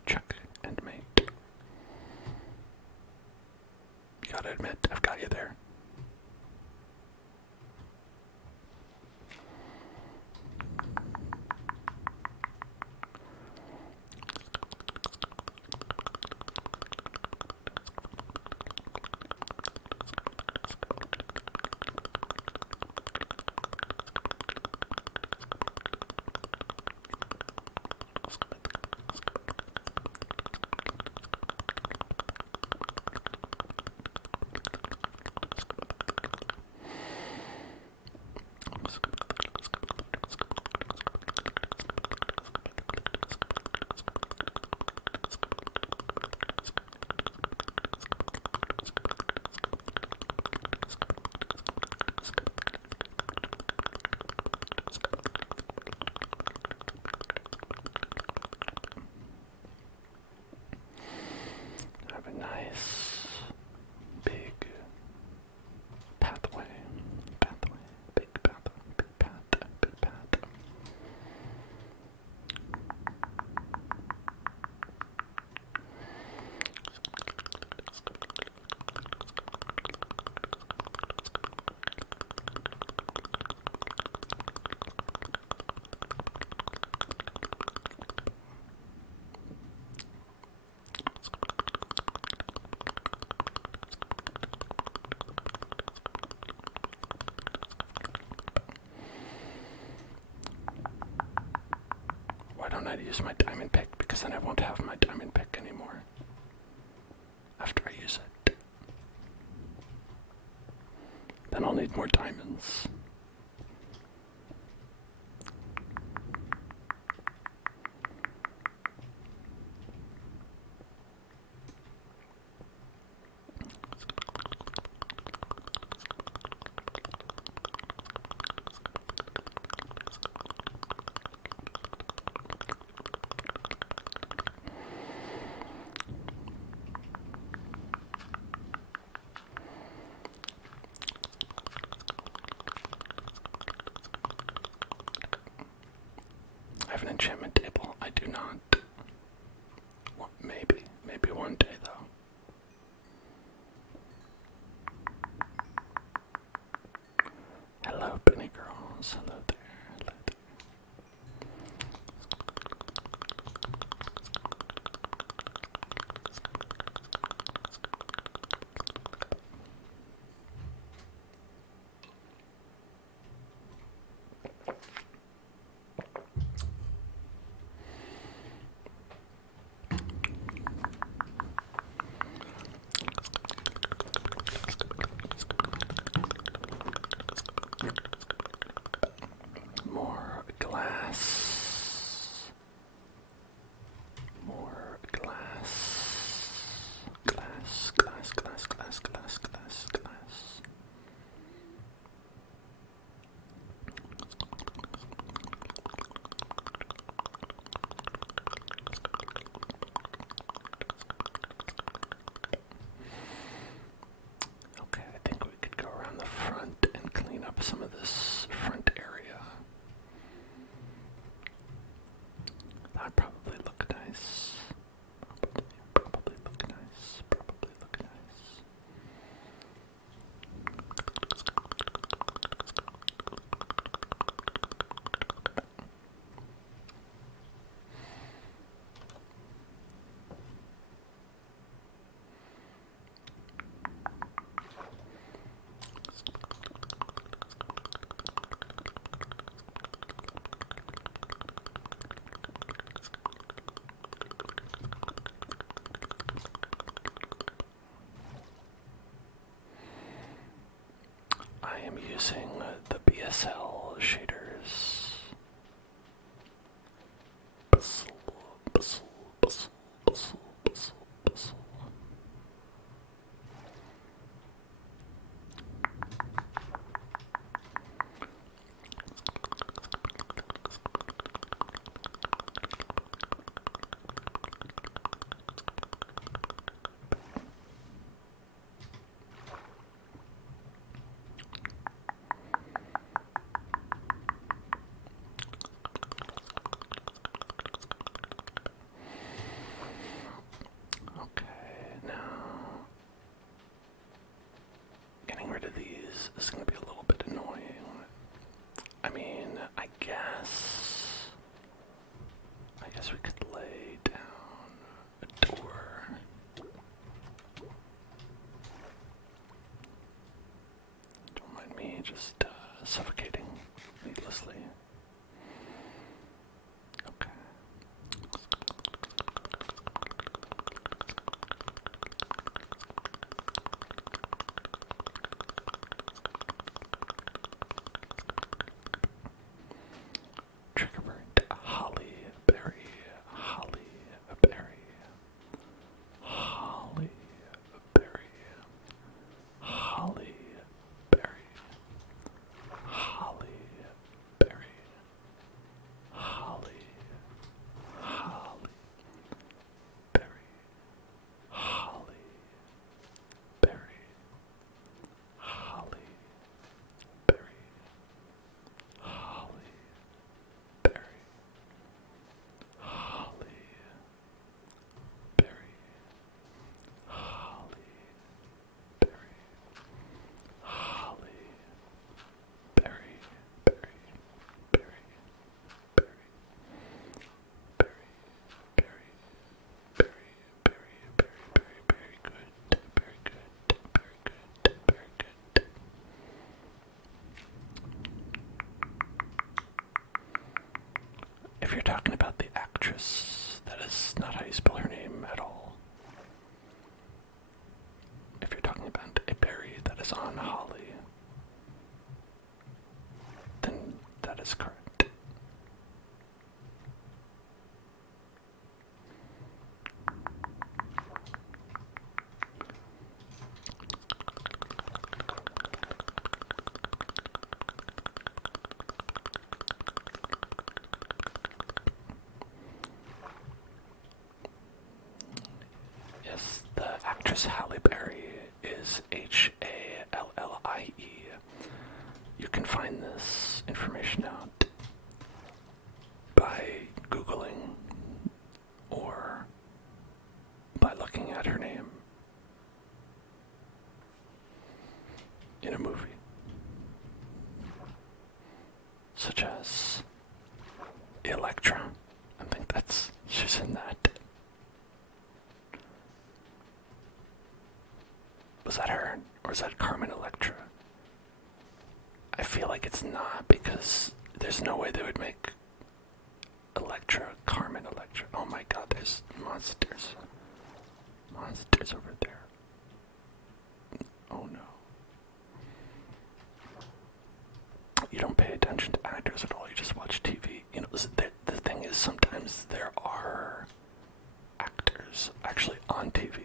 Check and mate. You gotta admit, I've got you there. Nice big pathway, big path, big path, big path. Why don't I use my diamond pick? Because then I won't have my diamond pick anymore after I use it. Then I'll need more diamonds. I have an enchantment table. I do not. Well, maybe one day though. Hello, bunny girls. Hello there. Hello there. More glass. More glass. Glass, glass, glass, glass, glass, glass, glass. Okay, I think we could go around the front and clean up some of this front area. That'd probably look nice. Probably look nice. Probably look nice. I am using the BSL shaders. Bustle, bustle, bustle, bustle, bustle, bustle. noise is going to be a little bit annoying. I mean, I guess we could lay down a door. Don't mind me just suffocating needlessly. Okay. Triggerberry, holly berry, holly berry, holly berry, holly berry, holly berry, holly, holly berry, holly berry, holly berry, holly berry, holly berry, holly berry, holly berry, berry, berry, berry, berry, berry, berry, berry, berry, very good, very good, very good, very good. If you're talking about the actress, that is not how you spell her name at all. If you're talking about a berry that is on holly, then that is correct. Yes, the actress Halle Berry is Hallie. You can find this information out by Googling or by looking at her name in a movie, such as Electra. I think she's in that. Was that her? Or is that Carmen Electra? I feel like it's not, because there's no way they would make Electra Carmen Electra. Oh my god, there's monsters. Monsters over there. Oh no. You don't pay attention to actors at all, you just watch TV. You know, the thing is, sometimes there are actors actually on TV.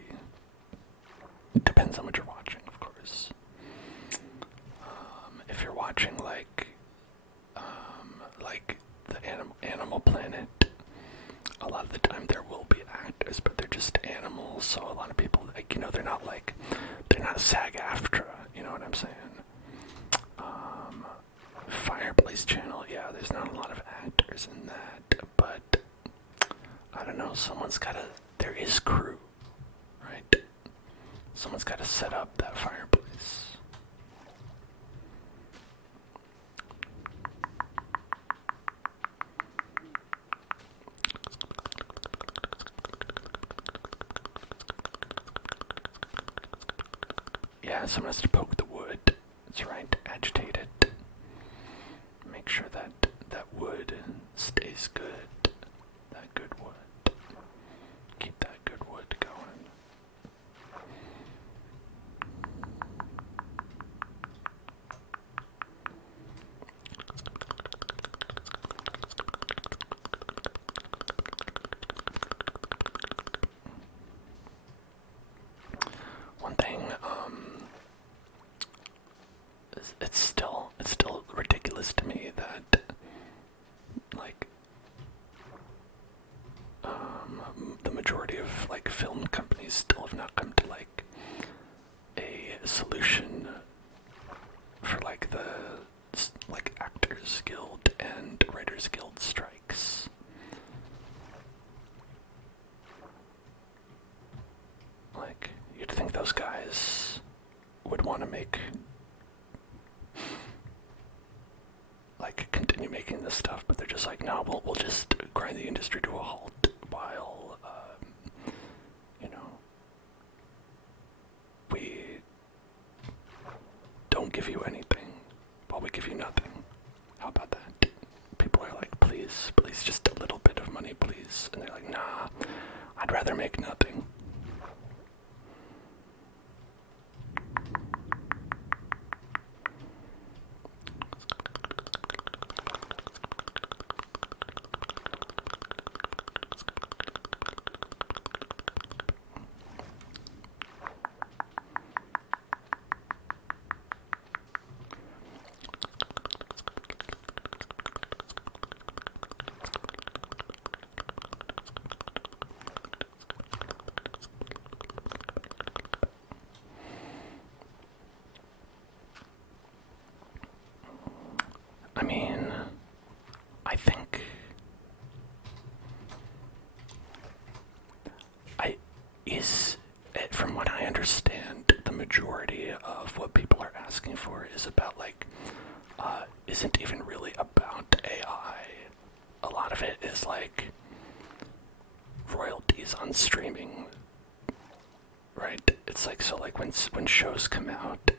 It depends on what you're watching, of course. If you're watching like the Animal Planet, a lot of the time there will be actors, but they're just animals. So a lot of people, like, you know, they're not SAG-AFTRA. You know what I'm saying? Fireplace Channel, yeah, there's not a lot of actors in that, but I don't know. There is crew, right? Someone's got to set up that fireplace. Yeah, someone has to poke the wood. That's right, agitate it. Make sure that wood stays good. That good wood. Keep that good wood going. One thing, it's still ridiculous to me that, like, the majority of, like, film companies still have not come to, like, a solution for, like, the, like, Actors Guild and Writers Guild strikes. Like, you'd think those guys would want to make making this stuff, but they're just like, no, we'll just grind the industry to a halt while, you know, we don't give you anything while we give you nothing. How about that? People are like, please, please, just a little bit of money, please. And they're like, nah, I'd rather make nothing. I mean, I think from what I understand, the majority of what people are asking for is about like, isn't even really about AI. A lot of it is like royalties on streaming, right? It's like, so like when shows come out,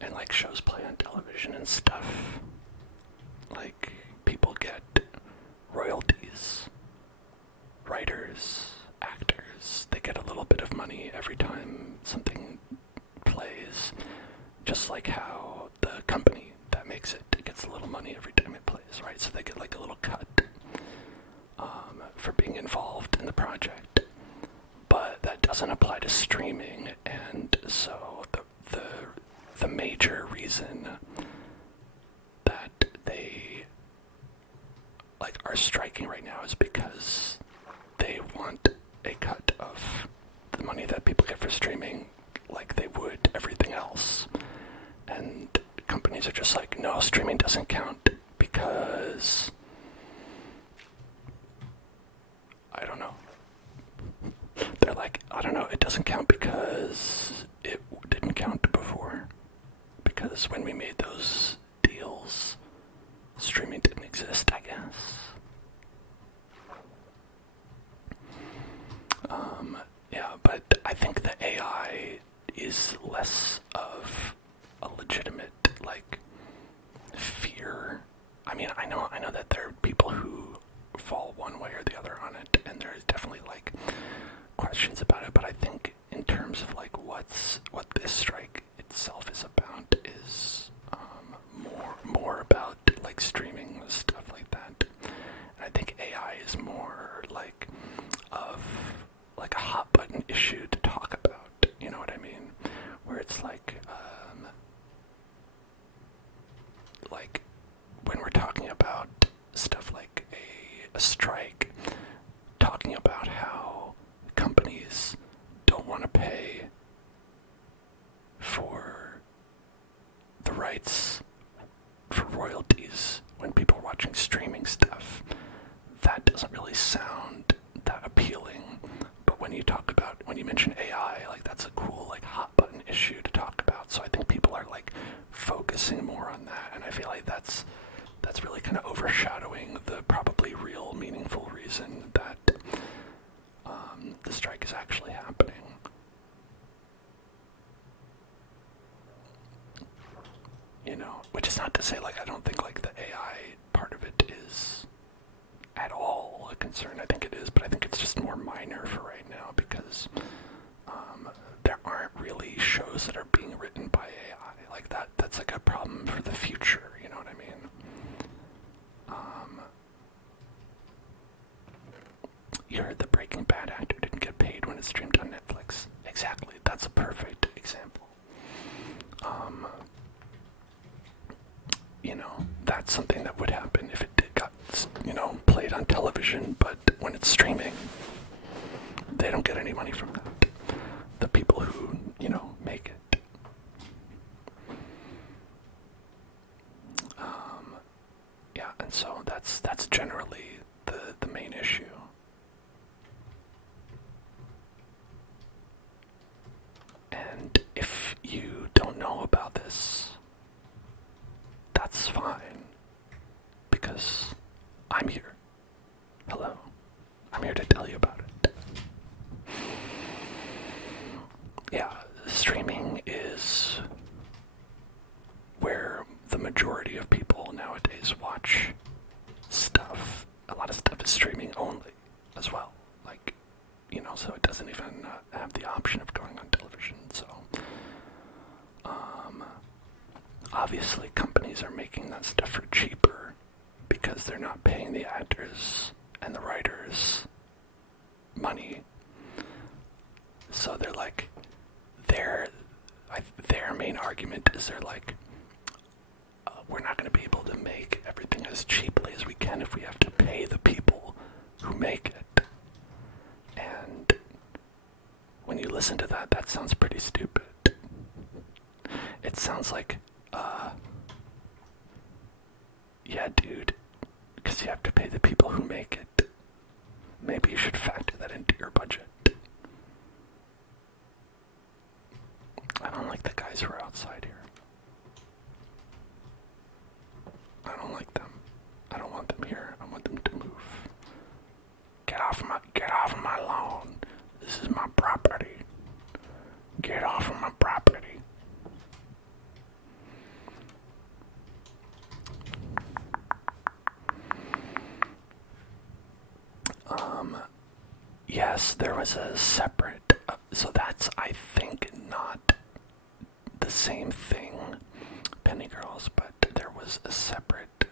and like shows play on television and stuff, like people get royalties. Writers, actors, they get a little bit of money every time something plays, just like how the company that makes it gets a little money every time it plays, right? So they get like a little cut for being involved in the project. But that doesn't apply to streaming, and so the major reason that they like are striking right now is because they want a cut of the money that people get for streaming like they would everything else. And companies are just like, no, streaming doesn't count because I don't know. They're like, I don't know, it doesn't count because it didn't count before. Because when we made those deals, streaming didn't exist, I guess. Yeah, but I think the AI is less of a legitimate, like, fear. I mean, I know that there are people who fall one way or the other on it, and there's definitely, like, questions about it, but I think in terms of, like, what this strike itself is about is more about, like, streaming, stuff like that. And I think AI is more, like, of like a hot button issue to talk about, you know what I mean? Where it's like when we're talking about stuff like a strike, talking about how companies don't want to pay for the rights for royalties when people are watching streaming stuff, that doesn't really sound that appealing. But when you mention AI, like that's a cool, like hot button issue to talk about. So I think people are like focusing more on that, and I feel like that's really kind of overshadowing the probably real meaningful reason that the strike is actually happening. You know, which is not to say like I don't think like the AI part of it is at all a concern. I think it is, but I think it's just more minor for right now because there aren't really shows that are being written by AI like that. That's like a problem for the future. You know what I mean? You heard the Breaking Bad actor didn't get paid when it streamed on Netflix. Exactly. That's a perfect example. You know, that's something that would happen if it got, played on television, but when it's streaming, they don't get any money from that. The people who, make it. Yeah, and so that's generally the main issue. And if you don't know about this, that's fine. obviously companies are making that stuff for cheaper because they're not paying the actors and the writers money. So they're like, their main argument is they're like, we're not going to be able to make everything as cheaply as we can if we have to pay the people who make it. And when you listen to that, that sounds pretty stupid. It sounds like, yeah, dude, because you have to pay the people who make it. Maybe you should factor that into your budget. I don't like the guys who are outside here. I don't like them. I don't want them here. I want them to move. Get off of my lawn. This is my property. Get off of my property. Yes, there was a separate, so that's, I think, not the same thing, Penny Girls, but there was a separate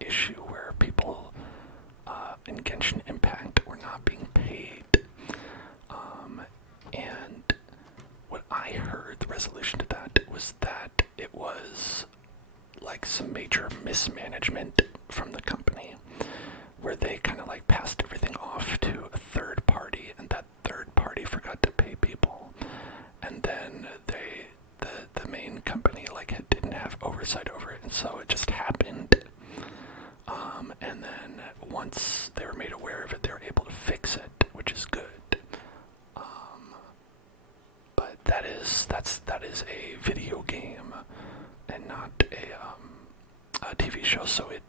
issue where people in Genshin Impact were not being paid. And what I heard, the resolution to that was that it was like some major mismanagement from the company, where they kind of like passed everything off to a third party, and that third party forgot to pay people, and then the main company like didn't have oversight over it, and so it just happened. And then once they were made aware of it, they were able to fix it, which is good. But that is a video game and not a TV show, so it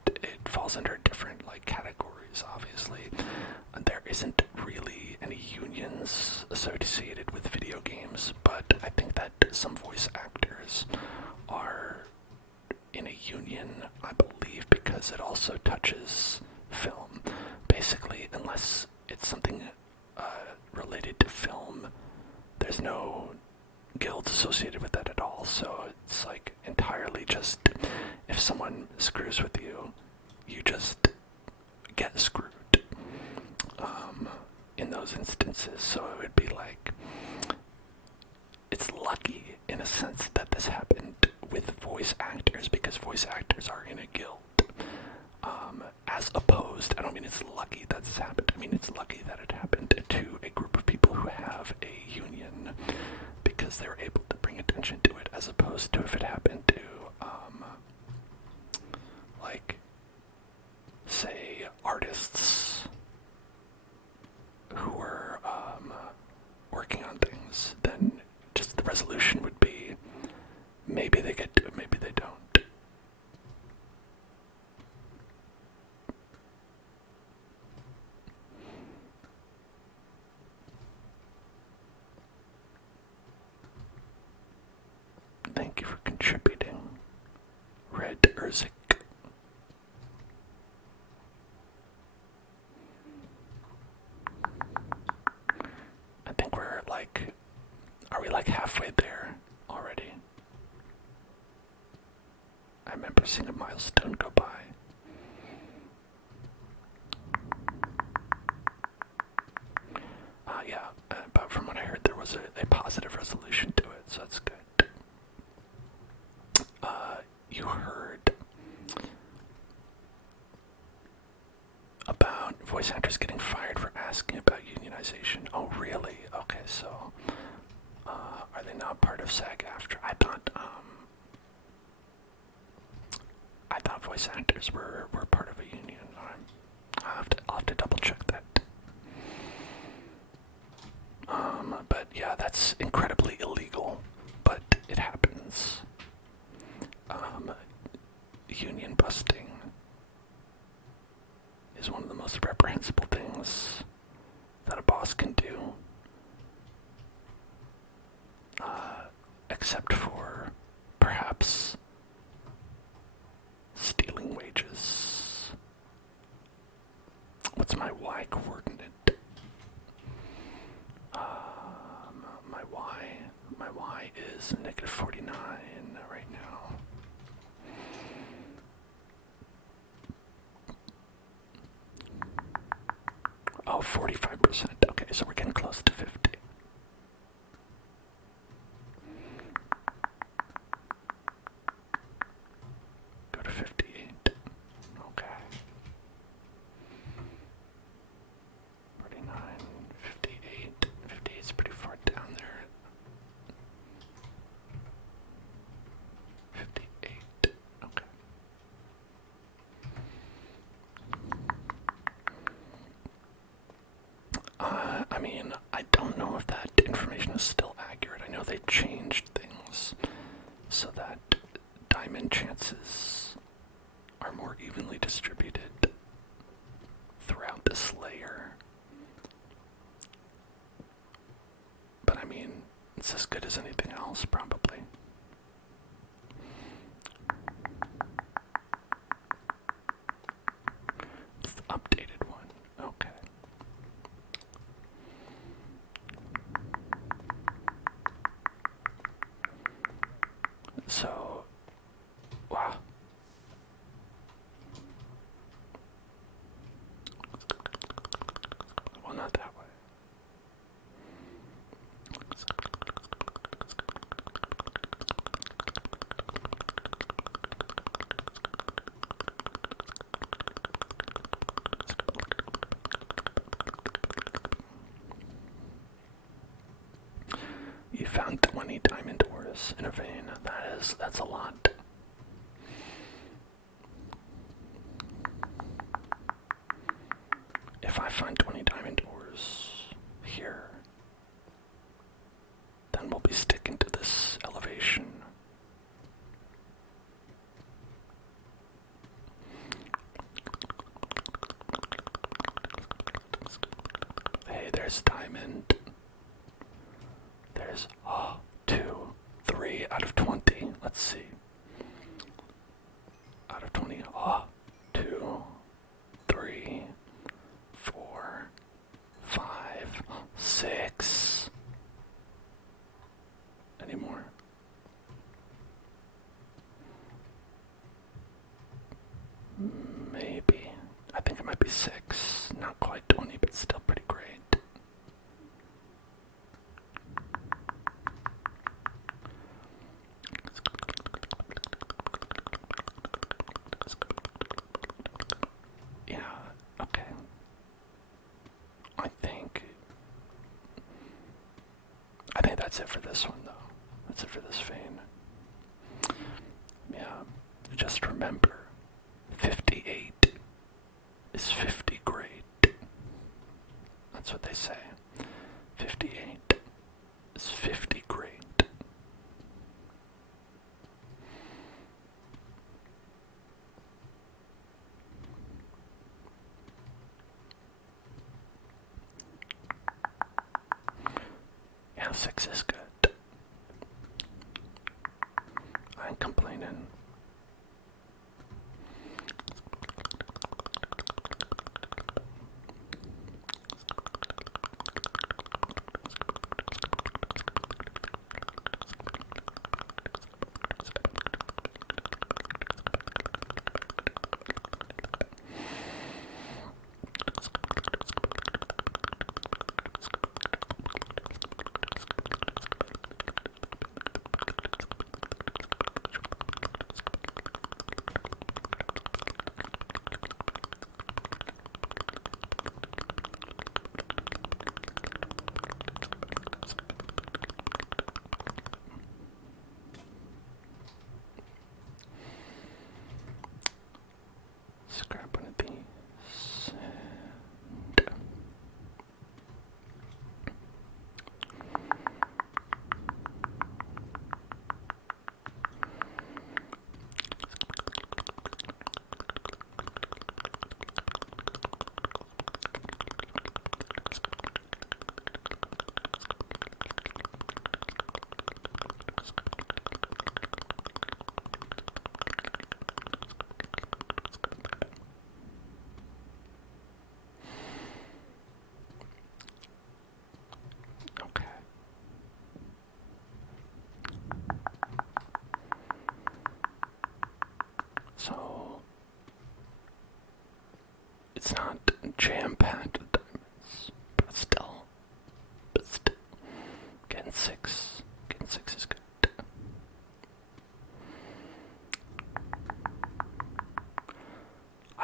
falls under different like categories. Obviously, there isn't really any unions associated with video games, but I think that some voice actors are in a union, I believe, because it also touches film. Basically, unless it's something related to film, there's no guilds associated with that at all. So it's like entirely just, if someone screws with you, you just get screwed in those instances. So it would be like, it's lucky in a sense that this happened with voice actors, because voice actors are in a guild. As opposed, I don't mean it's lucky that this happened, I mean it's lucky that it happened to a group of people who have a union, because they were able to bring attention to it, as opposed to if it happened to, like, say, artists who were working on things, then just the resolution would be, maybe they get to it, maybe they don't. Thank you for contributing, Red Urzik. I think we're like, are we like halfway there already? I remember seeing a milestone go by. Yeah, but from what I heard, there was a positive resolution to it, so that's good. You heard about voice actors getting fired for asking about unionization. Oh, really? Okay, so are they not part of SAG-AFTRA? I thought voice actors were part of a union. I'll have to double check that. But yeah, that's incredibly illegal, but it happens. Union busting is one of the most reprehensible things that a boss can do, except for perhaps stealing wages. What's my Y coordinate? My Y is -49 right now. 45%. Okay, so we're getting close to 50. Go to 58. Okay. 49, 58. 58 is pretty far down there. 58. Okay. I mean, I don't know if that information is still accurate. I know they changed things so that diamond chances are more evenly distributed throughout this layer. But I mean, it's as good as anything else, probably. It's the updated one. Okay. So, wow. Well, not that way. You found 20 diamond ores in a vein. That's a lot. If I find 20 diamond ores here, then we'll be sticking to this elevation. Hey, there's diamond. There's 2, 3 out of 20. Let's see. Out of 20. 2, 3, 4, 5, 6. Any more? Maybe. I think it might be 6. Not quite 20, but still pretty great. Yeah, okay. I think that's it for this one, though. That's it for this vein. Yeah, just remember, 58 is 50 great. That's what they say. 58 is 50 great. Yeah, 6 is good. I ain't complaining. Scrap one of these. Okay. So it's not jam-packed with diamonds.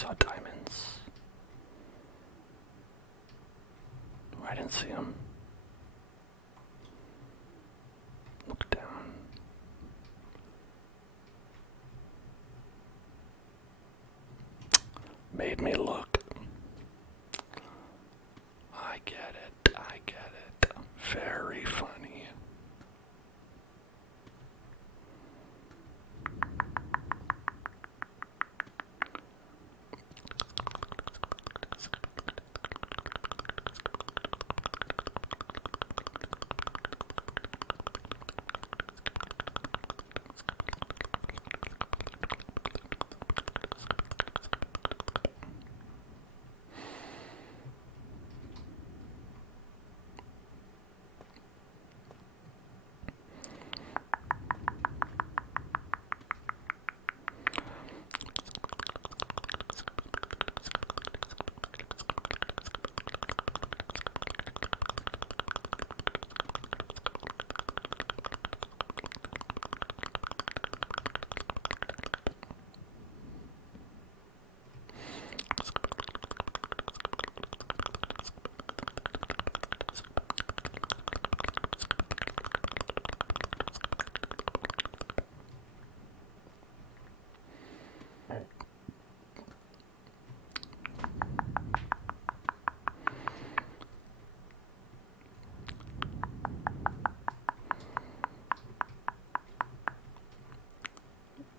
saw diamonds. Oh, I didn't see them. Look down. Made me look. I get it. I get it. Very funny.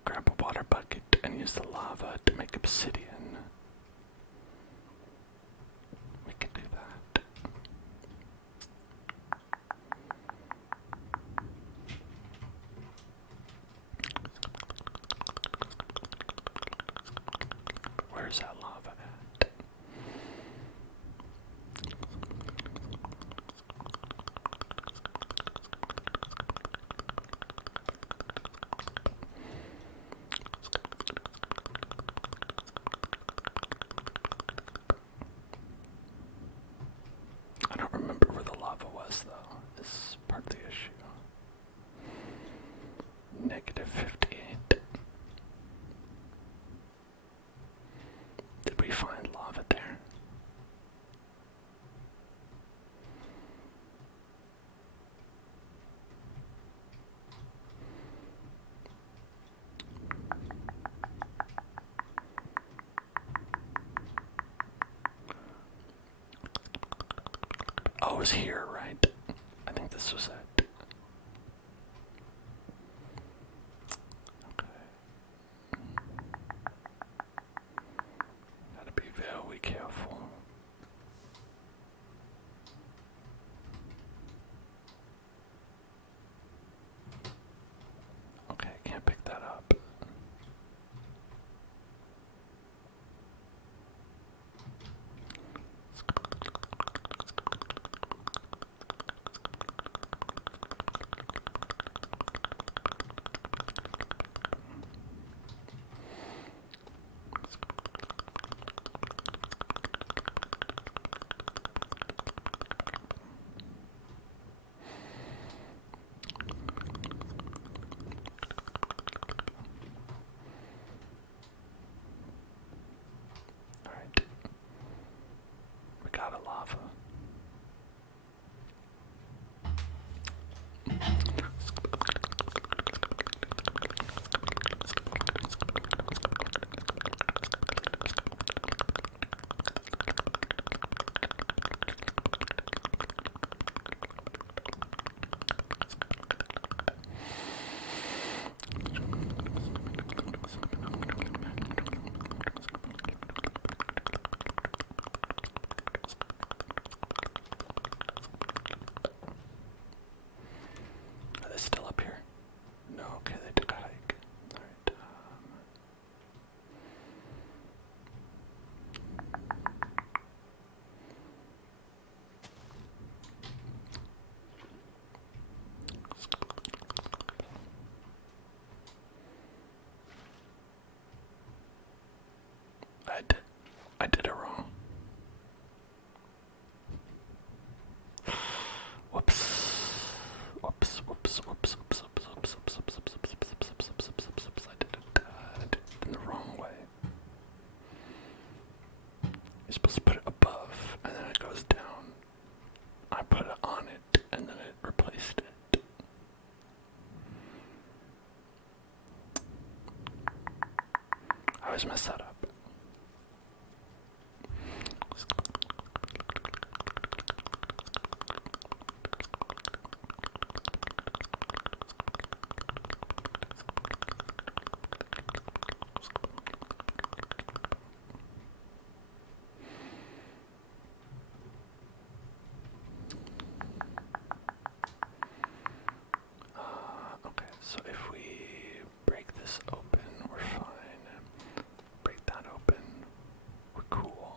Grab a water bucket and use the lava to make obsidian. We can do that. Where's that lava at? I don't remember where the lava was, though. This is part of the issue. -58. Did we find lava there? Oh, it was here, right? I think this was it. Okay. Gotta be very careful. Okay, can't pick that up. always mess that up. Okay, so if we break this open, we're fine. Break that open, we're cool.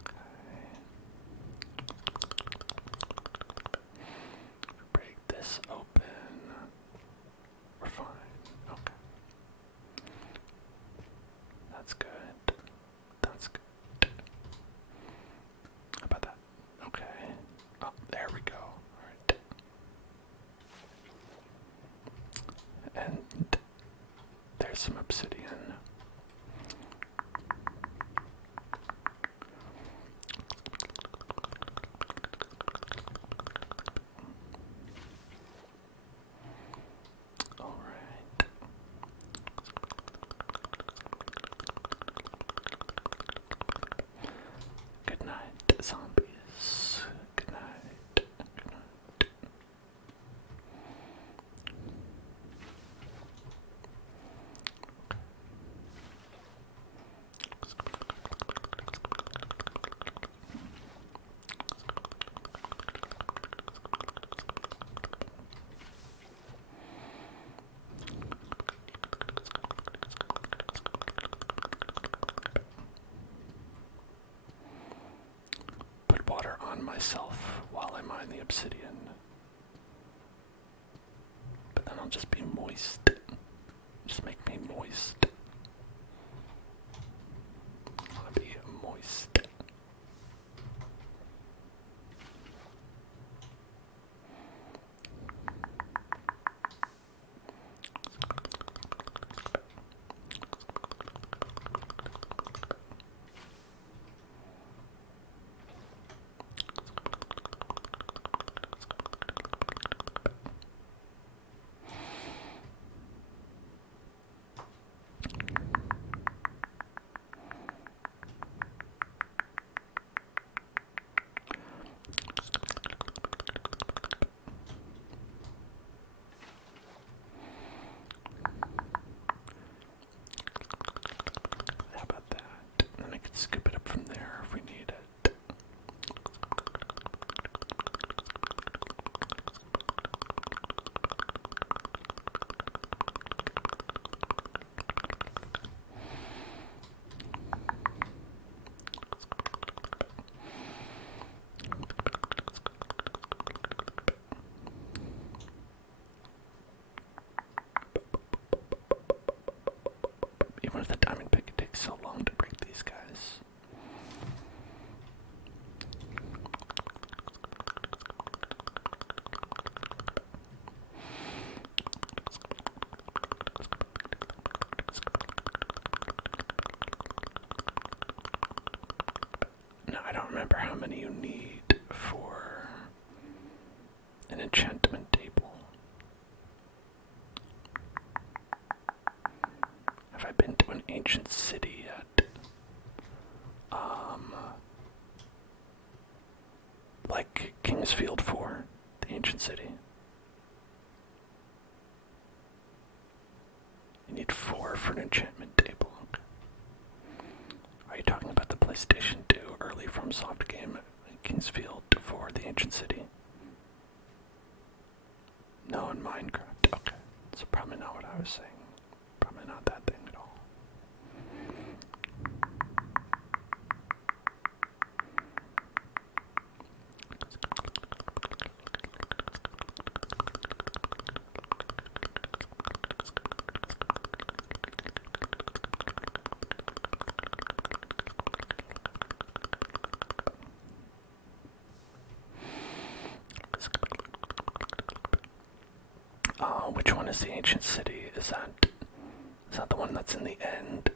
Okay. Break this open, we're fine. Okay. That's good. That's good. How about that? Okay. Oh, there we go. Alright. And there's some obsidian. Alright. Good night, zombies. Good night. Good night. Put water on myself while I mine the obsidian. But then I'll just be moist. Just make me moist. I want to be moist. How about that? Then I can scoop it up from there if we need it. Even with the diamond pick, it takes so long to break these guys. Now, I don't remember how many you need for an enchantment table. Have I been to an ancient city yet? Like Kingsfield 4, the ancient city. You need 4 for an enchantment table. Okay. Are you talking about the PlayStation 2 early FromSoft game, Kingsfield 4, the ancient city? No, in Minecraft. Okay, so probably not what I was saying. Probably not that thing at all. Which one is the ancient city? Is that the one that's in the end?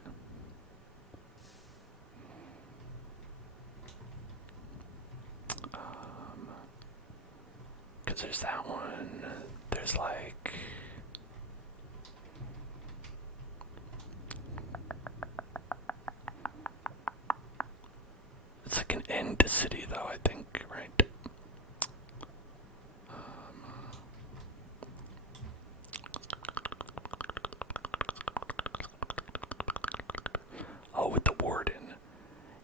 Because there's that one. There's like I think, right? Oh, with the warden.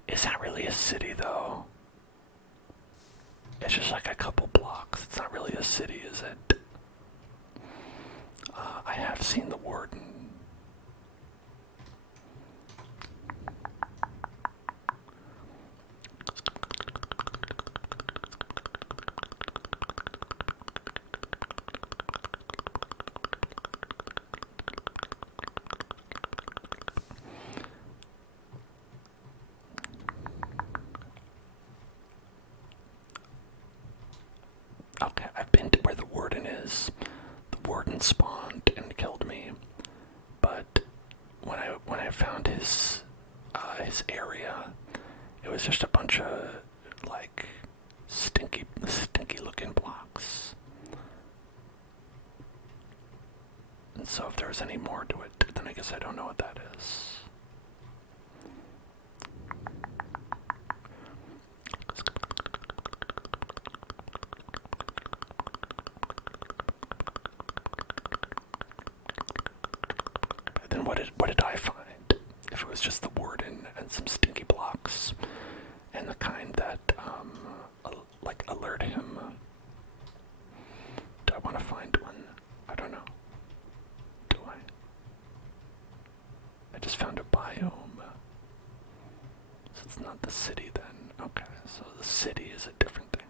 Is that really a city, though? It's just like a couple blocks. It's not really a city, is it? I have seen the warden. Okay, I've been to where the warden is. The warden spawned and killed me, but when I found his area, it was just a bunch of like stinky looking blocks. And so if there's any more to it, then I guess I don't know what that is. Then what did I find? If it was just the warden and some stinky blocks, and the kind that like alert him. Do I want to find one? I don't know. Do I? I just found a biome. So it's not the city then. Okay, so the city is a different thing.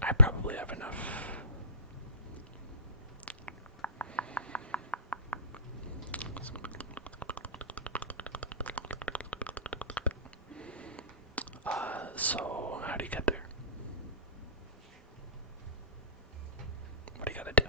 I probably have enough. So how do you get there? What do you gotta do?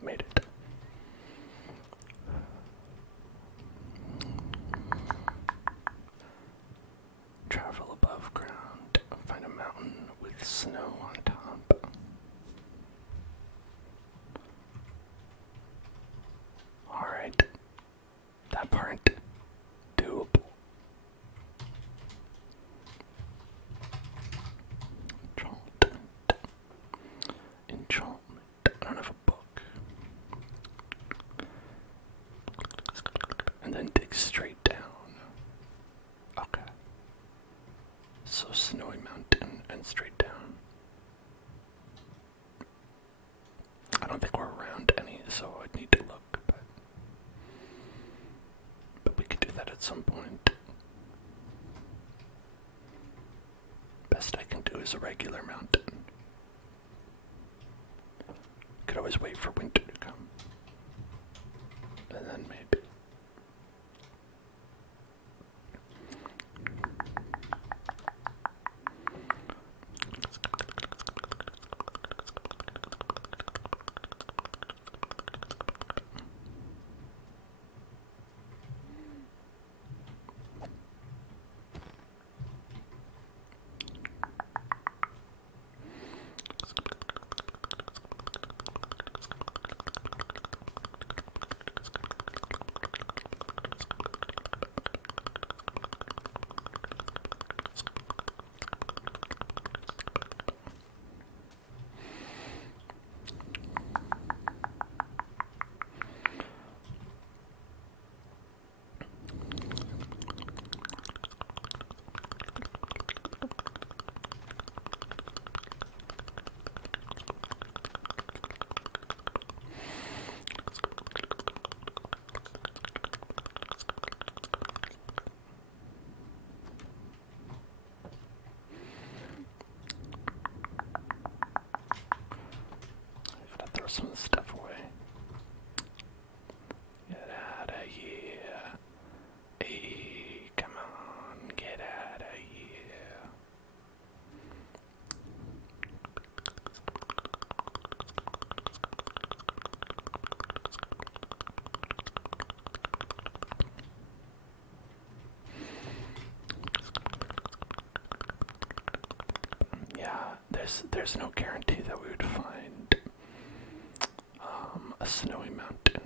Made it. Travel above ground. Find a mountain with snow on top. Alright. That part doable. Enchantment. I don't have a book. And then dig straight down. Okay. So snowy mountain and straight down. I don't think we're around any, so I'd need to look, but we could do that at some point. Best I can do is a regular mountain. Could always wait for winter to come. And then maybe. Hey, come on, get out of here. Yeah, there's no guarantee that we would find a snowy mountain.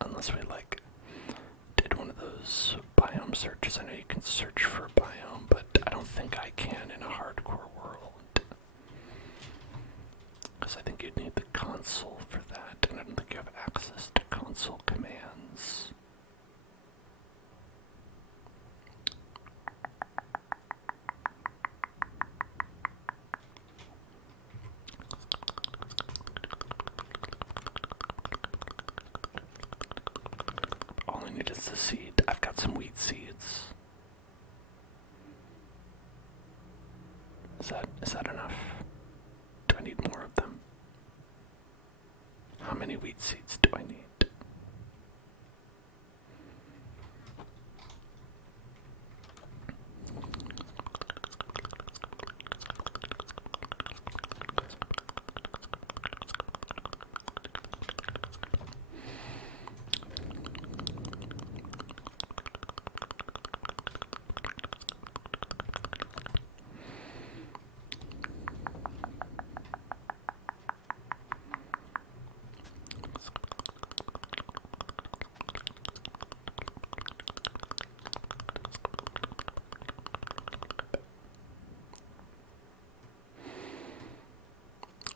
Unless we did one of those biome searches. I know you can search for a biome, but I don't think I can in a hardcore world. Because I think you'd need the console for that, and I don't think you have access to console commands. All I need is the seed. I've got some wheat seeds. Is that enough? Do I need more of them? How many wheat seeds do I need?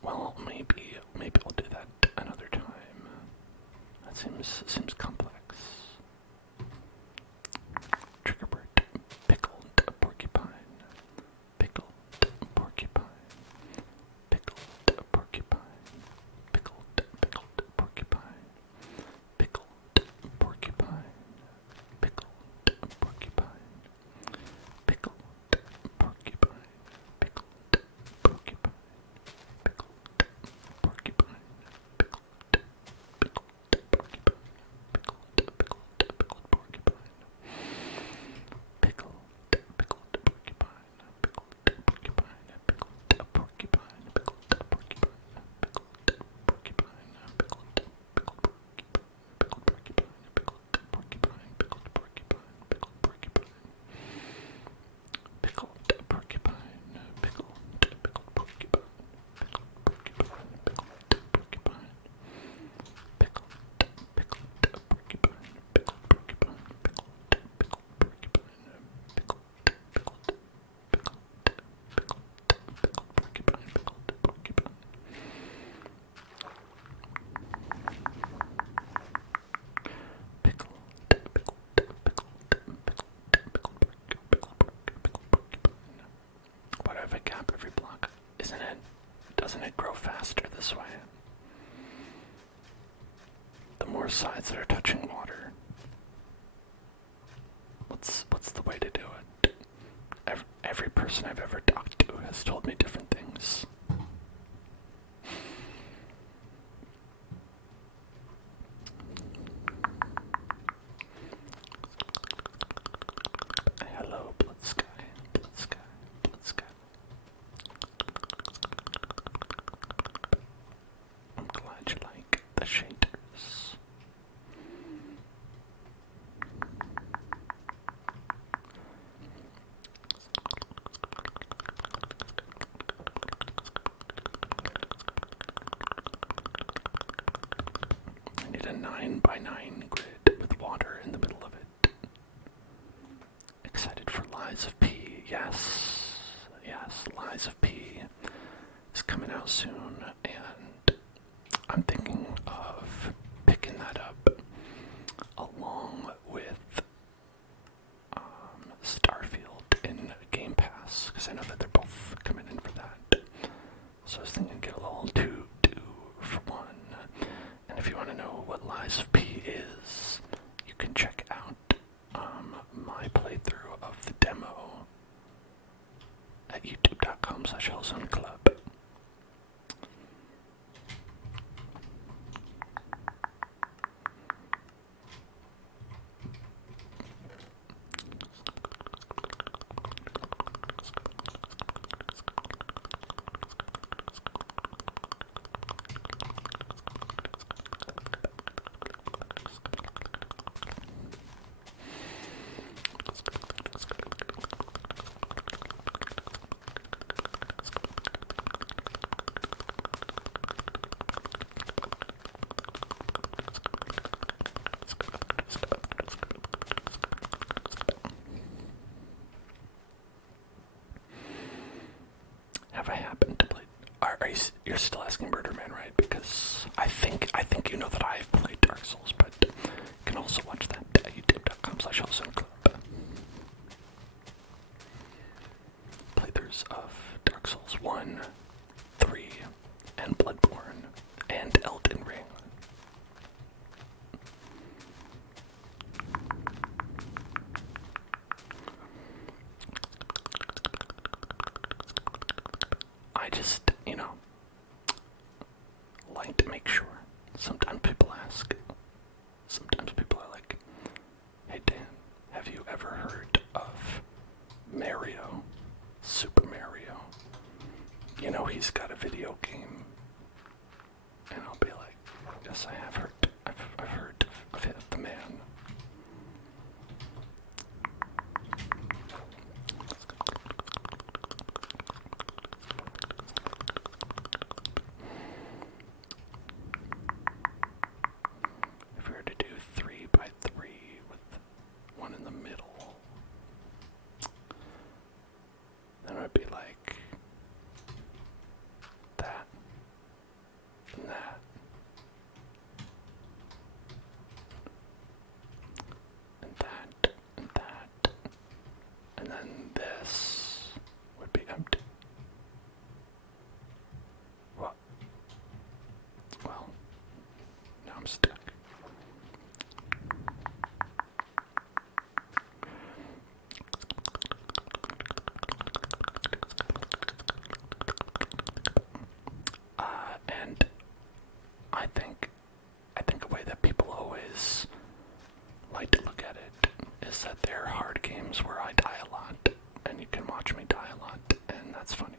Well, maybe we'll do that another time. That seems complex. Triggerbird, pickled porcupine, pickled porcupine, pickled porcupine, pickled porcupine, pickled porcupine, pickled porcupine, pickled porcupine, pickled porcupine. Porcupine, pickled porcupine, pickled porcupine, pickled porcupine, pickled porcupine, pickled porcupine, pickled porcupine, pickled porcupine, pickled porcupine, pickled porcupine, pickled porcupine, pickled porcupine, pickled porcupine, pickled porcupine. Why do I have a gap every block? Doesn't it grow faster this way? The more sides that are touching water. What's the way to do it? Every person I've ever talked to has told me different things. Hello, blood sky, blood sky, blood sky. I'm glad you like the shaders. I need a 9x9 grid with water in the middle of it. Excited for Lies of P. Yes, Lies of P is coming out soon, and I'm thinking of picking that up along with Starfield in Game Pass, because I know that they're both coming in for that. So I was thinking get a little two for one. And if you want to know what Lies of P is, you can check out my playthrough of the demo at youtube.com/hellzoneclub. you're still asking Murder Man, right? Because I think you know that I've played Dark Souls, but you can also watch that at youtube.com/club. Playthroughs of Dark Souls 1, 3, and Bloodborne, and Elden Ring. I just, like to make sure. Sometimes people ask. Sometimes people are like, "Hey Dan, have you ever heard of Mario? Super Mario? He's got a video game." And I'll be like, "Yes, I have heard. I've heard of the man." If we were to do 3x3 with one in the middle, then it would be like that and that. And that and that. And then this would be empty. What? Well, now I'm stuck. And I think a way that people always like to look at it is that they're hard games where I die a lot, and you can watch me die a lot, and that's funny.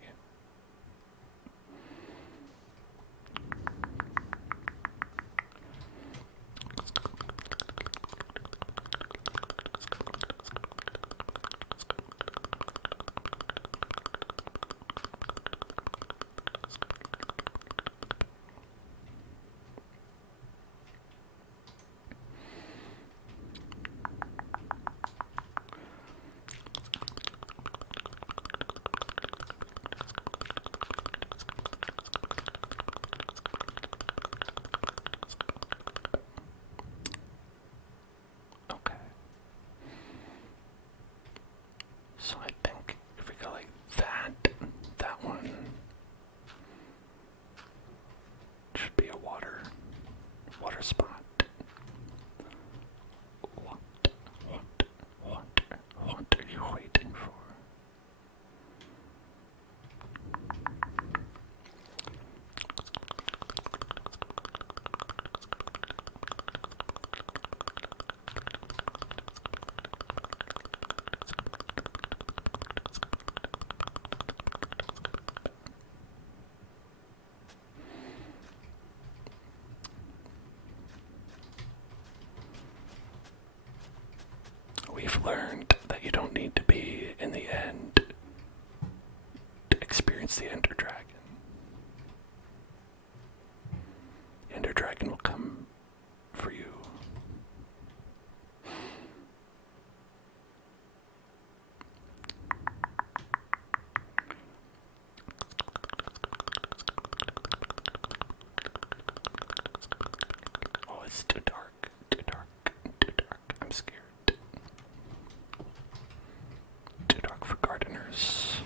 Okay. So I think if we go like that one should be a water spot. What are you waiting for? We've learned that you don't need to be in the end to experience the Ender Dragon. The Ender Dragon will come for you. Oh, it's too dark, too dark, too dark. I'm scared. Too dark for gardeners.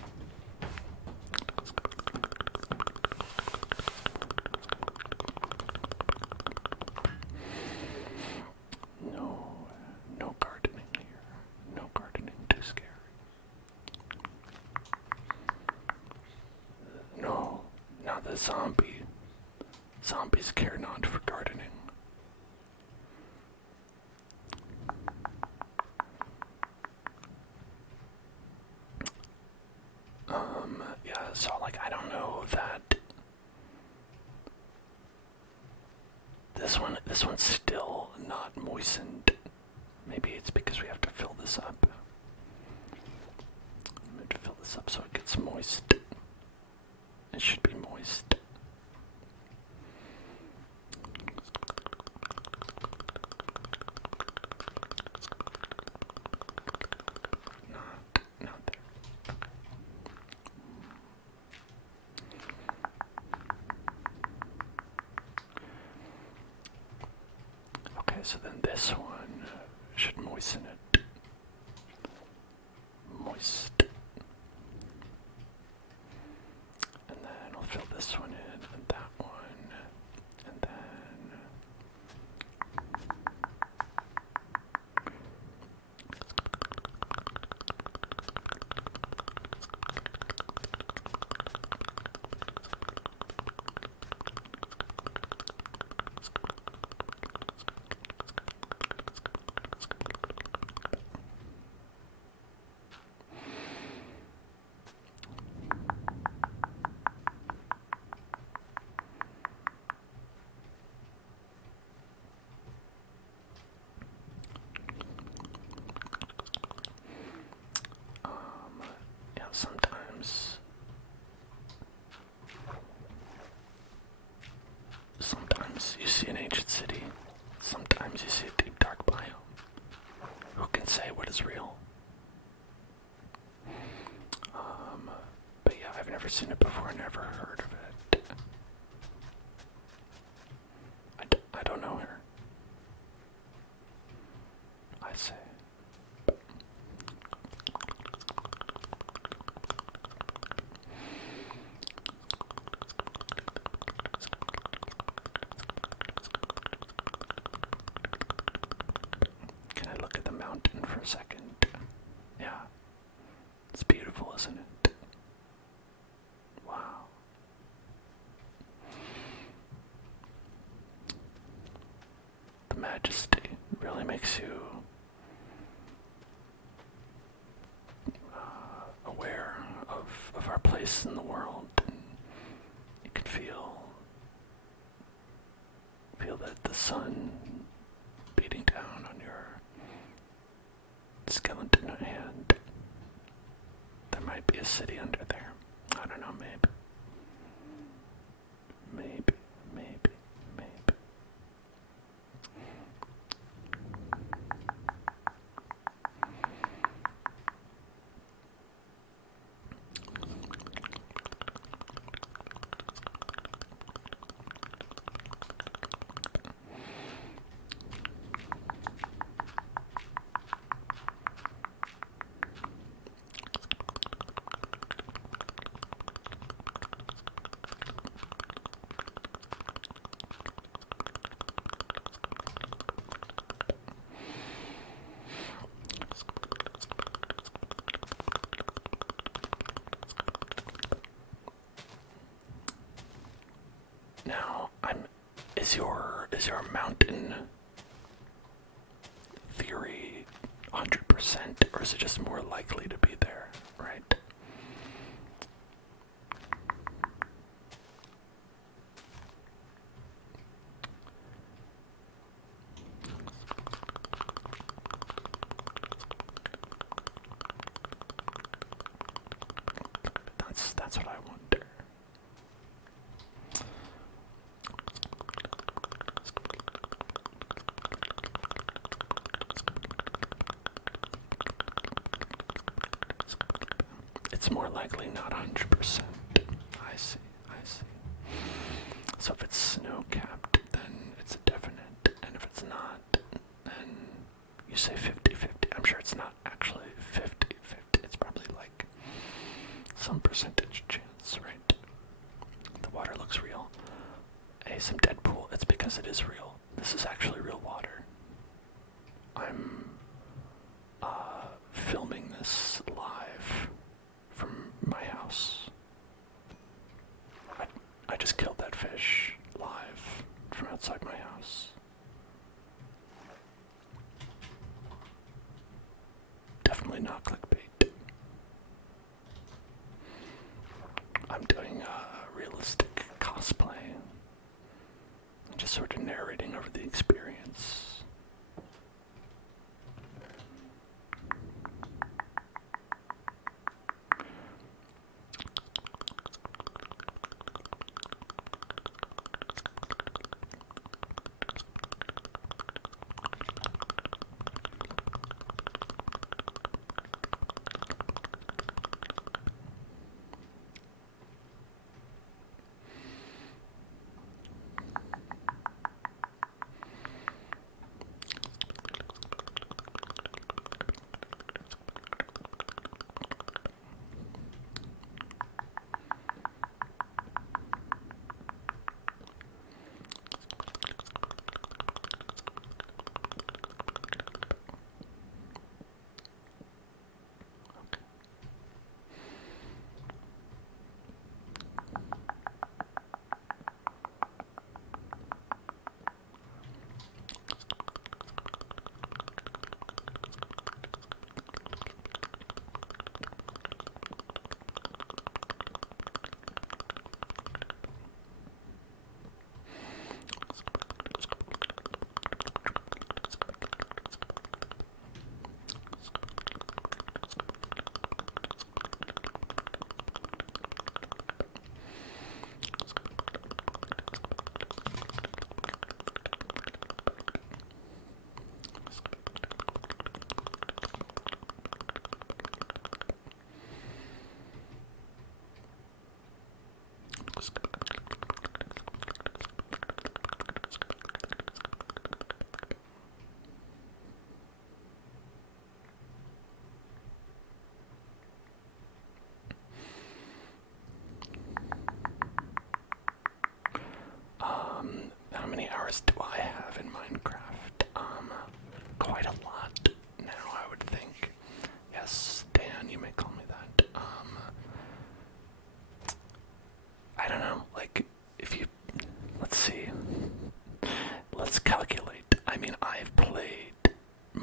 No gardening here. No gardening, too scary. No, now the zombies care not for gardening. Yeah, so I don't know that this one's still not moistened. Maybe it's because we have to fill this up. We have to fill this up so it gets moist. It should be moist. Not there. Okay. so then this one should moisten it. Moist. And then I'll fill this one in, and that one, and then sometimes you see an ancient city, sometimes you see a deep dark biome. Who can say what is real? But yeah, I've never seen it before, never heard of it. I don't know her. I say. Can I look at the mountain for a second? Yeah. It's beautiful, isn't it? Wow. The majesty really makes you aware of our place in the world, and you can feel that the sun beating down on your skeleton hand. There might be a city under there. I don't know, maybe. Maybe. Now, is your mountain theory 100%, or is it just more likely to be there, right? That's what I wonder. It's more likely not 100%. I see. So if it's snow-capped, then it's a definite, and if it's not, then you say 50-50. I'm sure it's not actually 50-50. It's probably like some percentage chance, right? The water looks real. Hey, some Deadpool. It's because it is real. This is actually real water. I'm filming this live from my house. I just killed that fish live from outside my house. Definitely not clickbait. I'm doing a realistic cosplay. I'm just sort of narrating over the experience.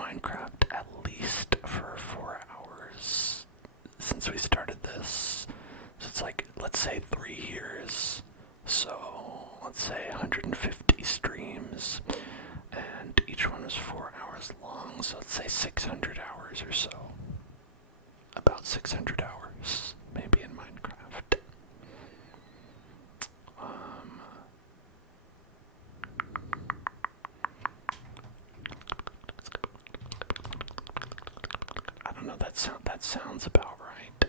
Minecraft at least for 4 hours since we started this. So it's like, let's say 3 years. So let's say 150 streams, and each one was 4 hours long. So let's say 600 hours or so. About 600 hours, maybe, in Minecraft. I don't know, that sounds about right.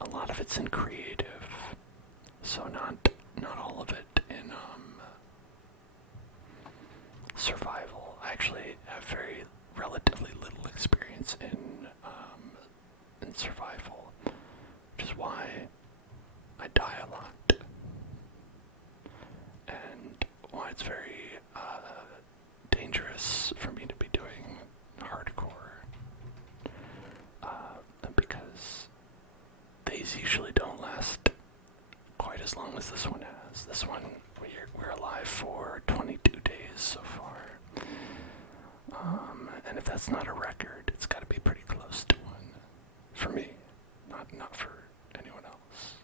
A lot of it's in creative, so not all of it in survival. I actually have very relatively little experience in survival, which is why I die a lot, and why it's very dangerous for me to be doing hardcore, because these usually don't last quite as long as this one has. This one, we're alive for 22 days so far. And if that's not a record, it's got to be pretty close to one. For me, not for anyone else.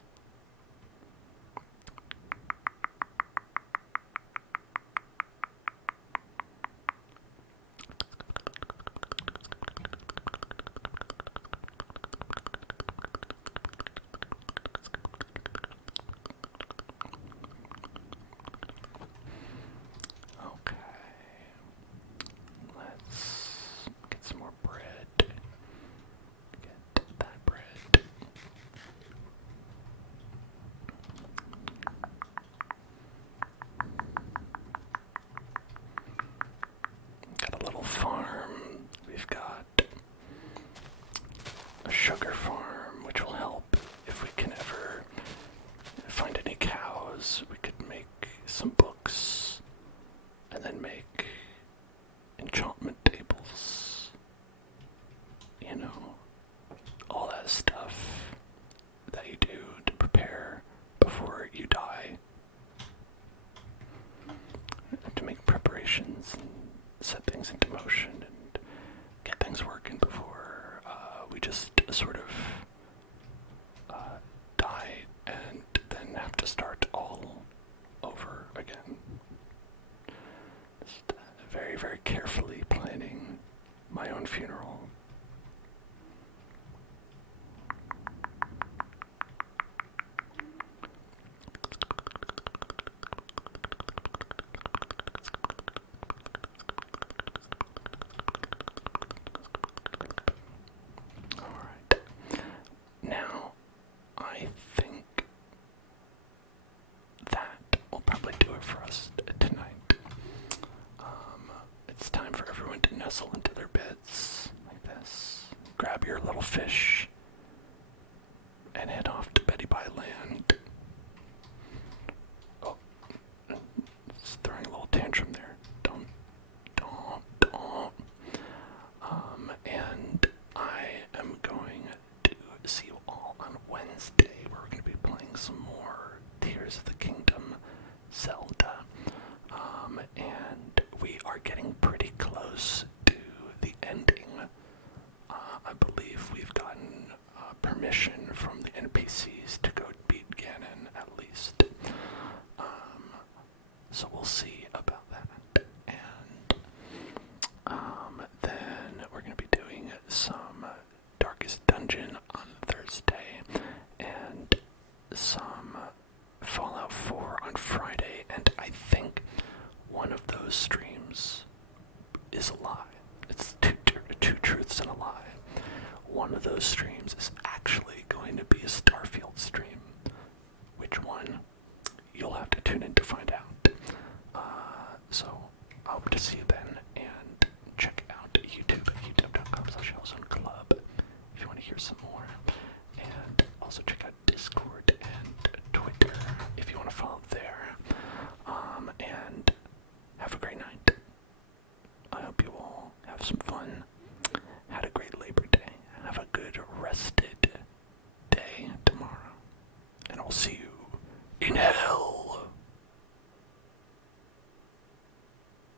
Okay. Let's get some more bread. Get that bread. Got a little farm. We've got a sugar farm, which will help if we can ever find any cows. We could make some books and then make enchantment tables. You know, all that stuff that you do to prepare before you die. To make preparations and set things into motion and get things working before we just sort of die and then have to start all over again. Just very, very carefully planning my own funeral. Alright. Now, I think that will probably do it for us tonight. It's time for everyone to nestle into their beds like this. Grab your little fish and head off to Betty by Land. Oh, it's throwing a little tantrum there. Don't. And I am going to see you all on Wednesday, where we're going to be playing some more Tears of the Kingdom Zelda. And we are getting pretty close to the ending. I believe we've gotten permission from the NPCs to go beat Ganon, at least. So we'll see about that. And then we're going to be doing some Darkest Dungeon on Thursday, and some Fallout 4 on Friday, and I think one of those streams is a lie. It's two truths and a lie. One of those streams is actually going to be a Starfield stream. Which one? You'll have to tune in to find out. So I hope to see you then, and check out YouTube at youtube.com/HellZoneClub if you want to hear some more. And also check out